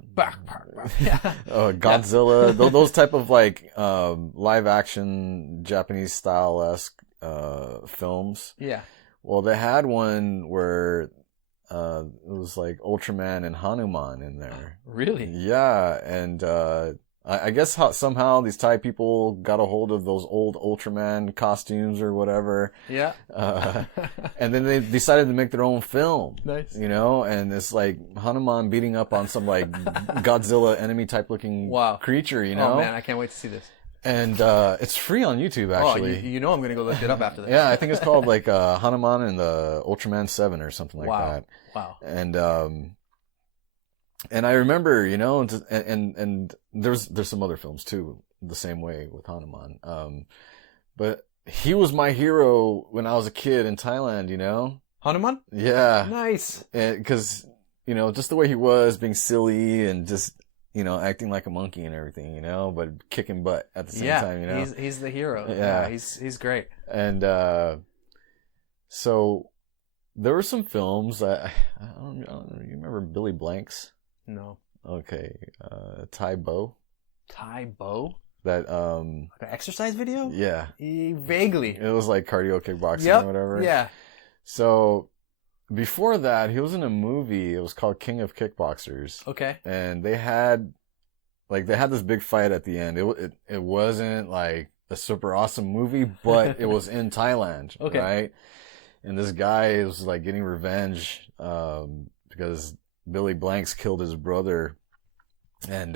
Yeah. Godzilla, those type of like live action Japanese style-esque films. Yeah. Well, they had one where it was like Ultraman and Hanuman in there. Really? Yeah, and I guess somehow these Thai people got a hold of those old Ultraman costumes or whatever. Yeah. And then they decided to make their own film. Nice. You know, and it's like Hanuman beating up on some like Godzilla enemy type looking creature, you know? Oh man, I can't wait to see this. And it's free on YouTube, actually. Oh, you know I'm going to go look it up after this. Yeah, I think it's called like Hanuman and the Ultraman 7 or something like that. Wow. And I remember, you know, and there's some other films too, the same way with Hanuman. But he was my hero when I was a kid in Thailand, you know? Hanuman? Yeah. Nice. Because, you know, just the way he was, being silly and just, you know, acting like a monkey and everything, you know, but kicking butt at the same time, you know? He's the hero. Yeah. He's great. And, so there were some films I don't know, you remember Billy Blanks? No. Okay. Thai Bo. Thai Bo? That, like an exercise video? Yeah. Vaguely. It was like cardio kickboxing or whatever. Yeah. So, before that, he was in a movie. It was called King of Kickboxers. Okay. And they had this big fight at the end. It wasn't like a super awesome movie, but it was in Thailand, Okay. right? And this guy was like getting revenge because Billy Blanks killed his brother, and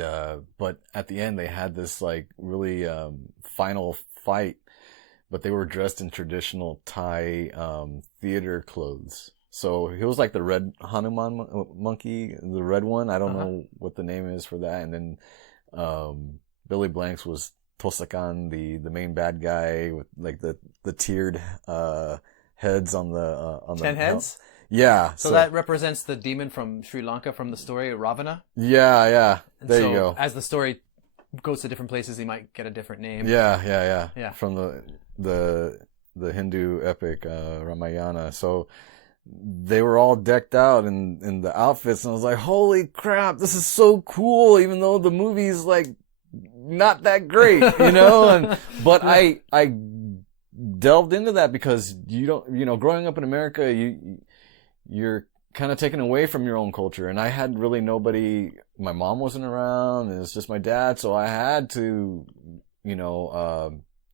but at the end they had this like really final fight, but they were dressed in traditional Thai theater clothes. So he was like the red Hanuman monkey, the red one. I don't know what the name is for that. And then Billy Blanks was Tosakan, the main bad guy with like the tiered heads on the 10 heads. Yeah. So that represents the demon from Sri Lanka from the story Ravana. Yeah. There you go. As the story goes to different places, he might get a different name. Yeah. From the Hindu epic Ramayana. So they were all decked out in the outfits, and I was like, holy crap, this is so cool, even though the movie's like not that great, you know? But I delved into that because growing up in America, you're kind of taken away from your own culture, and I had really nobody. My mom wasn't around, and it's just my dad, so I had to,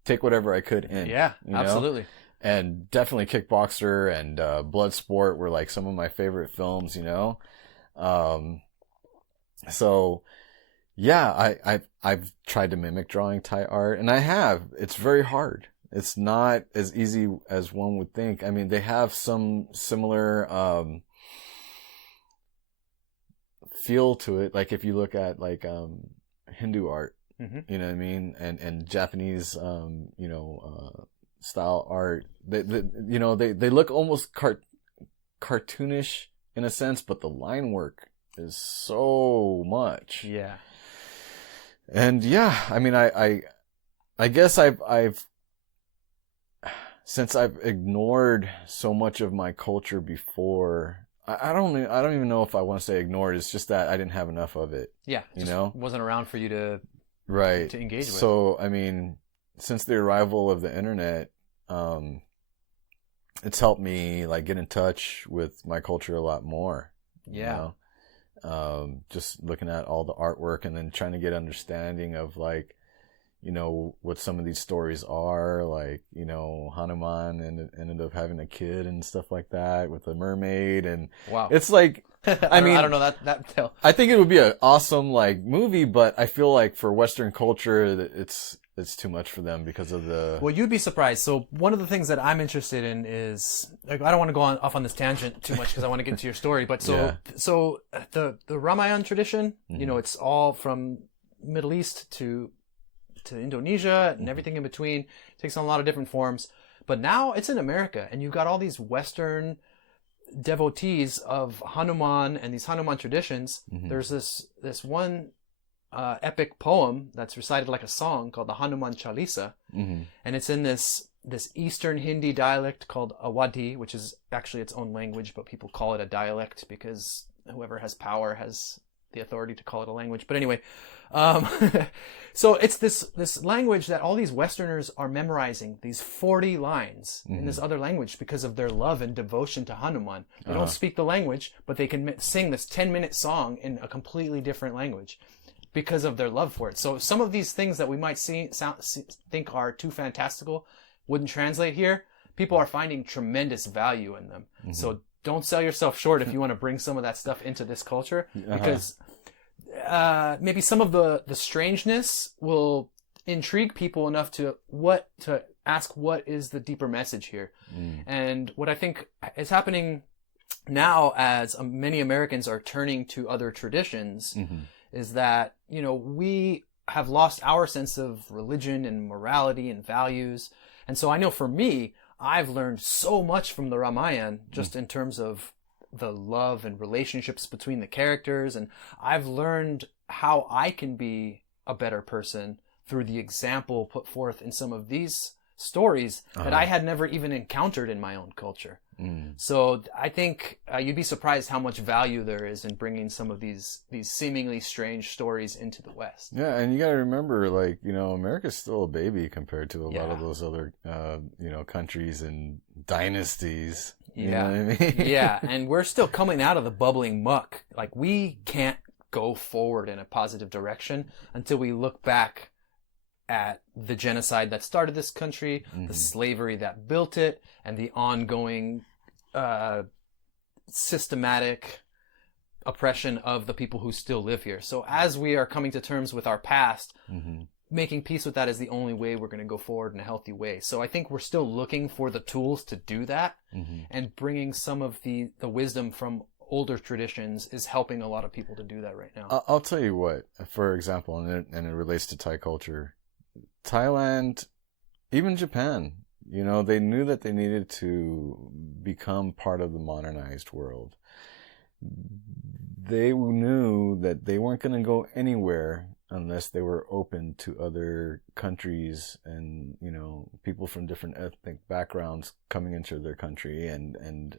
take whatever I could in. Yeah, absolutely. And definitely Kickboxer and Bloodsport were like some of my favorite films, So yeah, I've tried to mimic drawing Thai art, and I have. It's very hard. It's not as easy as one would think. I mean, they have some similar feel to it. Like if you look at like Hindu art, you know what I mean, and Japanese style art. They look almost cartoonish in a sense, but the line work is so much. Yeah. And yeah, I mean, I guess I've since I've ignored so much of my culture before, I don't even know if I want to say ignored. It's just that I didn't have enough of it. Yeah. Wasn't around for you to engage with. So, I mean, since the arrival of the internet, it's helped me like get in touch with my culture a lot more. Yeah. Just looking at all the artwork and then trying to get understanding of like, what some of these stories are, like, Hanuman ended up having a kid and stuff like that with a mermaid, and wow. It's like, I don't know that tale. I think it would be an awesome like movie, but I feel like for Western culture, it's too much for them because of the... Well, you'd be surprised. So one of the things that I'm interested in is, like, I don't want to go off on this tangent too much because I want to get into your story. But so the Ramayana tradition, it's all from Middle East to Indonesia and everything in between. It takes on a lot of different forms. But now it's in America, and you've got all these Western devotees of Hanuman and these Hanuman traditions. There's this one epic poem that's recited like a song called the Hanuman Chalisa, and it's in this Eastern Hindi dialect called Awadhi, which is actually its own language, but people call it a dialect because whoever has power has the authority to call it a language. But anyway, so it's this language that all these Westerners are memorizing, these 40 lines in this other language because of their love and devotion to Hanuman. They don't speak the language, but they can sing this 10-minute song in a completely different language because of their love for it. So some of these things that we might think are too fantastical wouldn't translate here. People are finding tremendous value in them. So don't sell yourself short if you want to bring some of that stuff into this culture, because maybe some of the strangeness will intrigue people enough to ask what is the deeper message here. And what I think is happening now as many Americans are turning to other traditions is that, we have lost our sense of religion and morality and values. And so I know for me, I've learned so much from the Ramayana just in terms of the love and relationships between the characters. And I've learned how I can be a better person through the example put forth in some of these stories that I had never even encountered in my own culture. So I think you'd be surprised how much value there is in bringing some of these seemingly strange stories into the West. Yeah, and you got to remember, like, America's still a baby compared to a lot of those other, countries and dynasties. You know what I mean? Yeah, and we're still coming out of the bubbling muck. Like, we can't go forward in a positive direction until we look back at the genocide that started this country, the slavery that built it, and the ongoing systematic oppression of the people who still live here. So as we are coming to terms with our past, making peace with that is the only way we're going to go forward in a healthy way. So I think we're still looking for the tools to do that, and bringing some of the wisdom from older traditions is helping a lot of people to do that right now. I'll tell you what, for example, and it relates to Thai culture, Thailand, even Japan, you know, they knew that they needed to become part of the modernized world. They knew that they weren't going to go anywhere unless they were open to other countries and, you know, people from different ethnic backgrounds coming into their country and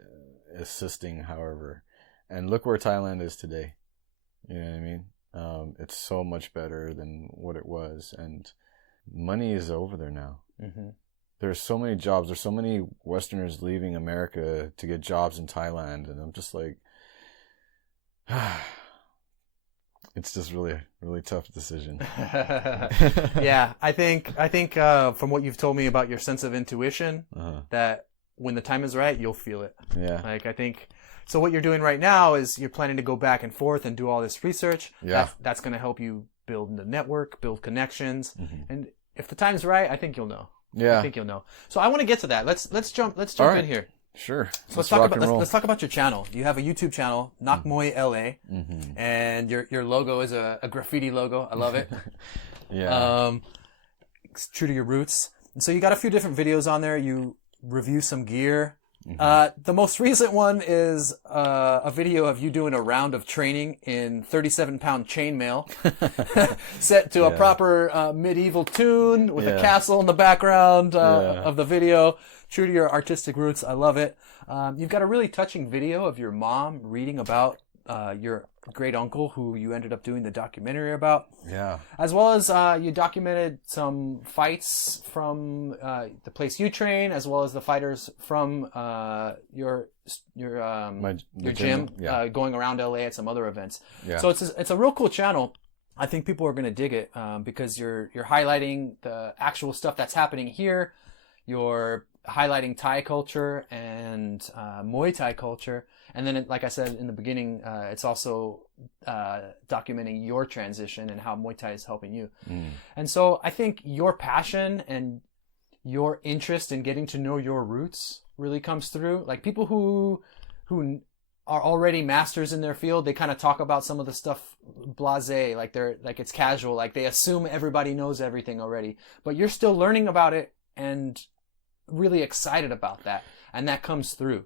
assisting however. And look where Thailand is today. You know what I mean? It's so much better than what it was. And money is over there now. There's so many jobs. There's so many Westerners leaving America to get jobs in Thailand. And I'm just like, it's just really, really tough decision. Yeah, I think from what you've told me about your sense of intuition, that when the time is right, you'll feel it. Yeah. Like, I think, so what you're doing right now is you're planning to go back and forth and do all this research. Yeah. That's going to help you build the network, build connections. And if the time's right, I think you'll know. Yeah. I think you'll know. So I want to get to that. Let's jump right. in here. Sure. So let's talk about your channel. You have a YouTube channel, Muay LA, and your logo is a graffiti logo. I love it. Yeah. It's true to your roots. And so you got a few different videos on there. You review some gear. The most recent one is a video of you doing a round of training in 37-pound chainmail, set to a proper medieval tune with a castle in the background of the video. True to your artistic roots. I love it. You've got a really touching video of your mom reading about your great uncle who you ended up doing the documentary about. Yeah. As well as you documented some fights from the place you train, as well as the fighters from your gym, going around LA at some other events. Yeah. So it's a real cool channel. I think people are going to dig it because you're highlighting the actual stuff that's happening here. You're highlighting Thai culture and Muay Thai culture. And then, like I said in the beginning, it's also documenting your transition and how Muay Thai is helping you. And so I think your passion and your interest in getting to know your roots really comes through. Like, people who are already masters in their field, they kind of talk about some of the stuff blasé, like it's casual, like they assume everybody knows everything already. But you're still learning about it and really excited about that, and that comes through.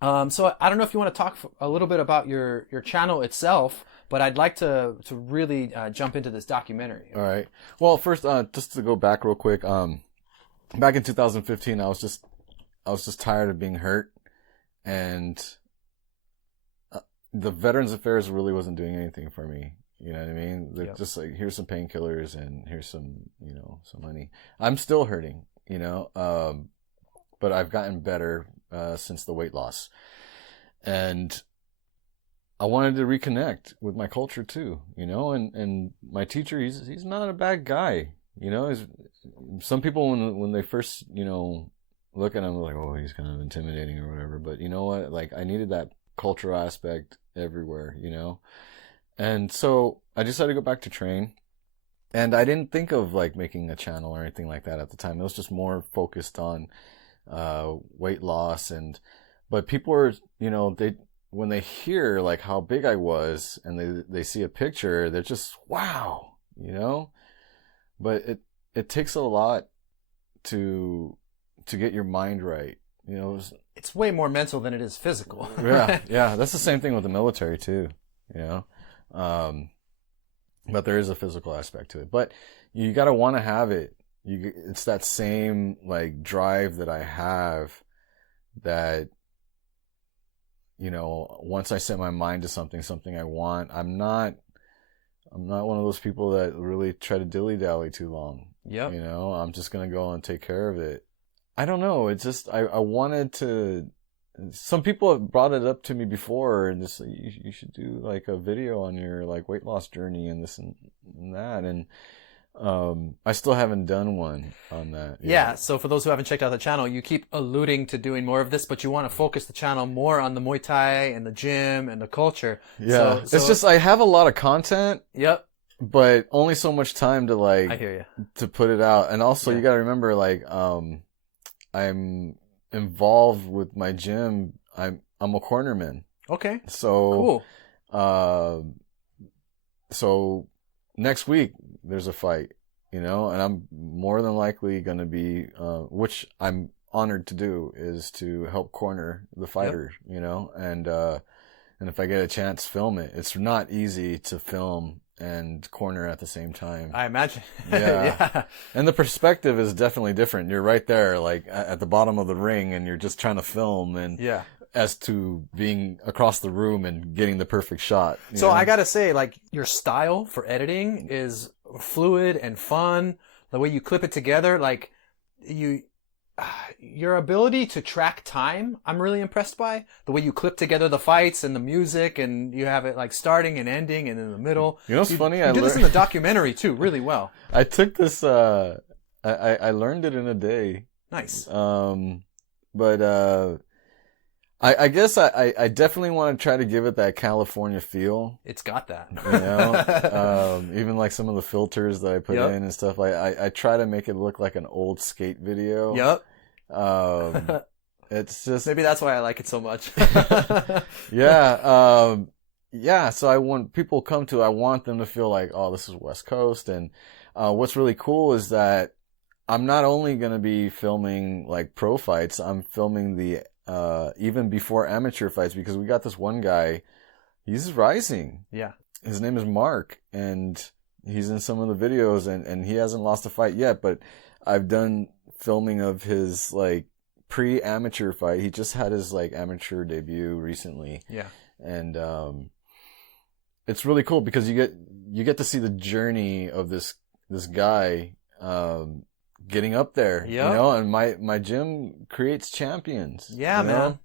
So I don't know if you want to talk a little bit about your channel itself, but I'd like to really jump into this documentary. All right. Well, first, just to go back real quick, back in 2015, I was just tired of being hurt, and the Veterans Affairs really wasn't doing anything for me. You know what I mean? They're just like, here's some painkillers and here's some, you know, some money. I'm still hurting, you know, but I've gotten better since the weight loss. And I wanted to reconnect with my culture too, you know, and my teacher, he's not a bad guy, you know. Some people when they first, you know, look at him, like, oh, he's kind of intimidating or whatever. But you know what? Like, I needed that cultural aspect everywhere, you know. And so I decided to go back to train. And I didn't think of like making a channel or anything like that at the time. It was just more focused on weight loss. But people are, you know, when they hear like how big I was and they see a picture, they're just, wow, you know. But it takes a lot to get your mind right, you know. It's way more mental than it is physical. Yeah. That's the same thing with the military too, you know. But there is a physical aspect to it. But you gotta want to have it. It's that same like drive that I have. That, you know, once I set my mind to something I want, I'm not one of those people that really try to dilly-dally too long. Yep. You know, I'm just gonna go and take care of it. I don't know. It's just I wanted to. Some people have brought it up to me before, and just you should do like a video on your like weight loss journey and this and that. And I still haven't done one on that. Yeah. So for those who haven't checked out the channel, you keep alluding to doing more of this, but you want to focus the channel more on the Muay Thai and the gym and the culture. Yeah. So it's just, I have a lot of content. Yep. But only so much time to like, I hear you. To put it out. And also you got to remember, like, I'm involved with my gym. I'm a cornerman. Okay. So, cool. So next week there's a fight, and I'm more than likely going to be, which I'm honored to do, is to help corner the fighter, and if I get a chance, film it. It's not easy to film and corner at the same time. I imagine. Yeah. Yeah. And the perspective is definitely different. You're right there, like at the bottom of the ring, and you're just trying to film, and as to being across the room and getting the perfect shot. So I gotta say, like, your style for editing is fluid and fun. The way you clip it together, like, your ability to track time, I'm really impressed by. The way you clip together the fights and the music, and you have it like starting and ending and in the middle. You know what's funny? You did this in the documentary too, really well. I took this, I learned it in a day. Nice. But I guess I definitely want to try to give it that California feel. It's got that. Even like some of the filters that I put in and stuff. I try to make it look like an old skate video. Yep. It's just, maybe that's why I like it so much. Yeah. So when people come to, I want them to feel like, oh, this is West Coast. And what's really cool is that I'm not only going to be filming like pro fights, I'm filming the even before amateur fights, because we got this one guy, he's rising. Yeah. His name is Mark, and he's in some of the videos, and he hasn't lost a fight yet, but I've done filming of his like pre-amateur fight. He just had his like amateur debut recently. Yeah. And it's really cool because you get to see the journey of this guy getting up there, and my gym creates champions. Yeah, man.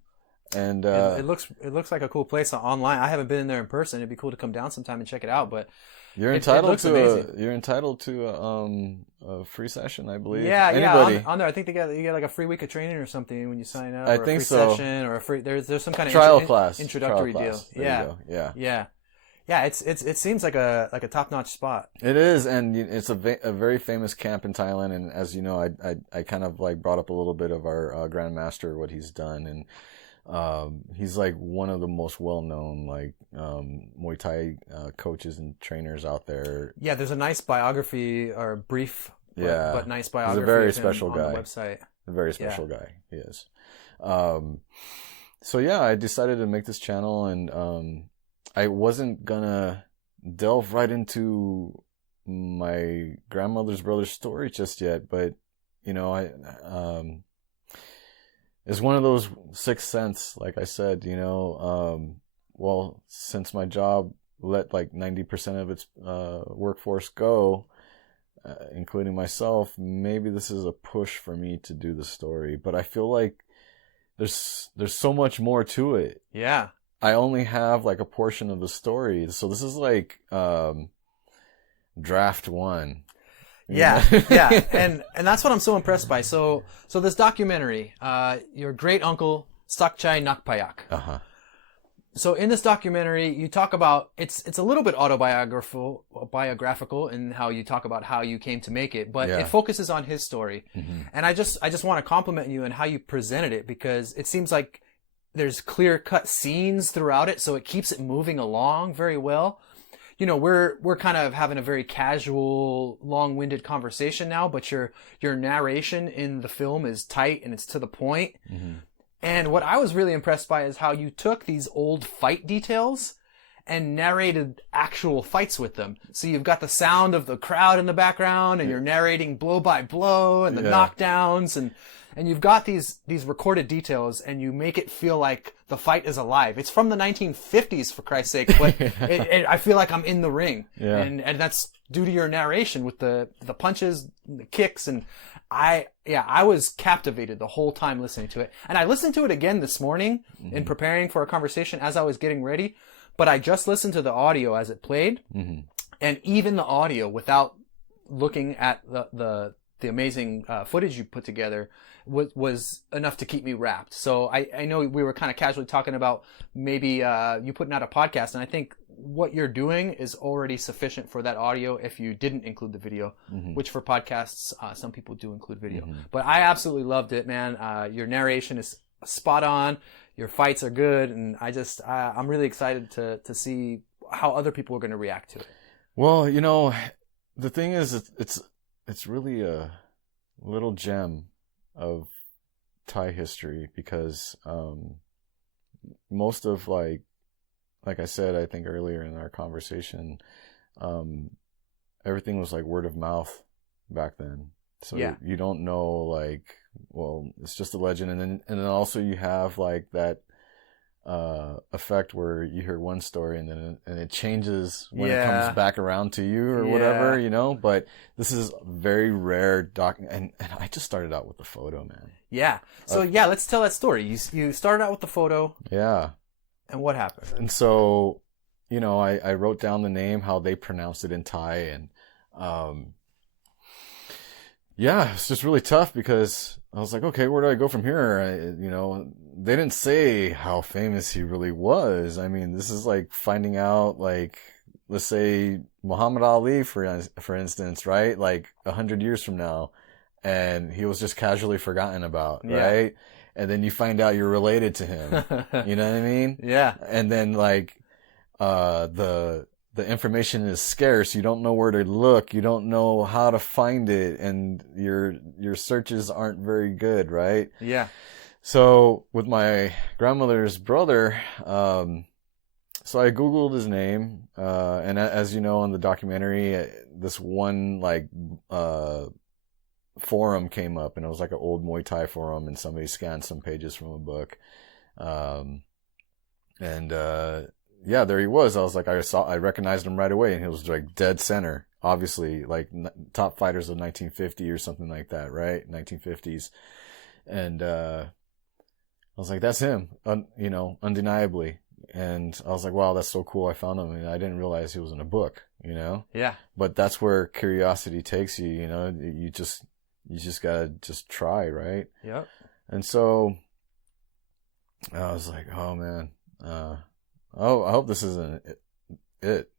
And it looks like a cool place online. I haven't been in there in person. It'd be cool to come down sometime and check it out. But you're entitled to a free session, I believe. Yeah, anybody. On there, I think you get like a free week of training or something when you sign up. I or think a free so. Session or a free there's some kind of trial class, introductory deal. Yeah. It seems like a top notch spot. It is, and it's a very famous camp in Thailand. And as you know, I kind of like brought up a little bit of our Grandmaster, what he's done, and he's like one of the most well-known like Muay Thai coaches and trainers out there. Yeah, there's a nice biography, or brief, but nice biography. He's a very special guy on the website. A very special guy, he is. So yeah, I decided to make this channel, and I wasn't gonna delve right into my grandmother's brother's story just yet, but it's one of those sixth sense, like I said, well, since my job let like 90% of its workforce go, including myself, maybe this is a push for me to do the story. But I feel like there's so much more to it. Yeah. I only have like a portion of the story. So this is like draft one. Yeah. And that's what I'm so impressed by. So this documentary, your great uncle, Sakchai Nakpayak. Uh-huh. So in this documentary, you talk about, it's a little bit biographical in how you talk about how you came to make it, but it focuses on his story. Mm-hmm. And I just want to compliment you on how you presented it, because it seems like there's clear cut scenes throughout it. So it keeps it moving along very well. We're kind of having a very casual, long-winded conversation now, but your narration in the film is tight and it's to the point. Mm-hmm. And what I was really impressed by is how you took these old fight details and narrated actual fights with them. So you've got the sound of the crowd in the background, and you're narrating blow by blow and the knockdowns, and you've got these recorded details, and you make it feel like the fight is alive. It's from the 1950s, for Christ's sake, but I feel like I'm in the ring. Yeah. And that's due to your narration with the punches, the kicks, and I was captivated the whole time listening to it. And I listened to it again this morning in preparing for a conversation as I was getting ready, but I just listened to the audio as it played. Mm-hmm. And even the audio without looking at the amazing footage you put together was enough to keep me wrapped. So I know we were kind of casually talking about maybe you putting out a podcast, and I think what you're doing is already sufficient for that audio if you didn't include the video, which for podcasts, some people do include video. But I absolutely loved it, man. Your narration is spot on. Your fights are good, and I'm really excited to see how other people are going to react to it. Well, the thing is, it's really a little gem of Thai history, because most of like I said, I think earlier in our conversation, everything was like word of mouth back then. So you don't know, like, well, it's just a legend, and then also you have like that effect where you hear one story and it changes when it comes back around to you or whatever, but this is very rare and I just started out with the photo, man. So let's tell that story. You started out with the photo, and what happened? And so I wrote down the name, how they pronounced it in Thai, and it's just really tough, because I was like, okay, where do I go from here? They didn't say how famous he really was. I mean, this is like finding out, like, let's say Muhammad Ali, for instance, right? Like 100 years from now, and he was just casually forgotten about, right? And then you find out you're related to him. You know what I mean? Yeah. And then like, the information is scarce. You don't know where to look. You don't know how to find it, and your searches aren't very good, right? Yeah. So with my grandmother's brother, so I Googled his name, and as you know, in the documentary, this one like forum came up, and it was like an old Muay Thai forum, and somebody scanned some pages from a book, there he was. I was like, I recognized him right away, and he was like dead center, obviously, like top fighters of 1950 or something like that, right? 1950s. And I was like, that's him, undeniably. And I was like, wow, that's so cool. I found him, and I didn't realize he was in a book, Yeah. But that's where curiosity takes you, You just gotta just try, right? Yep. And so I was like, oh man, I hope this isn't it.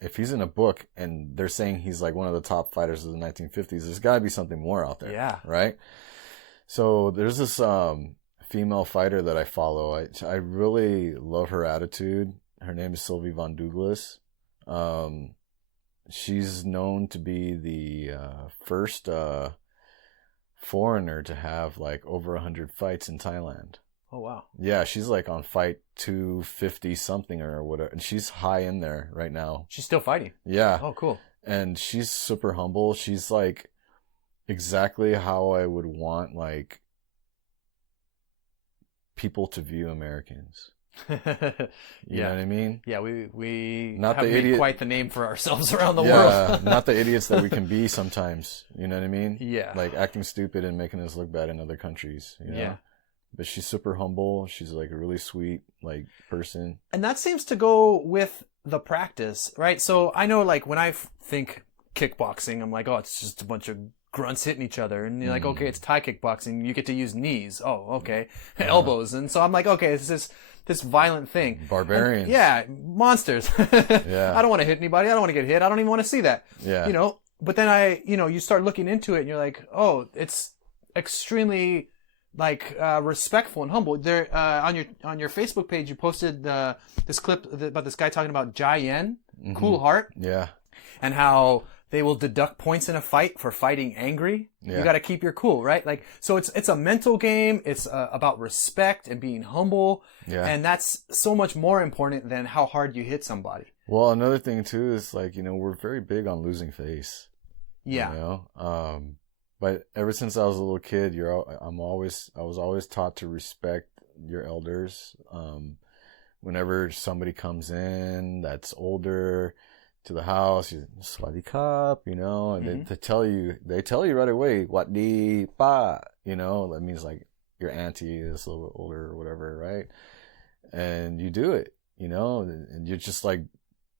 If he's in a book and they're saying he's like one of the top fighters of the 1950s, there's got to be something more out there. Yeah. Right. So there's this female fighter that I follow. I really love her attitude. Her name is Sylvie Von Duuglas. She's known to be the first foreigner to have like over 100 fights in Thailand. Oh, wow. Yeah, she's like on fight 250 something or whatever. And she's high in there right now. She's still fighting? Yeah. Oh, cool. And she's super humble. She's like exactly how I would want like people to view Americans. You know what I mean? Yeah, we not have made quite the name for ourselves around the world. Not the idiots that we can be sometimes. You know what I mean? Yeah. Like acting stupid and making us look bad in other countries. Yeah. But she's super humble. She's like a really sweet like person. And that seems to go with the practice, right? So I know like when I think kickboxing, I'm like, oh, it's just a bunch of grunts hitting each other. And you're like, okay, it's Thai kickboxing. You get to use knees. Oh, okay. Elbows. And so I'm like, okay, it's this violent thing. Barbarians. And, monsters. Yeah. I don't want to hit anybody. I don't want to get hit. I don't even want to see that. Yeah. But then you start looking into it and you're like, oh, it's extremely like respectful and humble. There on your Facebook page, you posted this clip about this guy talking about Jai Yen, cool heart. Yeah. And how they will deduct points in a fight for fighting angry. Yeah. You got to keep your cool, right? Like, so it's a mental game. It's about respect and being humble. Yeah. And that's so much more important than how hard you hit somebody. Well, another thing too is like, we're very big on losing face. Yeah. But ever since I was a little kid, I was always taught to respect your elders. Whenever somebody comes in that's older to the house, Swadee Cup, and they tell you right away, Wat Di Pa, that means like your auntie is a little bit older or whatever, right? And you do it, and you're just like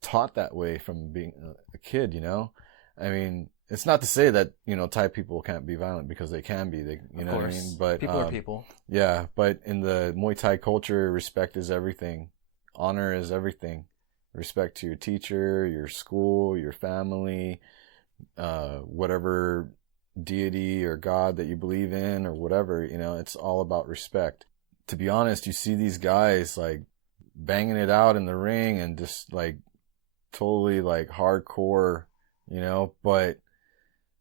taught that way from being a kid, I mean, it's not to say that, Thai people can't be violent, because they can be, you know what I mean? But people are people. Yeah, but in the Muay Thai culture, respect is everything. Honor is everything. Respect to your teacher, your school, your family, whatever deity or God that you believe in or whatever, it's all about respect. To be honest, you see these guys like banging it out in the ring and just like totally like hardcore, but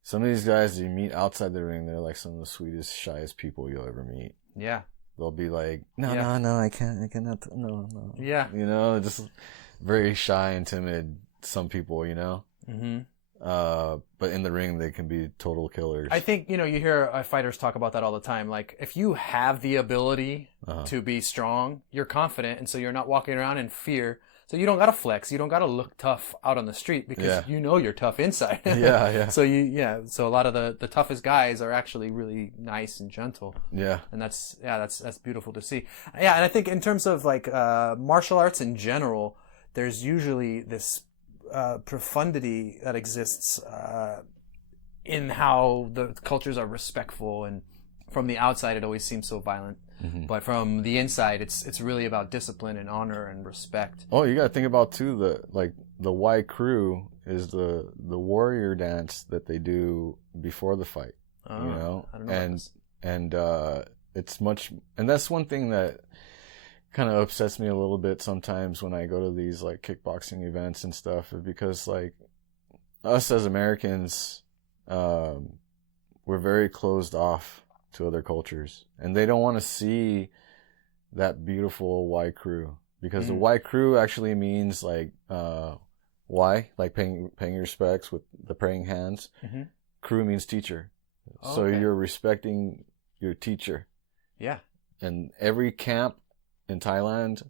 some of these guys you meet outside the ring, they're like some of the sweetest, shyest people you'll ever meet. Yeah. They'll be like, no, I cannot, no. Yeah. Just very shy and timid, some people, Mm-hmm. But in the ring, they can be total killers. I think, you hear fighters talk about that all the time. Like, if you have the ability to be strong, you're confident, and so you're not walking around in fear. So you don't gotta flex. You don't gotta look tough out on the street, because you're tough inside. Yeah. So so a lot of the toughest guys are actually really nice and gentle. Yeah. And that's beautiful to see. Yeah, and I think in terms of like martial arts in general, there's usually this profundity that exists in how the cultures are respectful, and from the outside it always seems so violent. Mm-hmm. But from the inside, it's really about discipline and honor and respect. Oh, you got to think about too, the Y crew is the warrior dance that they do before the fight. I don't know and it's much, and that's one thing that kind of upsets me a little bit sometimes when I go to these like kickboxing events and stuff, because like us as Americans, we're very closed off to other cultures, and they don't want to see that beautiful Y crew, because the Y crew actually means like Y, like paying your respects with the praying hands. Mm-hmm. Crew means teacher. So you're respecting your teacher. Yeah. And every camp in Thailand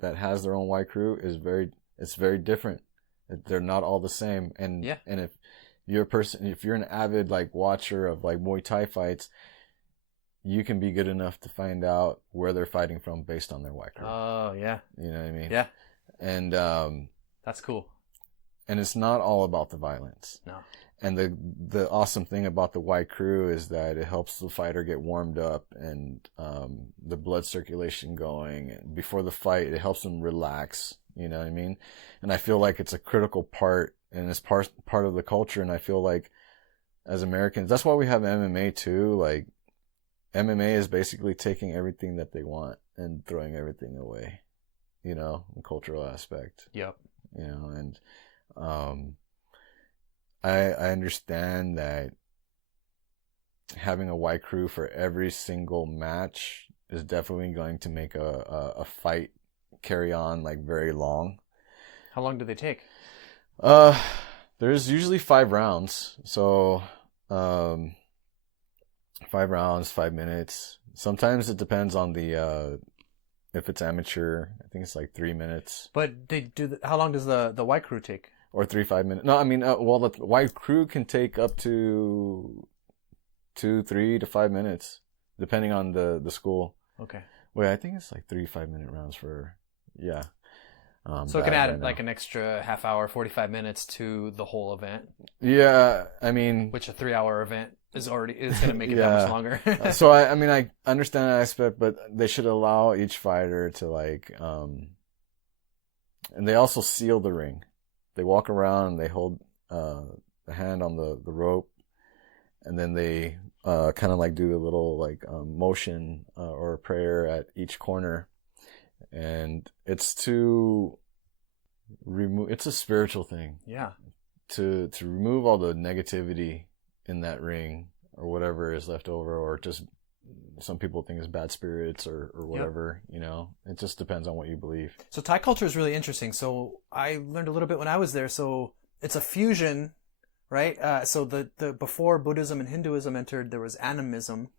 that has their own Y crew it's very different. They're not all the same. And if you're an avid like watcher of like Muay Thai fights, you can be good enough to find out where they're fighting from based on their Y crew. Oh, yeah. You know what I mean? Yeah. And that's cool. And it's not all about the violence. No. And the awesome thing about the Y crew is that it helps the fighter get warmed up and the blood circulation going. And before the fight, it helps them relax. You know what I mean? And I feel like it's a critical part, and it's part of the culture. And I feel like as Americans, that's why we have MMA too. Like, MMA is basically taking everything that they want and throwing everything away, the cultural aspect. Yep. And I understand that having a Y crew for every single match is definitely going to make a fight carry on like very long. How long do they take? There's usually 5 rounds. So 5 rounds, 5 minutes. Sometimes it depends on the if it's amateur. I think it's like 3 minutes. But how long does the Y crew take? Or 3-5 minutes. No, I mean, the Y crew can take up to 2, 3 to 5 minutes, depending on the school. Okay. Wait, I think it's like 3 5-minute rounds for, yeah. So it can add like an extra half hour, 45 minutes to the whole event. Yeah, I mean, which a 3-hour event is going to make it that much longer. So I mean, I understand that aspect, but they should allow each fighter to like, and they also seal the ring. They walk around and they hold the hand on the rope, and then they kind of like do a little like motion or a prayer at each corner, and it's to remove. It's a spiritual thing. Yeah. To remove all the negativity in that ring or whatever is left over, or just some people think it's bad spirits or whatever. Yep. It just depends on what you believe. So Thai culture is really interesting. So I learned a little bit when I was there. So it's a fusion, right? So the before Buddhism and Hinduism entered, there was animism.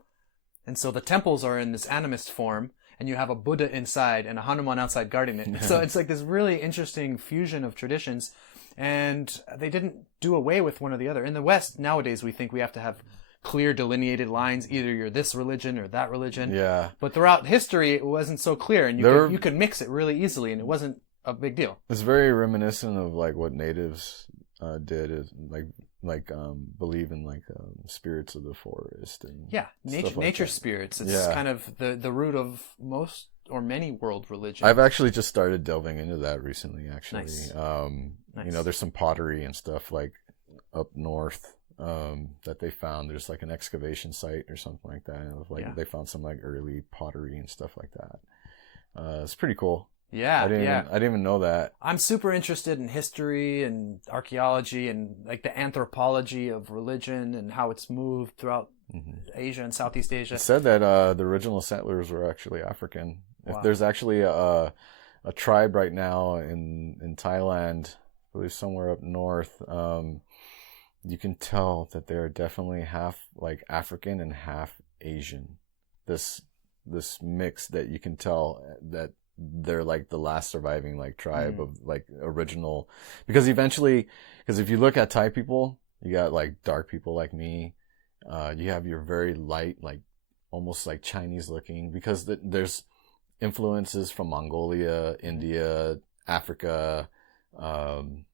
And so the temples are in this animist form, and you have a Buddha inside and a Hanuman outside guarding it. So it's like this really interesting fusion of traditions, and they didn't do away with one or the other. In the West, nowadays, we think we have to have clear delineated lines. Either you're this religion or that religion. Yeah. But throughout history, it wasn't so clear, and you could mix it really easily, and it wasn't a big deal. It's very reminiscent of like what natives did, is like believe in spirits of the forest and nature spirits. It's kind of the root of most or many world religions. I've actually just started delving into that recently. Actually, nice. Nice. There's some pottery and stuff up north that they found. There's an excavation site or something like that. They found some early pottery and stuff like that. It's pretty cool. Yeah, I didn't even know that. I'm super interested in history and archaeology and the anthropology of religion and how it's moved throughout Asia and Southeast Asia. It said that the original settlers were actually African. Wow. If there's actually a tribe right now in Thailand, I believe somewhere up north, you can tell that they're definitely half African and half Asian. This mix that you can tell that they're the last surviving tribe of original, because if you look at Thai people, you got dark people like me, you have your very light, almost Chinese looking, because there's influences from Mongolia, India, Africa, and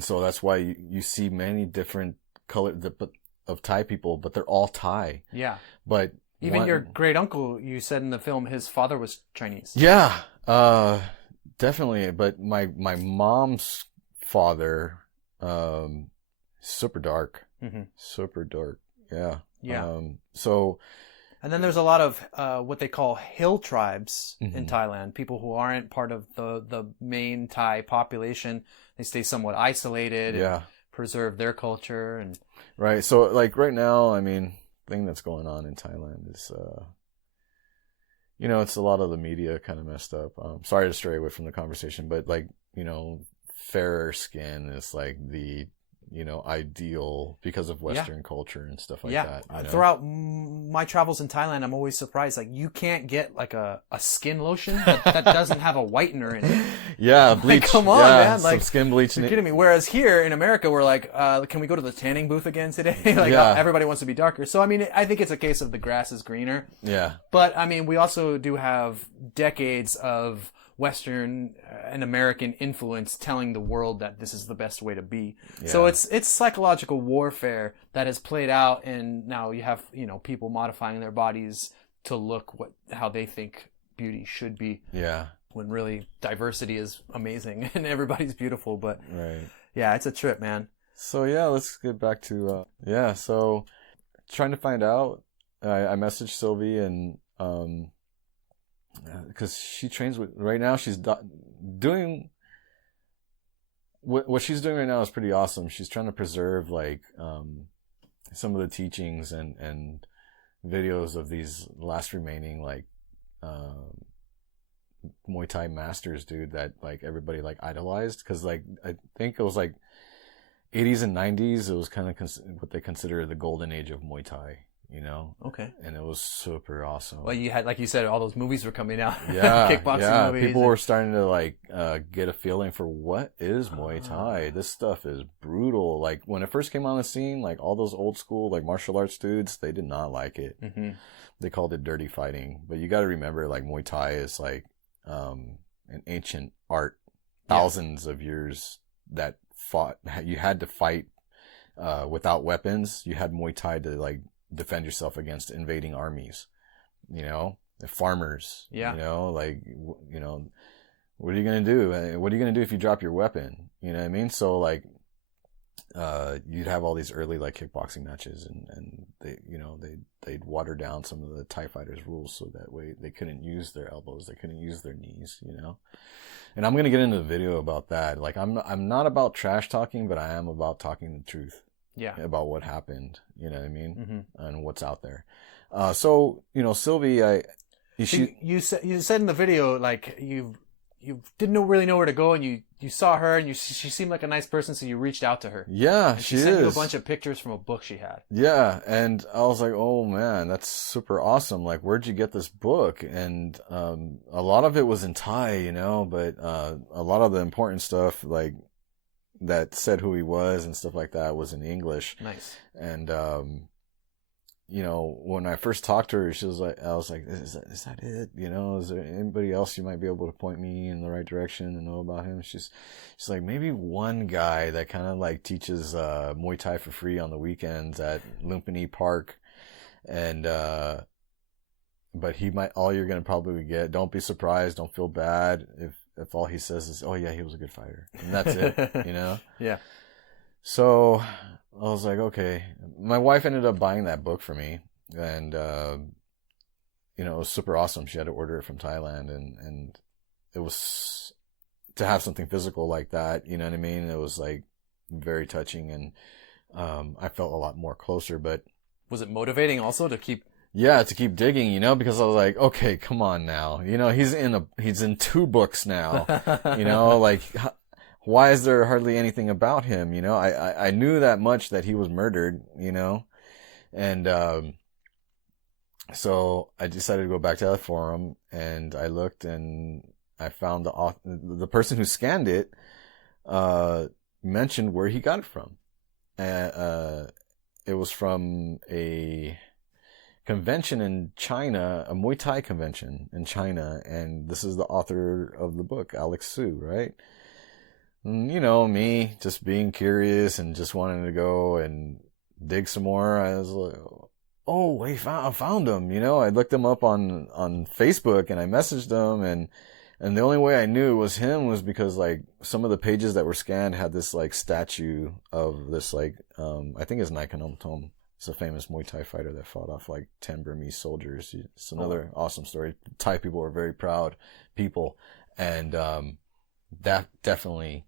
so that's why you see many different colors of Thai people, but they're all Thai. Yeah. But even your great uncle, you said in the film, his father was Chinese. Yeah, definitely. But my mom's father, super dark, super dark. Yeah. Yeah. And then there's a lot of what they call hill tribes in Thailand. People who aren't part of the main Thai population. They stay somewhat isolated. And preserve their culture and. Right. So right now, thing that's going on in Thailand is, it's a lot of the media kind of messed up. Sorry to stray away from the conversation, but fairer skin is the ideal because of Western culture and stuff like that. Throughout my travels in Thailand, I'm always surprised. You can't get a skin lotion that doesn't have a whitener in it. Yeah, bleach. Come on, man. Some skin bleach. You're kidding me. Whereas here in America, we're can we go to the tanning booth again today? Everybody wants to be darker. So, I think it's a case of the grass is greener. Yeah. But, we also do have decades of Western and American influence telling the world that this is the best way to be. Yeah. So it's psychological warfare that has played out, and now you have, people modifying their bodies to look how they think beauty should be. Yeah. When really diversity is amazing and everybody's beautiful, but right. Yeah, it's a trip, man. So let's get back to so trying to find out. I messaged Sylvie and because she trains right now. She's doing what she's doing right now is pretty awesome. She's trying to preserve some of the teachings and videos of these last remaining Muay Thai masters, dude, that everybody idolized, because I think it was 80s and 90s. It was kind of what they consider the golden age of Muay Thai. Okay. And it was super awesome. Well, you had, like you said, all those movies were coming out. Yeah. Kickboxing movies. People were starting to get a feeling for what is Muay Thai. This stuff is brutal. When it first came on the scene, all those old school martial arts dudes, they did not like it. Mm-hmm. They called it dirty fighting. But you got to remember, Muay Thai is an ancient art, thousands of years that fought. You had to fight without weapons. You had Muay Thai to defend yourself against invading armies, farmers, what are you going to do? What are you going to do if you drop your weapon? You know what I mean? So you'd have all these early kickboxing matches, and they'd water down some of the Thai fighters' rules so that way they couldn't use their elbows, they couldn't use their knees, And I'm going to get into the video about that. I'm not about trash talking, but I am about talking the truth. Yeah. About what happened, you know what I mean? And what's out there. So, Sylvie, you said in the video, you didn't really know where to go, and you saw her, and she seemed like a nice person, so you reached out to her. Yeah, and she sent you a bunch of pictures from a book she had. Yeah, and I was like, oh man, that's super awesome. Where'd you get this book? And a lot of it was in Thai, but a lot of the important stuff, that said who he was and stuff like that was in English. Nice. And when I first talked to her, I was like, is that it? Is there anybody else you might be able to point me in the right direction and know about him? She's like, maybe one guy that kind of like teaches Muay Thai for free on the weekends at Lumpini Park, and but all you're gonna probably get. Don't be surprised. Don't feel bad if all he says is, "Oh yeah, he was a good fighter," and that's it. Yeah. So I was like, okay. My wife ended up buying that book for me, and it was super awesome. She had to order it from Thailand, and it was to have something physical like that. You know what I mean? It was like very touching, and I felt a lot more closer. But was it motivating also to keep? Yeah, to keep digging, because I was like, okay, come on now. He's in 2 books now. Like, why is there hardly anything about him? I knew that much, that he was murdered, and so I decided to go back to that forum, and I looked, and I found the person who scanned it mentioned where he got it from. It was from a convention in China, a Muay Thai convention in China, and this is the author of the book, Alex Su, right? And, me just being curious and just wanting to go and dig some more. I was like, oh, I found him. I looked him up on Facebook, and I messaged him, and the only way I knew it was him was because like some of the pages that were scanned had this like statue of this like I think it's Nakhon. It's a famous Muay Thai fighter that fought off like 10 Burmese soldiers. It's another awesome story. Thai people are very proud people, and that definitely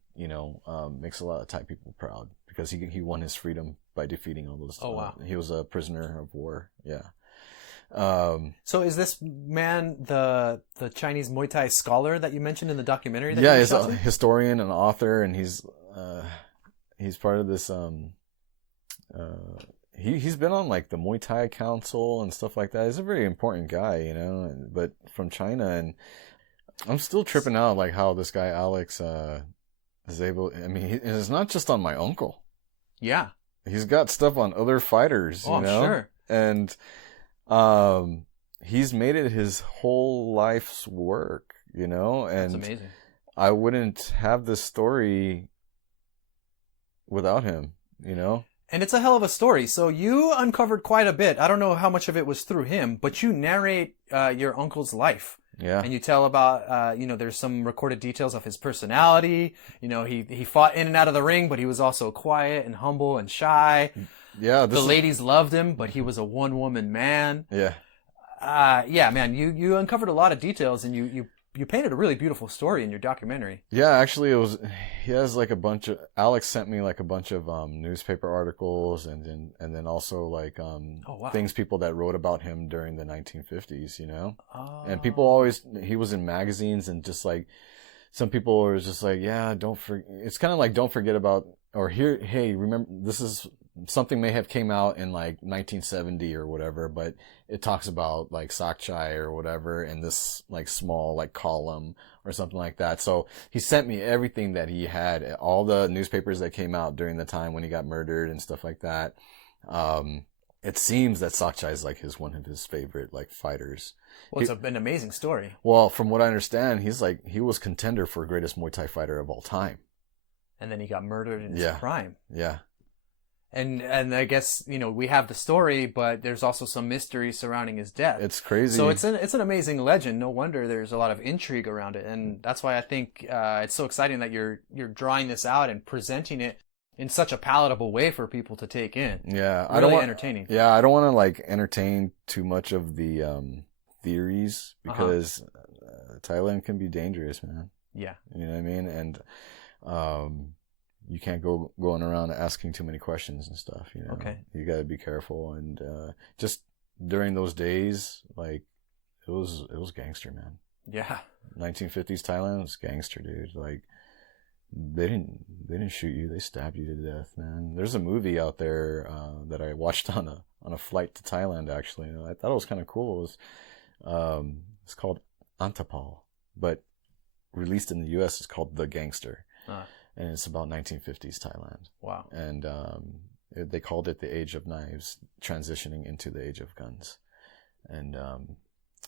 makes a lot of Thai people proud, because he won his freedom by defeating all those. Oh wow! He was a prisoner of war. Yeah. So is this man the Chinese Muay Thai scholar that you mentioned in the documentary? He's a historian and author, and he's part of this. He's been on like the Muay Thai Council and stuff like that. He's a very important guy, but from China, and I'm still tripping out like how this guy Alex is able. I mean, it's not just on my uncle. Yeah, he's got stuff on other fighters. I'm sure. And he's made it his whole life's work. And that's amazing. I wouldn't have this story without him. And it's a hell of a story. So you uncovered quite a bit. I don't know how much of it was through him, but you narrate your uncle's life. Yeah. And you tell about, there's some recorded details of his personality. He fought in and out of the ring, but he was also quiet and humble and shy. Yeah. The ladies loved him, but he was a one-woman man. Yeah. Yeah, man, you uncovered a lot of details, and you painted a really beautiful story in your documentary. Yeah, actually, he has like Alex sent me like a bunch of newspaper articles, and then also like things people that wrote about him during the 1950s, Oh. And he was in magazines, and just like some people were just like, yeah, it's kind of like, don't forget about, or here, hey, remember, this is something may have came out in like 1970 or whatever, but it talks about like Sakchai or whatever in this like small like column or something like that. So he sent me everything that he had, all the newspapers that came out during the time when he got murdered and stuff like that. It seems that Sakchai is like one of his favorite like fighters. Well, it's an amazing story. Well, from what I understand, he was contender for greatest Muay Thai fighter of all time. And then he got murdered in his prime. Yeah. And I guess, we have the story, but there's also some mystery surrounding his death. It's crazy. So it's an amazing legend. No wonder there's a lot of intrigue around it. And that's why I think it's so exciting that you're drawing this out and presenting it in such a palatable way for people to take in. Yeah. Entertaining. Yeah, I don't want to like entertain too much of the theories, because Thailand can be dangerous, man. Yeah. You know what I mean? And you can't go going around asking too many questions and stuff, Okay. You got to be careful, and just during those days, like it was gangster, man. Yeah. 1950s Thailand was gangster, dude. Like they didn't shoot you, they stabbed you to death, man. There's a movie out there that I watched on a flight to Thailand, actually. I thought it was kind of cool. It was it's called Antapal, but released in the US it's called The Gangster. And it's about 1950s Thailand. Wow. And they called it the Age of Knives, transitioning into the Age of Guns. And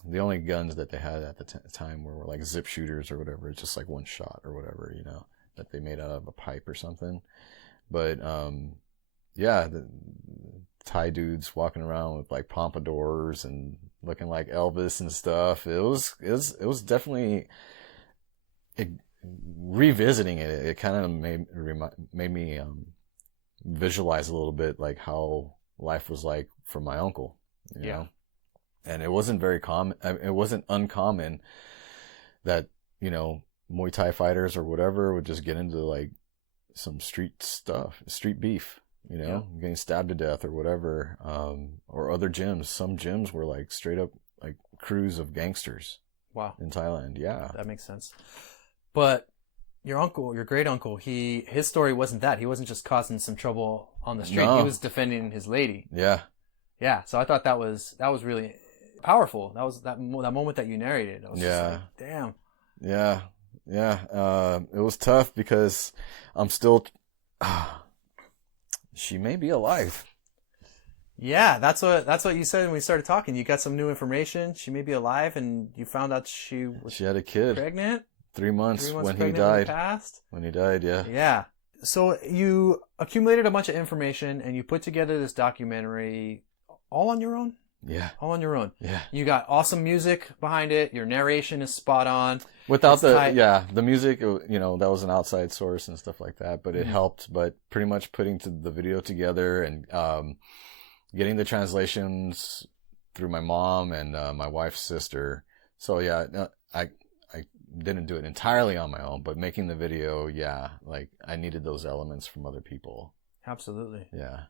the only guns that they had at the time were like zip shooters or whatever, just like one shot or whatever, you know, that they made out of a pipe or something. But yeah, the Thai dudes walking around with like pompadours and looking like Elvis and stuff. It was definitely revisiting it. It kind of made me visualize a little bit like how life was like for my uncle, you know? And it wasn't very common. It wasn't uncommon that, you know, Muay Thai fighters or whatever would just get into like some street stuff, street beef, you know, getting stabbed to death or whatever. Or other gyms. Some gyms were like straight up like crews of gangsters. Wow. In Thailand. Yeah. That makes sense. But your uncle, your great uncle, his story wasn't that. He wasn't just causing some trouble on the street. No. He was defending his lady. Yeah. Yeah. So I thought that was really powerful. That was that moment that you narrated. I was just like, damn. Yeah. Yeah. It was tough because I'm still, she may be alive. Yeah. That's what you said when we started talking. You got some new information. She may be alive, and you found out she had a kid. Pregnant. 3 months when he died. When he died, yeah. Yeah. So you accumulated a bunch of information and you put together this documentary all on your own? Yeah. All on your own. Yeah. You got awesome music behind it. Your narration is spot on. Without the music, you know, that was an outside source and stuff like that, but it helped. But pretty much putting the video together and getting the translations through my mom and my wife's sister. So yeah, I didn't do it entirely on my own, but making the video, like I needed those elements from other people. Absolutely. Yeah.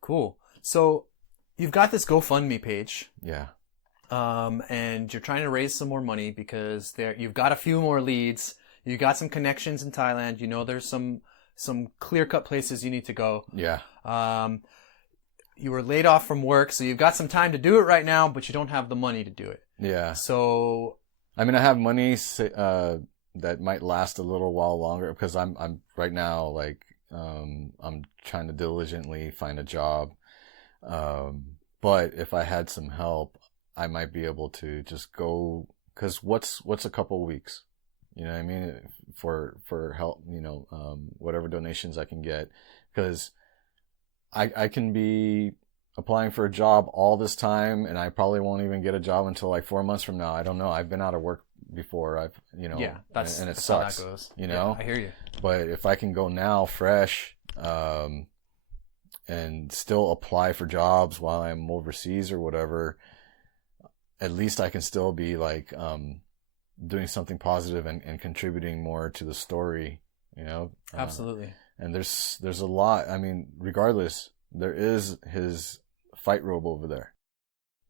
Cool. So you've got this GoFundMe page. Yeah. And you're trying to raise some more money because you've got a few more leads. You got some connections in Thailand. You know, there's some clear-cut places you need to go. Yeah. You were laid off from work, so you've got some time to do it right now, but you don't have the money to do it. Yeah. So, I mean, I have money that might last a little while longer because I'm right now like I'm trying to diligently find a job. But if I had some help, I might be able to just go. Because what's a couple of weeks? You know what I mean? For help, you know, whatever donations I can get, because I can be applying for a job all this time, and I probably won't even get a job until like 4 months from now. I don't know. I've been out of work before. I've, you know, and it sucks. How that goes. You know, I hear you. But if I can go now, fresh, and still apply for jobs while I'm overseas or whatever, at least I can still be like doing something positive and contributing more to the story. You know, absolutely. And there's a lot. I mean, regardless, there is his fight robe over there.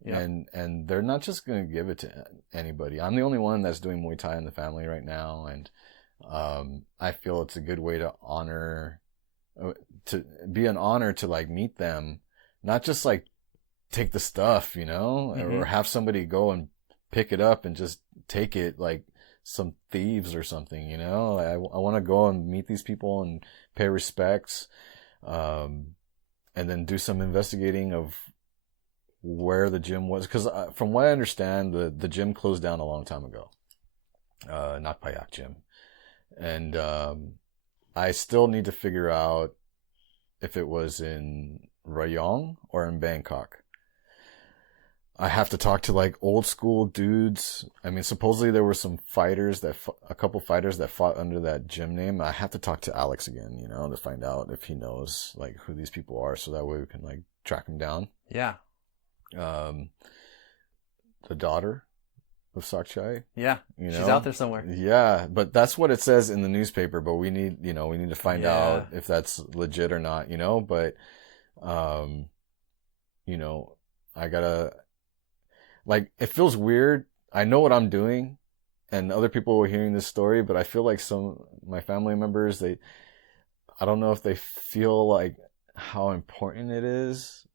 Yeah. And they're not just going to give it to anybody. I'm the only one that's doing Muay Thai in the family right now. And I feel it's a good way to be an honor to like meet them, not just like take the stuff, you know, or have somebody go and pick it up and just take it like some thieves or something, you know. I want to go and meet these people and pay respects, and then do some investigating of where the gym was, because from what I understand, the gym closed down a long time ago, Nakpayak gym, and I still need to figure out if it was in Rayong or in Bangkok. I have to talk to like old school dudes. I mean, supposedly there were some fighters a couple fighters that fought under that gym name. I have to talk to Alex again, you know, to find out if he knows like who these people are, so that way we can like track them down. Yeah. The daughter of Sakchai. Yeah. You know? She's out there somewhere. Yeah, but that's what it says in the newspaper, but we need to find out if that's legit or not, you know, but you know, I gotta, like, it feels weird. I know what I'm doing, and other people are hearing this story, but I feel like my family members, I don't know if they feel like how important it is,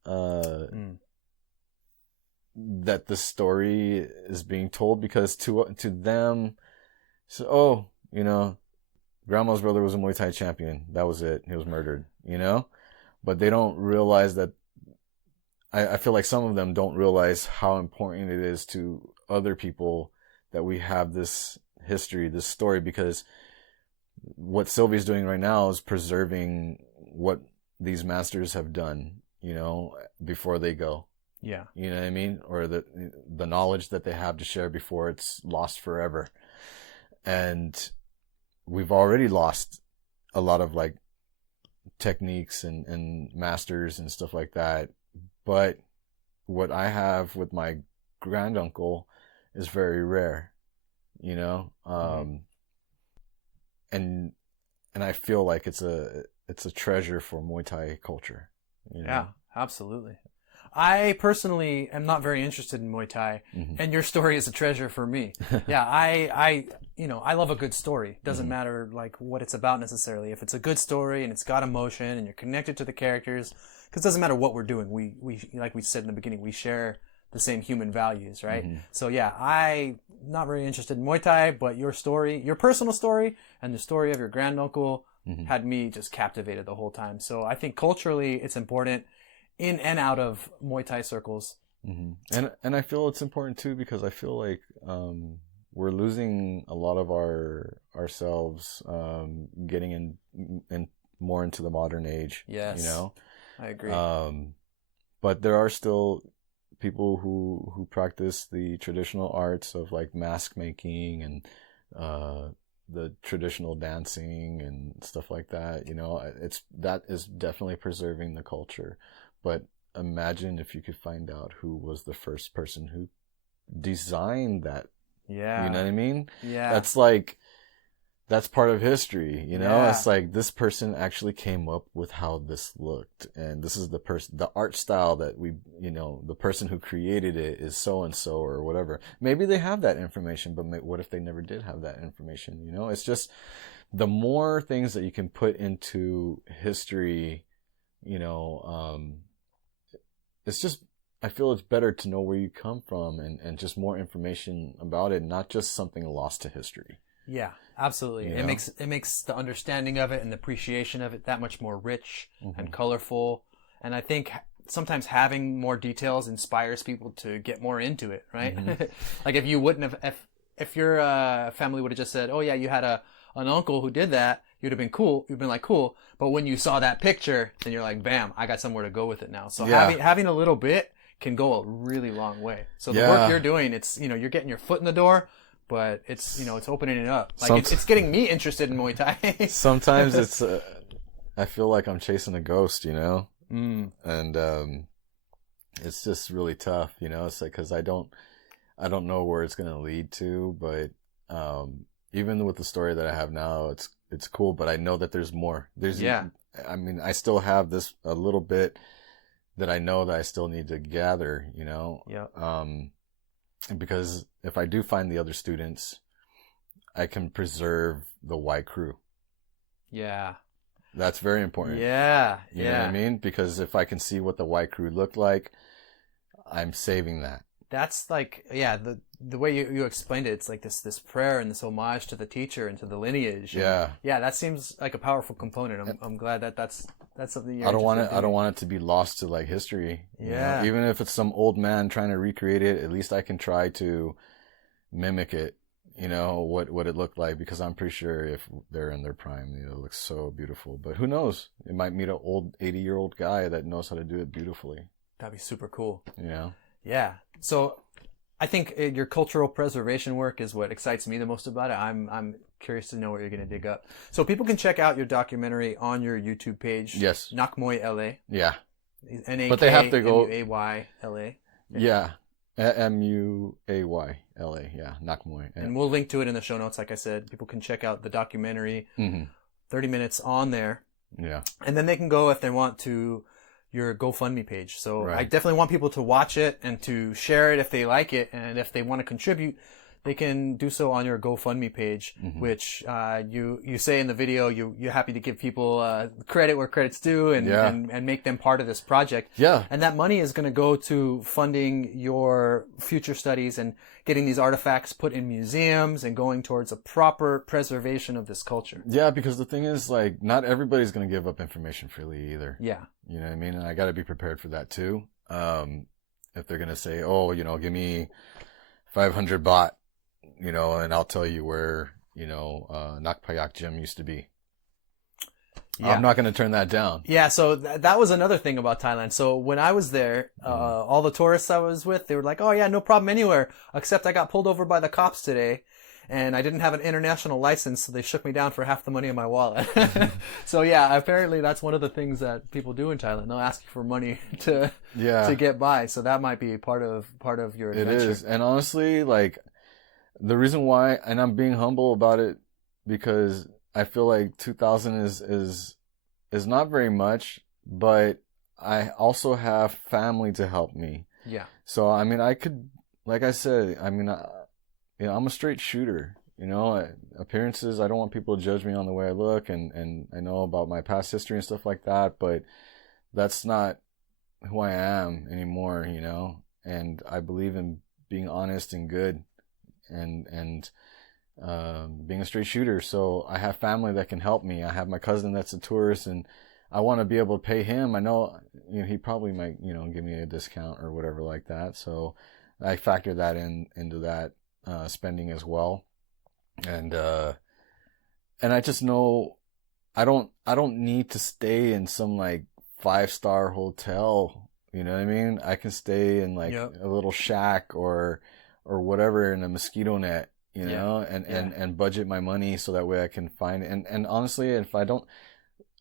that the story is being told, because to them, so, you know, grandma's brother was a Muay Thai champion. That was it. He was murdered, you know? but they don't realize that. I feel like some of them don't realize how important it is to other people that we have this history, this story, because what Sylvie's doing right now is preserving what these masters have done, you know, before they go. Yeah. You know what I mean? Or the knowledge that they have to share before it's lost forever. And we've already lost a lot of like techniques and masters and stuff like that. But what I have with my granduncle is very rare, you know? And I feel like it's a treasure for Muay Thai culture. You know? Yeah, absolutely. I personally am not very interested in Muay Thai, and your story is a treasure for me. Yeah, I love a good story. Doesn't matter like what it's about necessarily. If it's a good story and it's got emotion and you're connected to the characters, because it doesn't matter what we're doing. We like we said in the beginning, we share the same human values, right? So yeah, I'm not very interested in Muay Thai, but your story, your personal story, and the story of your granduncle had me just captivated the whole time. So I think culturally, it's important in and out of Muay Thai circles. And I feel it's important too because I feel like we're losing a lot of ourselves, getting in more into the modern age. Yes, you know, I agree. But there are still people who practice the traditional arts of like mask making and the traditional dancing and stuff like that. You know, that is definitely preserving the culture. But imagine if you could find out who was the first person who designed that. Yeah. You know what I mean? Yeah. That's part of history, you know? Yeah. It's like this person actually came up with how this looked. And this is the art style that the person who created it is so-and-so or whatever. Maybe they have that information, but what if they never did have that information? You know, it's just the more things that you can put into history, you know, it's just, I feel it's better to know where you come from and just more information about it, not just something lost to history. Yeah, absolutely. You It know? makes the understanding of it and the appreciation of it that much more rich and colorful. And I think sometimes having more details inspires people to get more into it, right? Like if you wouldn't have, if your family would have just said, "Oh yeah, you had an uncle who did that," you'd have been cool. You'd been like, "Cool." But when you saw that picture, then you're like, "Bam! I got somewhere to go with it now." So having a little bit can go a really long way. So the work you're doing, it's you're getting your foot in the door. But it's it's opening it up. Like it's getting me interested in Muay Thai. Sometimes it's I feel like I'm chasing a ghost, you know, and it's just really tough, you know. It's like because I don't know where it's gonna lead to, but even with the story that I have now, it's cool. But I know that there's more. I mean, I still have a little bit that I know that I still need to gather, you know. Yeah. Because if I do find the other students, I can preserve the Y crew. Yeah. That's very important. Yeah. You know what I mean? Because if I can see what the Y crew looked like, I'm saving that. That's like, the way you explained it, it's like this prayer and this homage to the teacher and to the lineage. Yeah. Yeah, that seems like a powerful component. I'm glad that's something you're I don't want it to be lost to like history. Yeah. You know? Even if it's some old man trying to recreate it, at least I can try to mimic it, you know, what it looked like, because I'm pretty sure if they're in their prime, it looks so beautiful. But who knows? It might meet an old 80-year-old guy that knows how to do it beautifully. That'd be super cool. You know? Yeah. So I think your cultural preservation work is what excites me the most about it. I'm curious to know what you're going to dig up. So people can check out your documentary on your YouTube page. Yes. Muay LA. Yeah. N-A-K-M-U-A-Y-L-A. But they have to go. Yeah. M-U-A-Y-L-A. Yeah. Muay. And we'll link to it in the show notes. Like I said, people can check out the documentary. 30 minutes on there. Yeah. And then they can go if they want to your GoFundMe page. So right. I definitely want people to watch it and to share it if they like it. And if they want to contribute they can do so on your GoFundMe page, which you say in the video you're happy to give people credit where credit's due and make them part of this project. Yeah. And that money is going to go to funding your future studies and getting these artifacts put in museums and going towards a proper preservation of this culture. Yeah, because the thing is, like, not everybody's going to give up information freely either. Yeah. You know what I mean? And I got to be prepared for that too. If they're going to say, oh, give me 500 baht, and I'll tell you where, Nakpayak gym used to be. Yeah. I'm not going to turn that down. Yeah, so that was another thing about Thailand. So when I was there, all the tourists I was with, they were like, oh yeah, no problem anywhere, except I got pulled over by the cops today, and I didn't have an international license, so they shook me down for half the money in my wallet. So yeah, apparently that's one of the things that people do in Thailand. They'll ask you for money to get by. So that might be part of your adventure. It is. And honestly, like, the reason why, and I'm being humble about it, because I feel like 2000 is not very much, but I also have family to help me. Yeah. So, I mean, I could, like I said, I mean, I'm a straight shooter, appearances. I don't want people to judge me on the way I look, and I know about my past history and stuff like that, but that's not who I am anymore, and I believe in being honest and good and being a straight shooter. So I have family that can help me. I have my cousin that's a tourist, and I want to be able to pay him. I know, he probably might, give me a discount or whatever like that. So I factor that into that spending as well. And I just know I don't need to stay in some like 5-star hotel. You know what I mean? I can stay in like a little shack or whatever in a mosquito net, and budget my money so that way I can find it. And honestly, if I don't,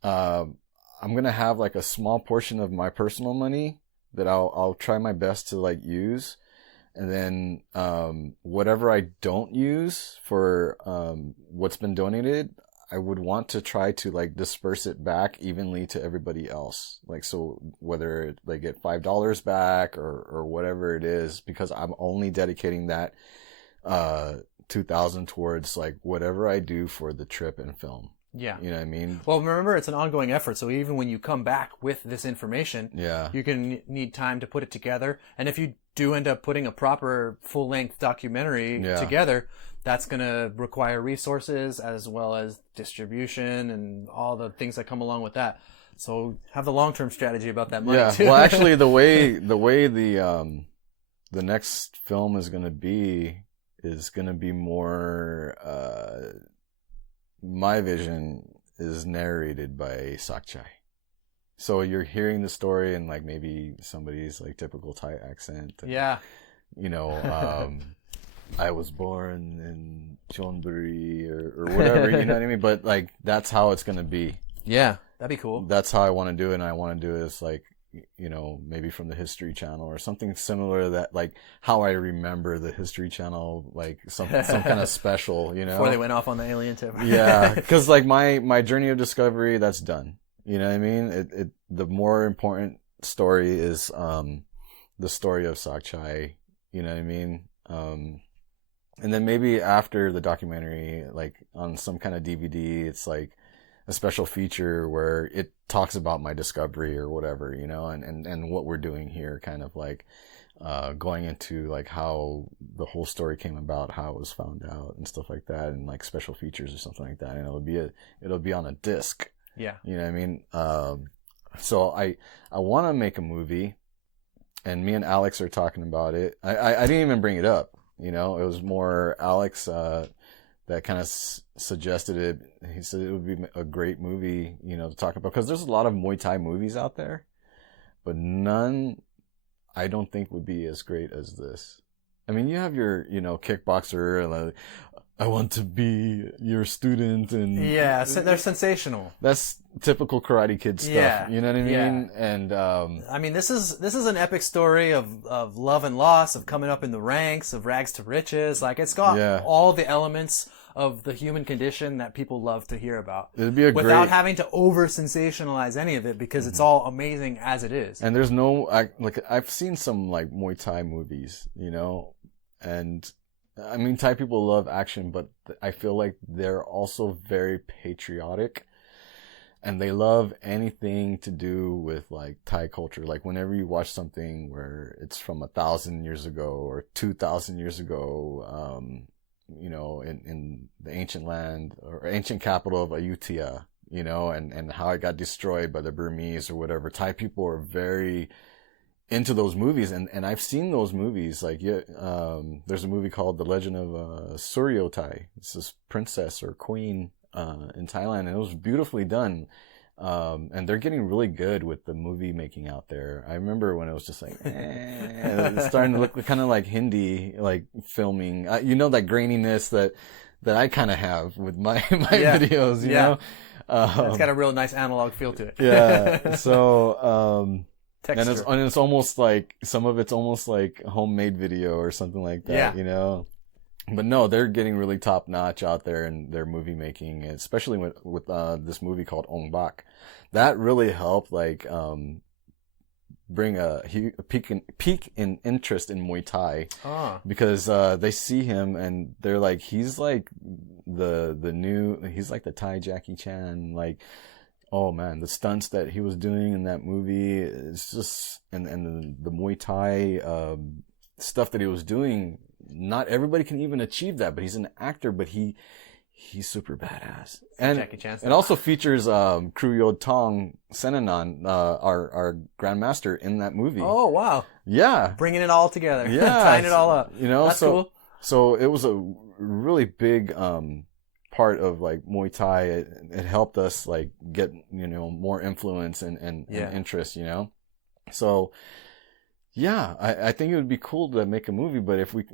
I'm going to have like a small portion of my personal money that I'll try my best to like use. And then, whatever I don't use for, what's been donated, I would want to try to like disperse it back evenly to everybody else. Like, so whether they get $5 back or whatever it is, because I'm only dedicating that, 2000 towards like whatever I do for the trip and film. Yeah. You know what I mean? Well, remember, it's an ongoing effort. So even when you come back with this information, you can need time to put it together. And if you do end up putting a proper full-length documentary together, that's going to require resources as well as distribution and all the things that come along with that. So have the long-term strategy about that money too. Well, actually, the way the next film is going to be more, my vision is narrated by Sakchai. So you're hearing the story in like maybe somebody's like typical Thai accent. And, I was born in Chonburi or whatever, you know what I mean? But like, that's how it's going to be. Yeah, that'd be cool. That's how I want to do it. And I want to do this like, maybe from the History Channel or something similar to that, like how I remember the History Channel, like some kind of special, Before they went off on the alien tip. Yeah, because like my journey of discovery, that's done. You know what I mean? The more important story is the story of Sakchai. You know what I mean? And then maybe after the documentary, like on some kind of DVD, it's like a special feature where it talks about my discovery or whatever, and what we're doing here, kind of like going into like how the whole story came about, how it was found out and stuff like that, and like special features or something like that. And it'll be on a disc. Yeah. You know what I mean? So I want to make a movie, and me and Alex are talking about it. I didn't even bring it up, it was more Alex, that kind of suggested it. He said it would be a great movie, to talk about, because there's a lot of Muay Thai movies out there, but none I don't think would be as great as this. I mean, you have your, kickboxer, and I want to be your student, and they're sensational. That's typical Karate Kid stuff. Yeah. You know what I mean? Yeah. And I mean, this is an epic story of love and loss, of coming up in the ranks, of rags to riches. Like, it's got all the elements of the human condition that people love to hear about. It'd be without having to over sensationalize any of it, because it's all amazing as it is. And there's I've seen some like Muay Thai movies, and I mean, Thai people love action, but I feel like they're also very patriotic. And they love anything to do with like Thai culture. Like whenever you watch something where it's from 1,000 years ago or 2,000 years ago, you know, in the ancient land or ancient capital of Ayutthaya, you know, and how it got destroyed by the Burmese or whatever. Thai people are very into those movies, and I've seen those movies. Like, there's a movie called The Legend of Suryodhai. It's this princess or queen in Thailand, and it was beautifully done. And they're getting really good with the movie making out there. I remember when it was just like, it's starting to look kind of like Hindi, like filming. You know, that graininess that I kind of have with my videos, you know? It's got a real nice analog feel to it. Yeah. So, Texture. and it's almost like, some of it's almost like a homemade video or something like that, you know? But no, they're getting really top notch out there in their movie making, especially with this movie called Ong Bak. That really helped, like, bring a peak in interest in Muay Thai. Because, they see him and they're like, he's like he's like the Thai Jackie Chan, like, oh man, the stunts that he was doing in that movie is just, and the Muay Thai, stuff that he was doing, not everybody can even achieve that, but he's an actor, but he's super badass. And Jackie Chan it also features, Sityodtong Senanan, our grandmaster in that movie. Oh, wow. Yeah. Bringing it all together. Yeah. Tying it all up. You know, that's cool. So it was a really big, part of like Muay Thai. It helped us like get, you know, more influence and interest, you know? So yeah, I think it would be cool to make a movie, but if we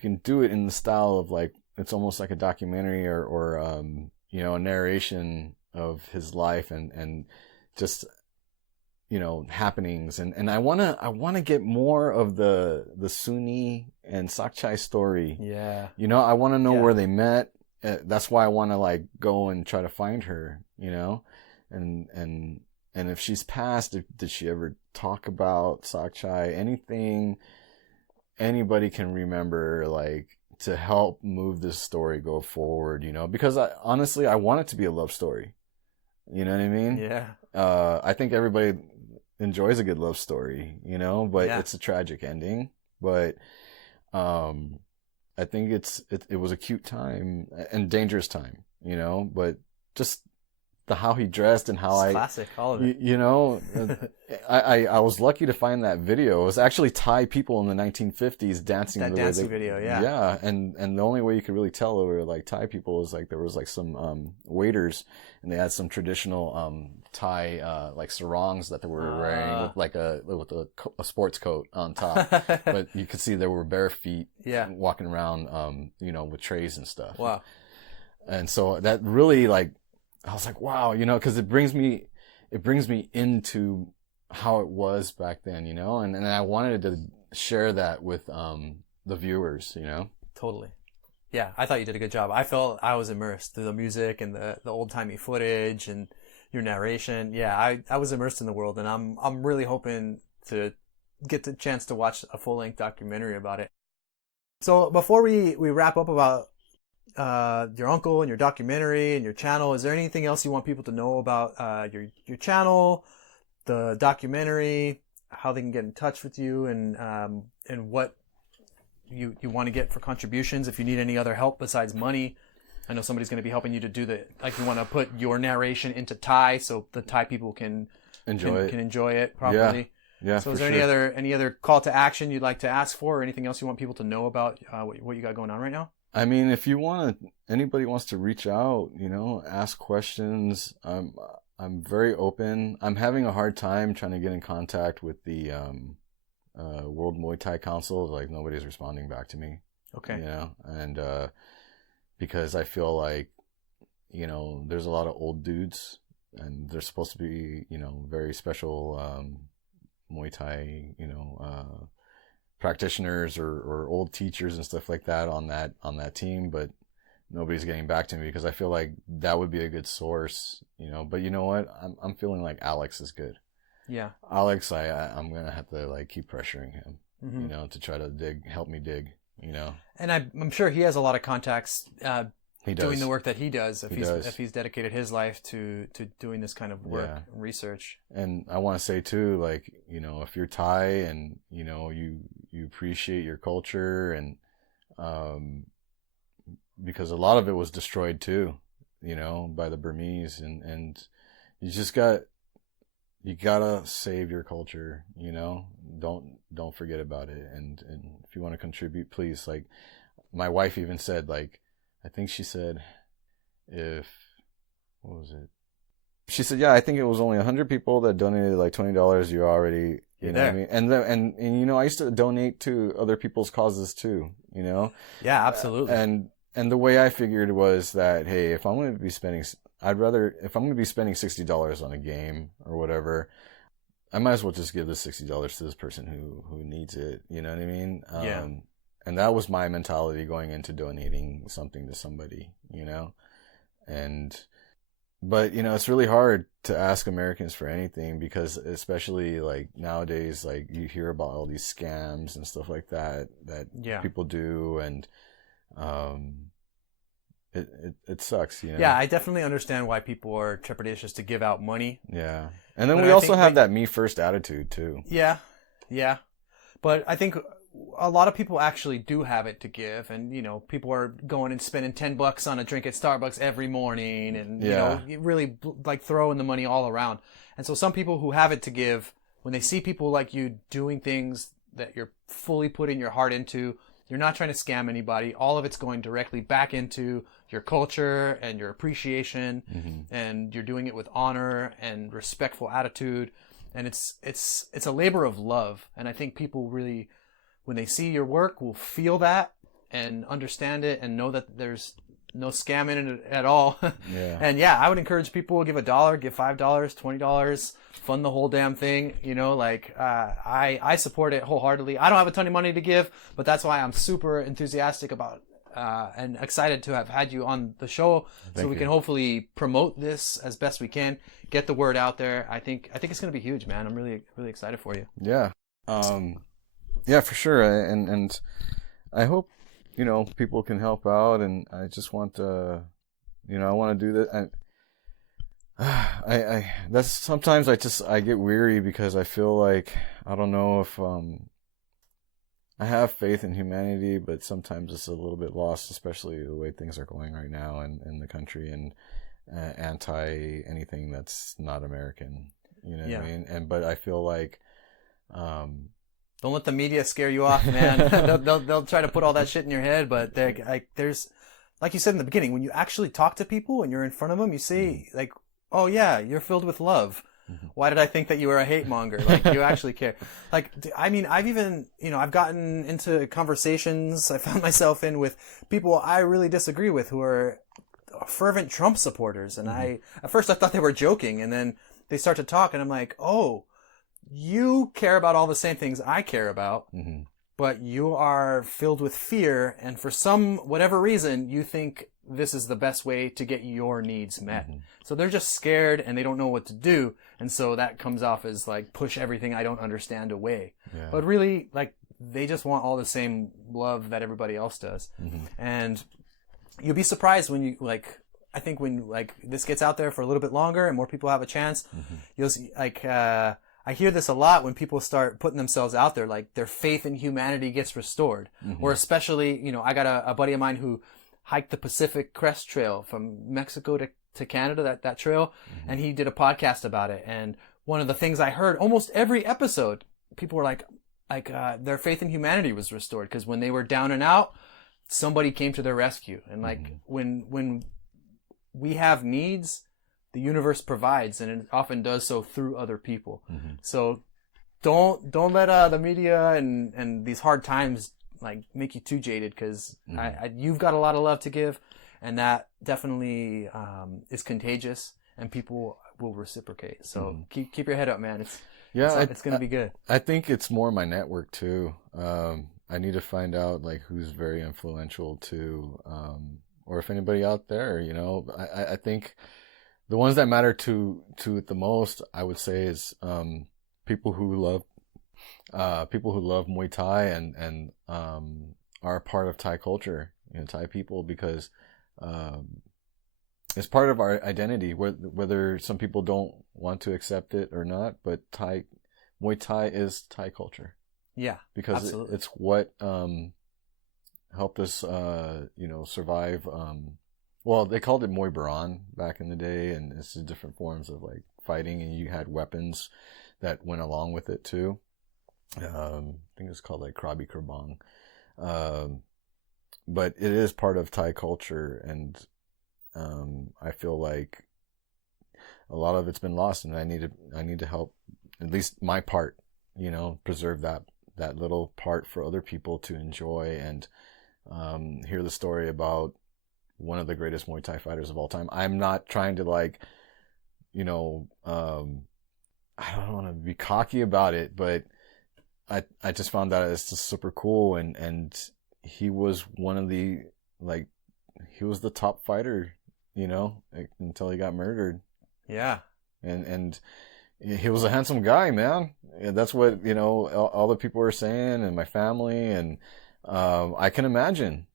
can do it in the style of like, it's almost like a documentary or you know, a narration of his life and just, you know, happenings. And I want to get more of the Sunni and Sakchai story. Yeah. You know, I want to know where they met. That's why I want to like go and try to find her, you know, and if she's passed, did she ever talk about Sakchai? Anything anybody can remember, like, to help move this story go forward, you know, because honestly, I want it to be a love story. You know what I mean? Yeah. I think everybody enjoys a good love story, you know, but it's a tragic ending. But, I think it was a cute time and dangerous time, you know, but just how he dressed and how it's classic, all of it. You know, I was lucky to find that video. It was actually Thai people in the 1950s dancing. That dancing video, yeah. Yeah, and the only way you could really tell they were like Thai people is like there was like some waiters and they had some traditional Thai like sarongs that they were wearing with like a sports coat on top, but you could see they were bare feet, walking around, you know, with trays and stuff. Wow. And so that really like. I was like, wow, you know, because it brings me into how it was back then, you know, and I wanted to share that with the viewers, you know. Totally. Yeah, I thought you did a good job. I felt I was immersed through the music and the old-timey footage and your narration. Yeah, I was immersed in the world, and I'm really hoping to get the chance to watch a full-length documentary about it. So before we wrap up about your uncle and your documentary and your channel, is there anything else you want people to know about your channel, the documentary, how they can get in touch with you, and what you want to get for contributions? If you need any other help besides money, I know somebody's going to be helping you to do like you want to put your narration into Thai so the Thai people can enjoy it properly. Yeah. So is there any other call to action you'd like to ask for, or anything else you want people to know about what you got going on right now? I mean, if anybody wants to reach out, you know, ask questions, I'm very open. I'm having a hard time trying to get in contact with the World Muay Thai Council. Like, nobody's responding back to me. Okay. You know, and because I feel like, you know, there's a lot of old dudes, and they're supposed to be, you know, very special Muay Thai, you know, practitioners or old teachers and stuff like that on that team, but nobody's getting back to me because I feel like that would be a good source, you know. But you know what? I'm feeling like Alex is good. Yeah. Alex, I'm gonna have to like keep pressuring him, you know, to try to help me dig. you know. And I'm sure he has a lot of contacts He does. doing the work that he does does. if he's dedicated his life to doing this kind of work and research. And I want to say too, like, you know, if you're Thai and, you know, you appreciate your culture, and because a lot of it was destroyed too, you know, by the Burmese, and you just you gotta save your culture, you know. Don't forget about it, and if you want to contribute, please. Like, my wife even said, like, I think she said, what was it? She said, yeah, I think it was only 100 people that donated like $20. You already, you know what I mean? And you know, I used to donate to other people's causes too, you know? Yeah, absolutely. And the way I figured was that, hey, if I'm going to be spending $60 on a game or whatever, I might as well just give this $60 to this person who needs it. You know what I mean? Yeah. And that was my mentality going into donating something to somebody, you know? But, you know, it's really hard to ask Americans for anything, because especially like nowadays, like, you hear about all these scams and stuff like that people do. And, it sucks, you know? Yeah, I definitely understand why people are trepidatious to give out money. Yeah. And then we also have that me first attitude too. Yeah. Yeah. But I think a lot of people actually do have it to give, and, you know, people are going and spending $10 on a drink at Starbucks every morning, and you know, really like throwing the money all around. And so some people who have it to give, when they see people like you doing things that you're fully putting your heart into, you're not trying to scam anybody. All of it's going directly back into your culture and your appreciation, and you're doing it with honor and respectful attitude. And it's a labor of love. And I think people really, when they see your work, will feel that and understand it and know that there's no scam in it at all. Yeah. And yeah, I would encourage people to give $1, give $5, $20, fund the whole damn thing. You know, like, I support it wholeheartedly. I don't have a ton of money to give, but that's why I'm super enthusiastic about, and excited to have had you on the show. So we can hopefully promote this as best we can, get the word out there. I think it's going to be huge, man. I'm really, really excited for you. Yeah. Yeah, for sure. And I hope, you know, people can help out, and I just want to, you know, I want to do that. I that's sometimes I get weary, because I feel like, I don't know if, I have faith in humanity, but sometimes it's a little bit lost, especially the way things are going right now in the country, and anti anything that's not American, you know what I mean? But I feel like, don't let the media scare you off, man. they'll try to put all that shit in your head, but there's, like you said in the beginning, when you actually talk to people and you're in front of them, you say, like, oh yeah, you're filled with love. Why did I think that you were a hate monger? Like, you actually care. Like, I mean, I've even, you know, I've gotten into conversations I found myself in with people I really disagree with, who are fervent Trump supporters. And at first I thought they were joking, and then they start to talk, and I'm like, oh, you care about all the same things I care about, but you are filled with fear, and for whatever reason, you think this is the best way to get your needs met. So they're just scared, and they don't know what to do, and so that comes off as like, push everything I don't understand away. Yeah. But really, like, they just want all the same love that everybody else does. And you'll be surprised when you, like, I think when, like, this gets out there for a little bit longer and more people have a chance, you'll see, like, I hear this a lot when people start putting themselves out there, like, their faith in humanity gets restored. Or especially, you know, I got a buddy of mine who hiked the Pacific Crest Trail from Mexico to Canada, that trail, and he did a podcast about it. And one of the things I heard almost every episode, people were like their faith in humanity was restored, because when they were down and out, somebody came to their rescue. And like, when we have needs, the universe provides, and it often does so through other people. So don't let the media and these hard times like make you too jaded, because you've got a lot of love to give, and that definitely is contagious, and people will reciprocate. So keep your head up, man. It's gonna be good. I think it's more my network too. I need to find out like who's very influential too, or if anybody out there, you know. I think the ones that matter to it the most, I would say, is people who love Muay Thai and are part of Thai culture, Thai people, because it's part of our identity, whether some people don't want to accept it or not, but Muay Thai is Thai culture. Yeah, because it's what helped us, survive. Well, they called it Muay Baran back in the day, and it's the different forms of like fighting, and you had weapons that went along with it too. I think it's called like Krabi Kerbang. But it is part of Thai culture, and I feel like a lot of it's been lost, and I need to help, at least my part, preserve that little part for other people to enjoy, and hear the story about one of the greatest Muay Thai fighters of all time. I'm not trying to I don't want to be cocky about it, but I just found that it's just super cool, and he was one of the, he was the top fighter, until he got murdered. Yeah. And he was a handsome guy, man. And that's what, all the people were saying, and my family, and I can imagine,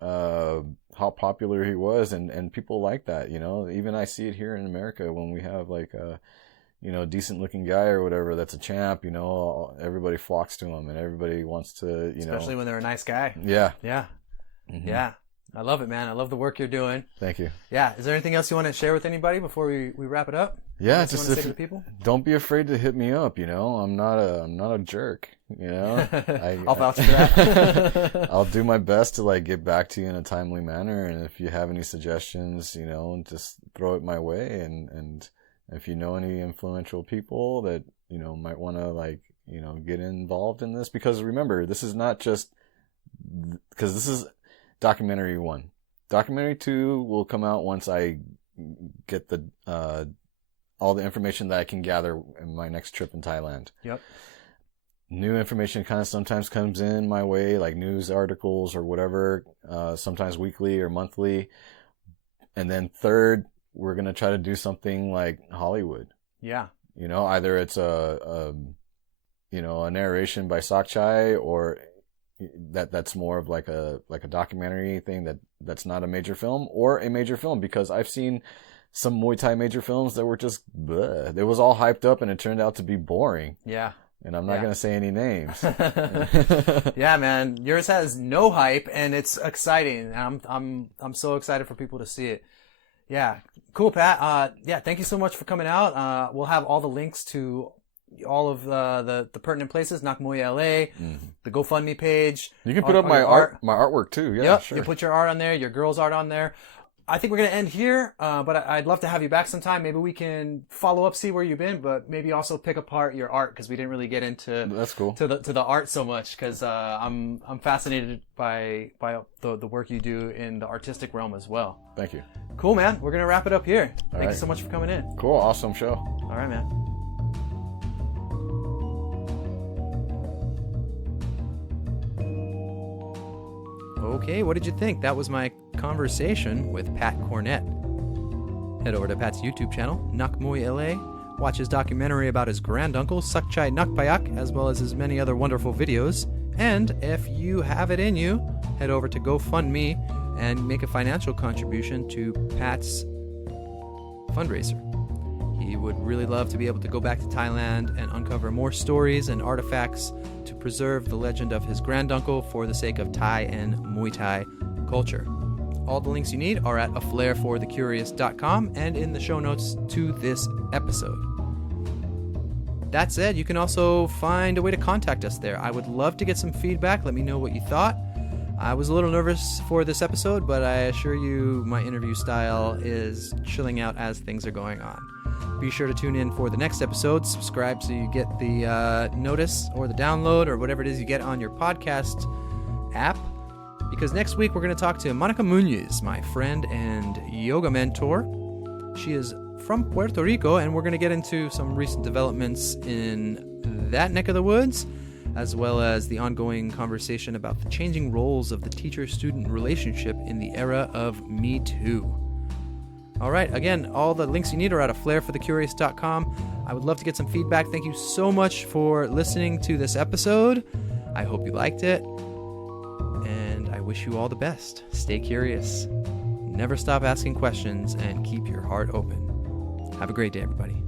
how popular he was, and people like that, even I see it here in America when we have like a, decent looking guy or whatever that's a champ, everybody flocks to him, and everybody wants to, especially when they're a nice guy. Yeah. Yeah. Mm-hmm. Yeah. I love it, man. I love the work you're doing. Thank you. Yeah. Is there anything else you want to share with anybody before we wrap it up? Yeah. Just say to the people? Don't be afraid to hit me up. I'm not a jerk. I'll vouch for that. I'll do my best to get back to you in a timely manner. And if you have any suggestions, just throw it my way. And if you know any influential people that, might want to get involved in this, because remember, this is not just because this is documentary 1. Documentary 2 will come out once I get the all the information that I can gather in my next trip in Thailand. Yep. New information kind of sometimes comes in my way, like news articles or whatever, sometimes weekly or monthly. And then third, we're going to try to do something like Hollywood. Yeah. Either it's a narration by Sakchai, or that's more of like a documentary thing that's not a major film, or a major film, because I've seen some Muay Thai major films that were just bleh. It was all hyped up and it turned out to be boring. Yeah. And I'm not going to say any names. Yeah, man. Yours has no hype, and it's exciting. I'm so excited for people to see it. Yeah. Cool, Pat. Yeah, thank you so much for coming out. We'll have all the links to all of the pertinent places, Muay LA, the GoFundMe page. You can put up my artwork too. Yeah, yep, sure. You put your art on there, your girl's art on there. I think we're going to end here, but I'd love to have you back sometime. Maybe we can follow up, see where you've been, but maybe also pick apart your art, because we didn't really get into that's cool to the art so much, because I'm fascinated by the work you do in the artistic realm as well. Thank you. Cool, man. We're going to wrap it up here. Thank you so much for coming in. Cool. Awesome show. All right, man. Okay, what did you think? That was my conversation with Pat Cornett. Head over to Pat's YouTube channel, Muay LA. Watch his documentary about his granduncle, Sakchai Nakpayak, as well as his many other wonderful videos. And if you have it in you, head over to GoFundMe and make a financial contribution to Pat's fundraiser. He would really love to be able to go back to Thailand and uncover more stories and artifacts to preserve the legend of his granduncle for the sake of Thai and Muay Thai culture. All the links you need are at aflairforthecurious.com and in the show notes to this episode. That said, you can also find a way to contact us there. I would love to get some feedback. Let me know what you thought. I was a little nervous for this episode, but I assure you my interview style is chilling out as things are going on. Be sure to tune in for the next episode. Subscribe so you get the notice or the download or whatever it is you get on your podcast app. Because next week we're going to talk to Monica Munoz, my friend and yoga mentor. She is from Puerto Rico, and we're going to get into some recent developments in that neck of the woods, as well as the ongoing conversation about the changing roles of the teacher-student relationship in the era of Me Too. All right, again, all the links you need are at aflairforthecurious.com. I would love to get some feedback. Thank you so much for listening to this episode. I hope you liked it. wish you all the best. Stay curious. Never stop asking questions and keep your heart open. Have a great day, everybody.